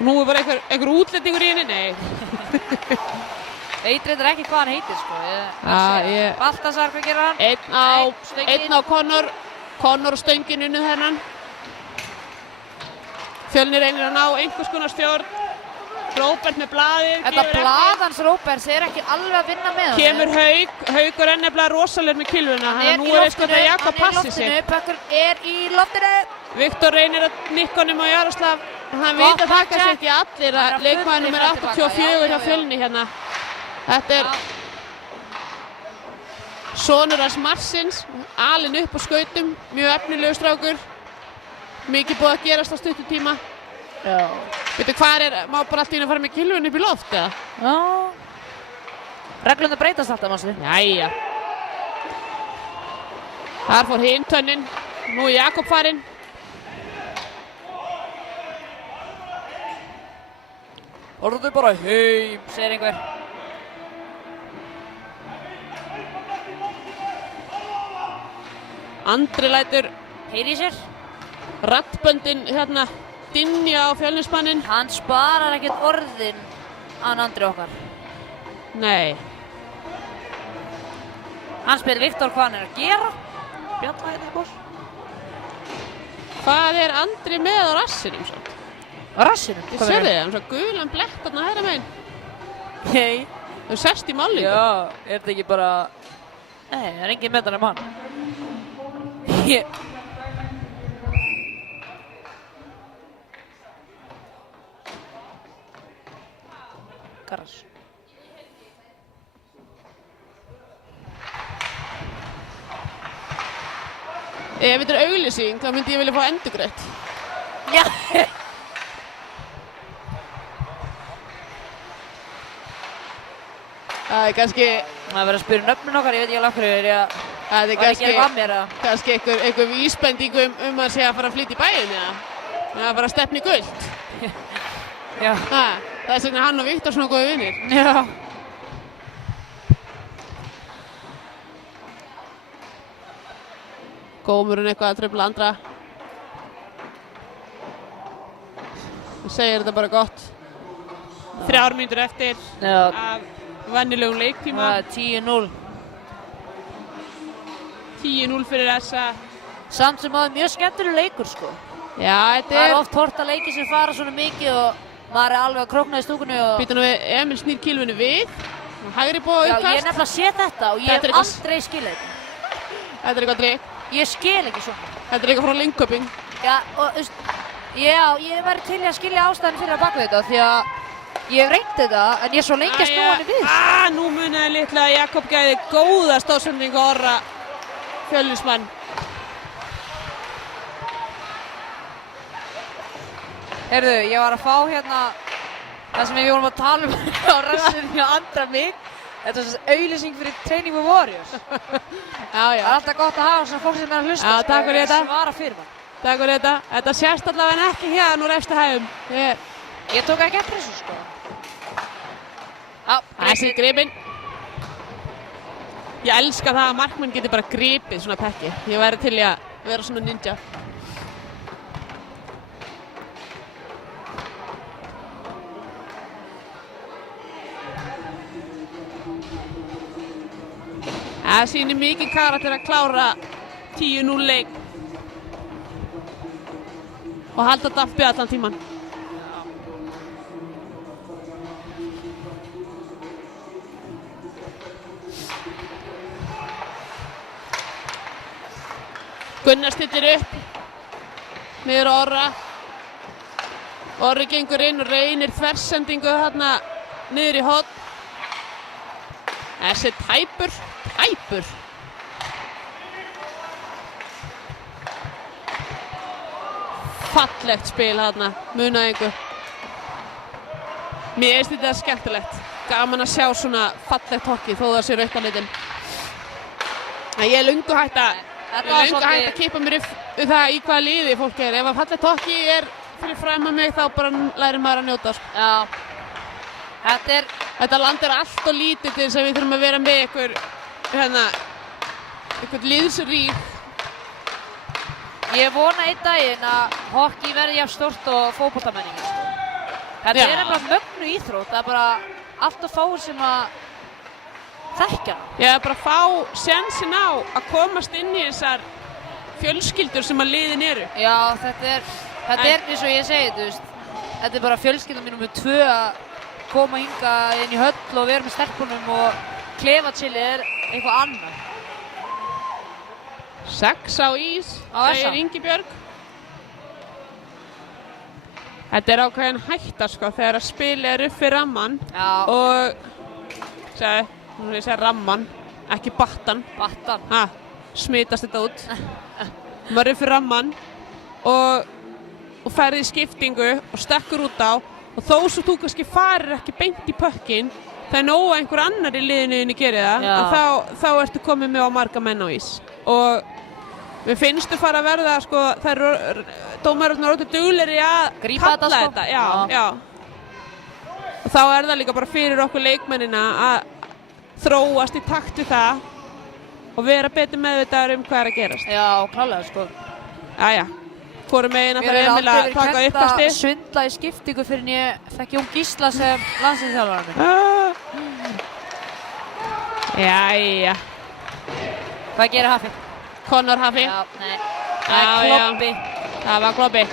Nú er bara einhver útlendingur í henni? Nei. Veit reyndar ekki hvað hann heitir sko. Baltasar, hvað gerir hann? Einn á Connor. Connor stöngin unnið þennan. Fjölnir reynir að ná einhvers konar stjórn. Róbert með blaðið. Þetta blað hans Róberts er ekki alveg að vinna með hann. Kemur Haukur er nefnilega rosalega með kilvuna. Hann er nú í sko loftinu, Jakob passi sig. Pökkur er í loftinu. Viktor reynir að nikka honum á Jaroslav. Hann veit að það kannski ekki allir að leikmaður nummer 84 hjá Fjölni hérna. Þetta er sonur hans Marsins, alinn upp á skautum, mjög efnilegur strákur. Mikið búið að gerast á stuttum tíma. Já. Veitu hvað má bara allt í einu fara með kilvun upp í loft eða? Já. Reglurnar breytast alltaf, manstu. Jæja. Þar fór hinn tönnin, nú er Jakob farinn. Orðu bara heim, segir einhver. Andri lætur Heyri í sér. raddböndin hérna dynja á Fjölnismanninn. Hann sparar ekkert orðin hann Andri okkar. Nei. Hann spyr Viktor hvað hann er að gera. Bjalla hérna í boss. Hvað er Andri með á rassinum samt? Á rassinum? Ég sér þið, hann svo gulan blett þarna hægra megin. Nei. Þau sest í málningu. Já, er þetta ekki bara... Nei, það er engin með hann mann. Garras. Ef þetta er auglýsing, þá myndi ég vilja fá endurgreitt. Já. Það er kannski... Það verður að spyrja nöfnin okkar, ég veit ekki alveg hverju er ég að... Það er Var ekki að hvað mér að... kannski einhver vísbending að sé að fara að flytja í bæinn eða? Eða að fara að stefna í guld. Já. Það er svona hann og Viktor svona góði vinnir. Já. Gómurinn eitthvað að trufla andra. Það segir þetta bara gott. 3 mínútur eftir af venjulegum leiktíma. Það er 10-0. 10-0 fyrir þessa. Samt sem að mjög skemmtileg leikur sko. Já, þetta Það er... er oft hort að leiki sem fara svona mikið og maður er alveg að krókna í stúkunni og... Býta nú við, Emil snýr kílfunni við. Hægri bóða Já, ég uppkast. er nefnilega sé þetta og ég Þetta er hef eitthvað- aldrei skilið þetta. Þetta er eitthvað drikk. Ég skil ekki svona. Þetta er eitthvað frá Linköping. Já, og þú veist, já, ég væri til í að skilja ástæðan fyrir að baka þetta því að ég hef reynt þetta en ég er svo lengi að snúa henni við. Nú munaði litla að Jakob gæði góða stóðsendingu Orra Fjölnismann. Heyrðu, ég var að fá hérna það sem við vorum að tala um á rassinu hjá Andra mig. Þetta er svona auglýsing fyrir Training with Warriors. Já, já. Það er alltaf gott að hafa svona fólk sem er að hlusta. Já, takk fyrir þetta. Svara fyrir mann. Takk fyrir þetta. Þetta sést allavega ekki hérna úr efstu hæðum. Ég tók ekki eftir þessu, sko. Já, Þessi gripinn. Ég elska það að markmenn geti bara gripið svona pekki. Ég væri til í að vera svona ninja. Það sýnir mikið karakter að klára 10-0 leik og halda dampi allan tíman. Gunnar stillir upp niður á Orra. Orri gengur inn og reynir þversendingu þarna niður í horn. Þessi tæpur. Fallegt spil þarna, munaði engu. Mér finnst þetta skemmtilegt. Gaman að sjá svona fallegt hockey þó það sé rautt á litinn. Ég er löngu hægt að kippa mér upp við það í hvaða liði fólk er. Ef að fallegt hockey er fyrir fram að mig þá bara lærir maður að njóta. Já. Þetta land er allt og lítið til þess að við þurfum að vera með einhver liðsrík. Ég vona einn daginn að hockey verði jafn stórt og fótboltamenning, sko. Þetta er nefnilega mögnu íþrótt, það er bara allt og fáir sem að þekkja. Ég er bara að fá sjansinn á að komast inn í þessar fjölskyldur sem að liðin eru. Já, þetta er eins og ég segi, þú veist, þetta er bara fjölskyldan mín númer 2 að koma hingað inn í höll og vera með stelpunum og klefachillið er eitthvað annað. 6 á ís, segir Ingibjörg. Þetta er ákveðin hætta sko þegar að spila er upp fyrir ramman. Já. Og nú vil ég segja ramman, ekki battan. Battan. Smitast þetta út. Maður er upp fyrir ramman og ferði í skiptingu og stekkur út á og þó svo þú kannski farir ekki beint í pökkinn, það er nóg að einhver annar í liðinu þínu gerir það, en þá ertu komið með á marga menn á ís. Og mér finnst þú fara að verða, sko, það eru dómararnir orðið duglegri að kalla þetta. Já. Og þá er það líka bara fyrir okkur leikmennina að þróast í takt við það og vera betur meðvitaður hvað er að gerast. Já, klálega, sko. Jæja. Hvorum megin að það er Emil að taka uppkasti. Mér er aldrei verið svindla í skiptingu fyrir en ég fekk Jón Gísla sem landsliðsþjálfara minn. Jæja. Hvað gerir Hafi? Conor Hafi. Já, nei. Það er Klobbi. Það var Klobbi.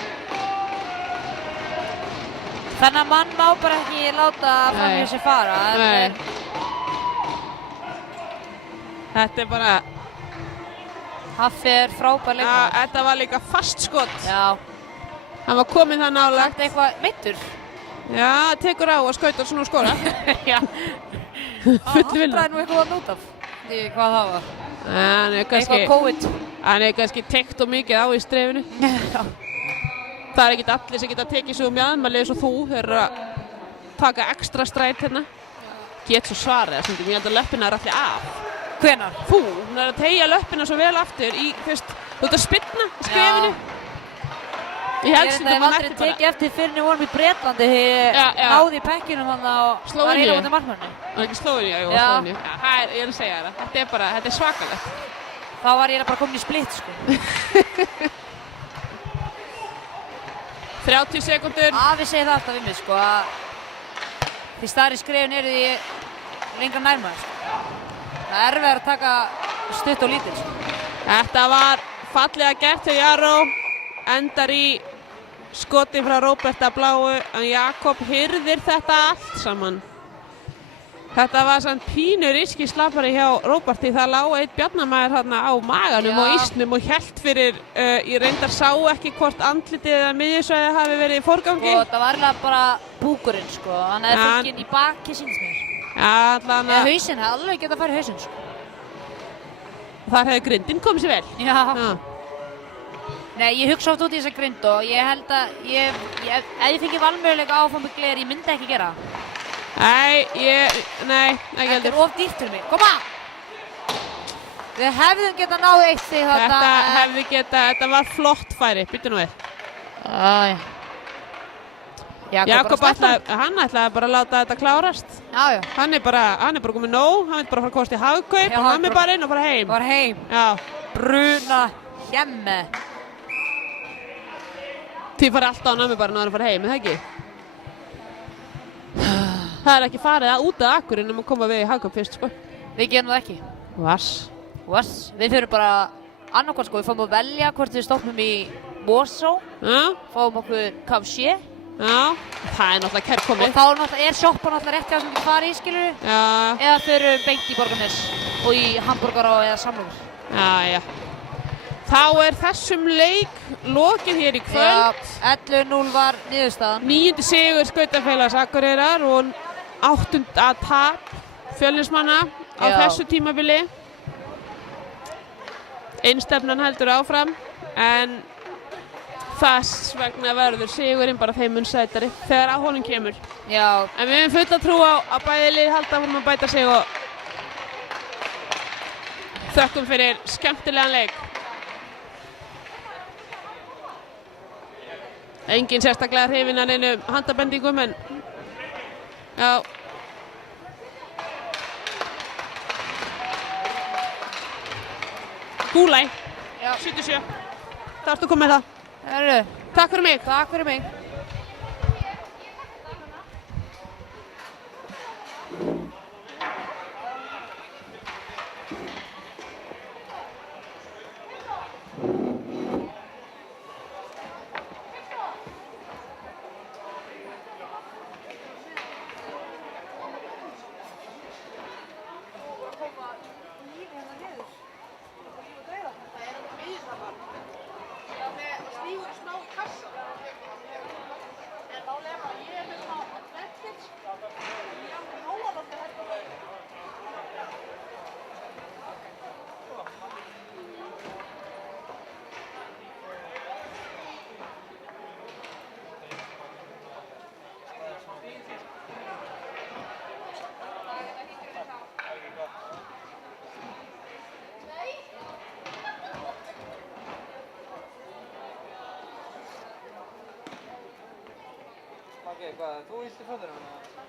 Þannig að mann má bara ekki láta framhjá sig fara. Nei. Þetta er bara... Hafi er frábær leikmaður. Þetta var líka fast skot. Já. Hann var kominn það nálægt. Þetta er eitthvað meittur. Já, tekur á og skautar svona og skora. Já. Full vinna. Það er nú eitthvað að nota. Því hvað það var. Eitthvað COVID. Hann er kannski tekt og mikið á í strefinu. Já. Það er ekkert allir sem geta tekið sig mjaðmæli eins og þú. Þeir eru að taka ekstra stræt hérna. Get svo svarið það stundum. Ég held að löppina er allir af. Hvenær? Þú, hún er að teygja löppina svo vel aftur í, þú ert að spyrna í skrefinu. Ég held stundum hef aldrei tekið eftir fyrir en við vorum í Bretlandi þegar ég náði í pekkinum hann og var eiginlega mútið markmanni. Það var ekki Slóveníu, jú, Slóveníu. Já, ég er að segja það. Þetta er svakalegt. Þá var ég bara komin í splitt, sko. 30 sekúndur. Afi segir það alltaf við mig, sko, að því stærri skrefin eru því lengra nærmaður, sko. Það er erfiðar að taka stutt og lítil, sko. Þetta var fallega gert hjá Jaró. Endar í skoti frá Róberta Bláu en Jakob hirðir þetta allt saman. Þetta var sann pínu riski slappari hjá Róberti, það lá einn Bjarnamaður þarna á maganum og ísnum og hélt fyrir, ég reyndar sá ekki hvort andlitið eða miðjusvæði hafi verið í forgangi. Sko, það var alveg bara búkurinn, sko, hann hefði fengið í baki sínst mér. Já, allan Eða hausinn, hefði alveg getað að fara í hausinn, sko. Þar hefði grindin komið sér vel. Já. Nei, ég hugsa oft út í þessa grind og ég held að ef ég fengi valmöguleika áfram með gler, ég myndi ekki gera það. Nei, ekki heldur. Þetta er of dýrt fyrir mig. Koma! Við hefðum getað náð eitt stig þarna. Þetta var flott færi, byttu nú við. Jakob ætlaði bara að láta þetta klárast. Já. Hann er bara komið nóg, hann vil bara fara að komast í hagkaup og hann er bara inn og fara heim. Fara heim. Já. Bruna hjemme. Þið fara alltaf á nammi bara náður að fara heim, er það ekki? Það er ekki farið út af Akurinn um að koma við í hagkaup fyrst, sko. Við gerum það ekki. Vass. Við fyrir bara annarkvæmt, sko, við fáum að velja hvort við stoppum í Mosó. Já. Fáum okkur Kavsje. Já, það er náttúrulega kærkomið. Og þá náttúrulega sjoppan náttúrulega rétt hjá sem við farið í, skilur. Já. Eða förum beint í Borgarnes og í hamburgara eða samlokur. Já. Þá er þessum leik lokið hér í kvöld. Já, 11-0 var niðurstaðan. 9. sigur Skautafélags Akureyrar og 8. tap Fjölnismanna á þessu tímabili. Einstefnan heldur áfram en þess vegna verður sigurinn bara þeim mun sætari þegar á honum kemur. Já. En við höfum fulla trú á að bæði lið halda áfram að bæta sig og þökkum fyrir skemmtilegan leik. Engin sérstaklega hrifinn af neinum handabendingum en já. Gúlæ, 77. Það ertu að koma með það. Herru. Takk fyrir mig. Takk fyrir mig. Hvað, þú ísti fötunum?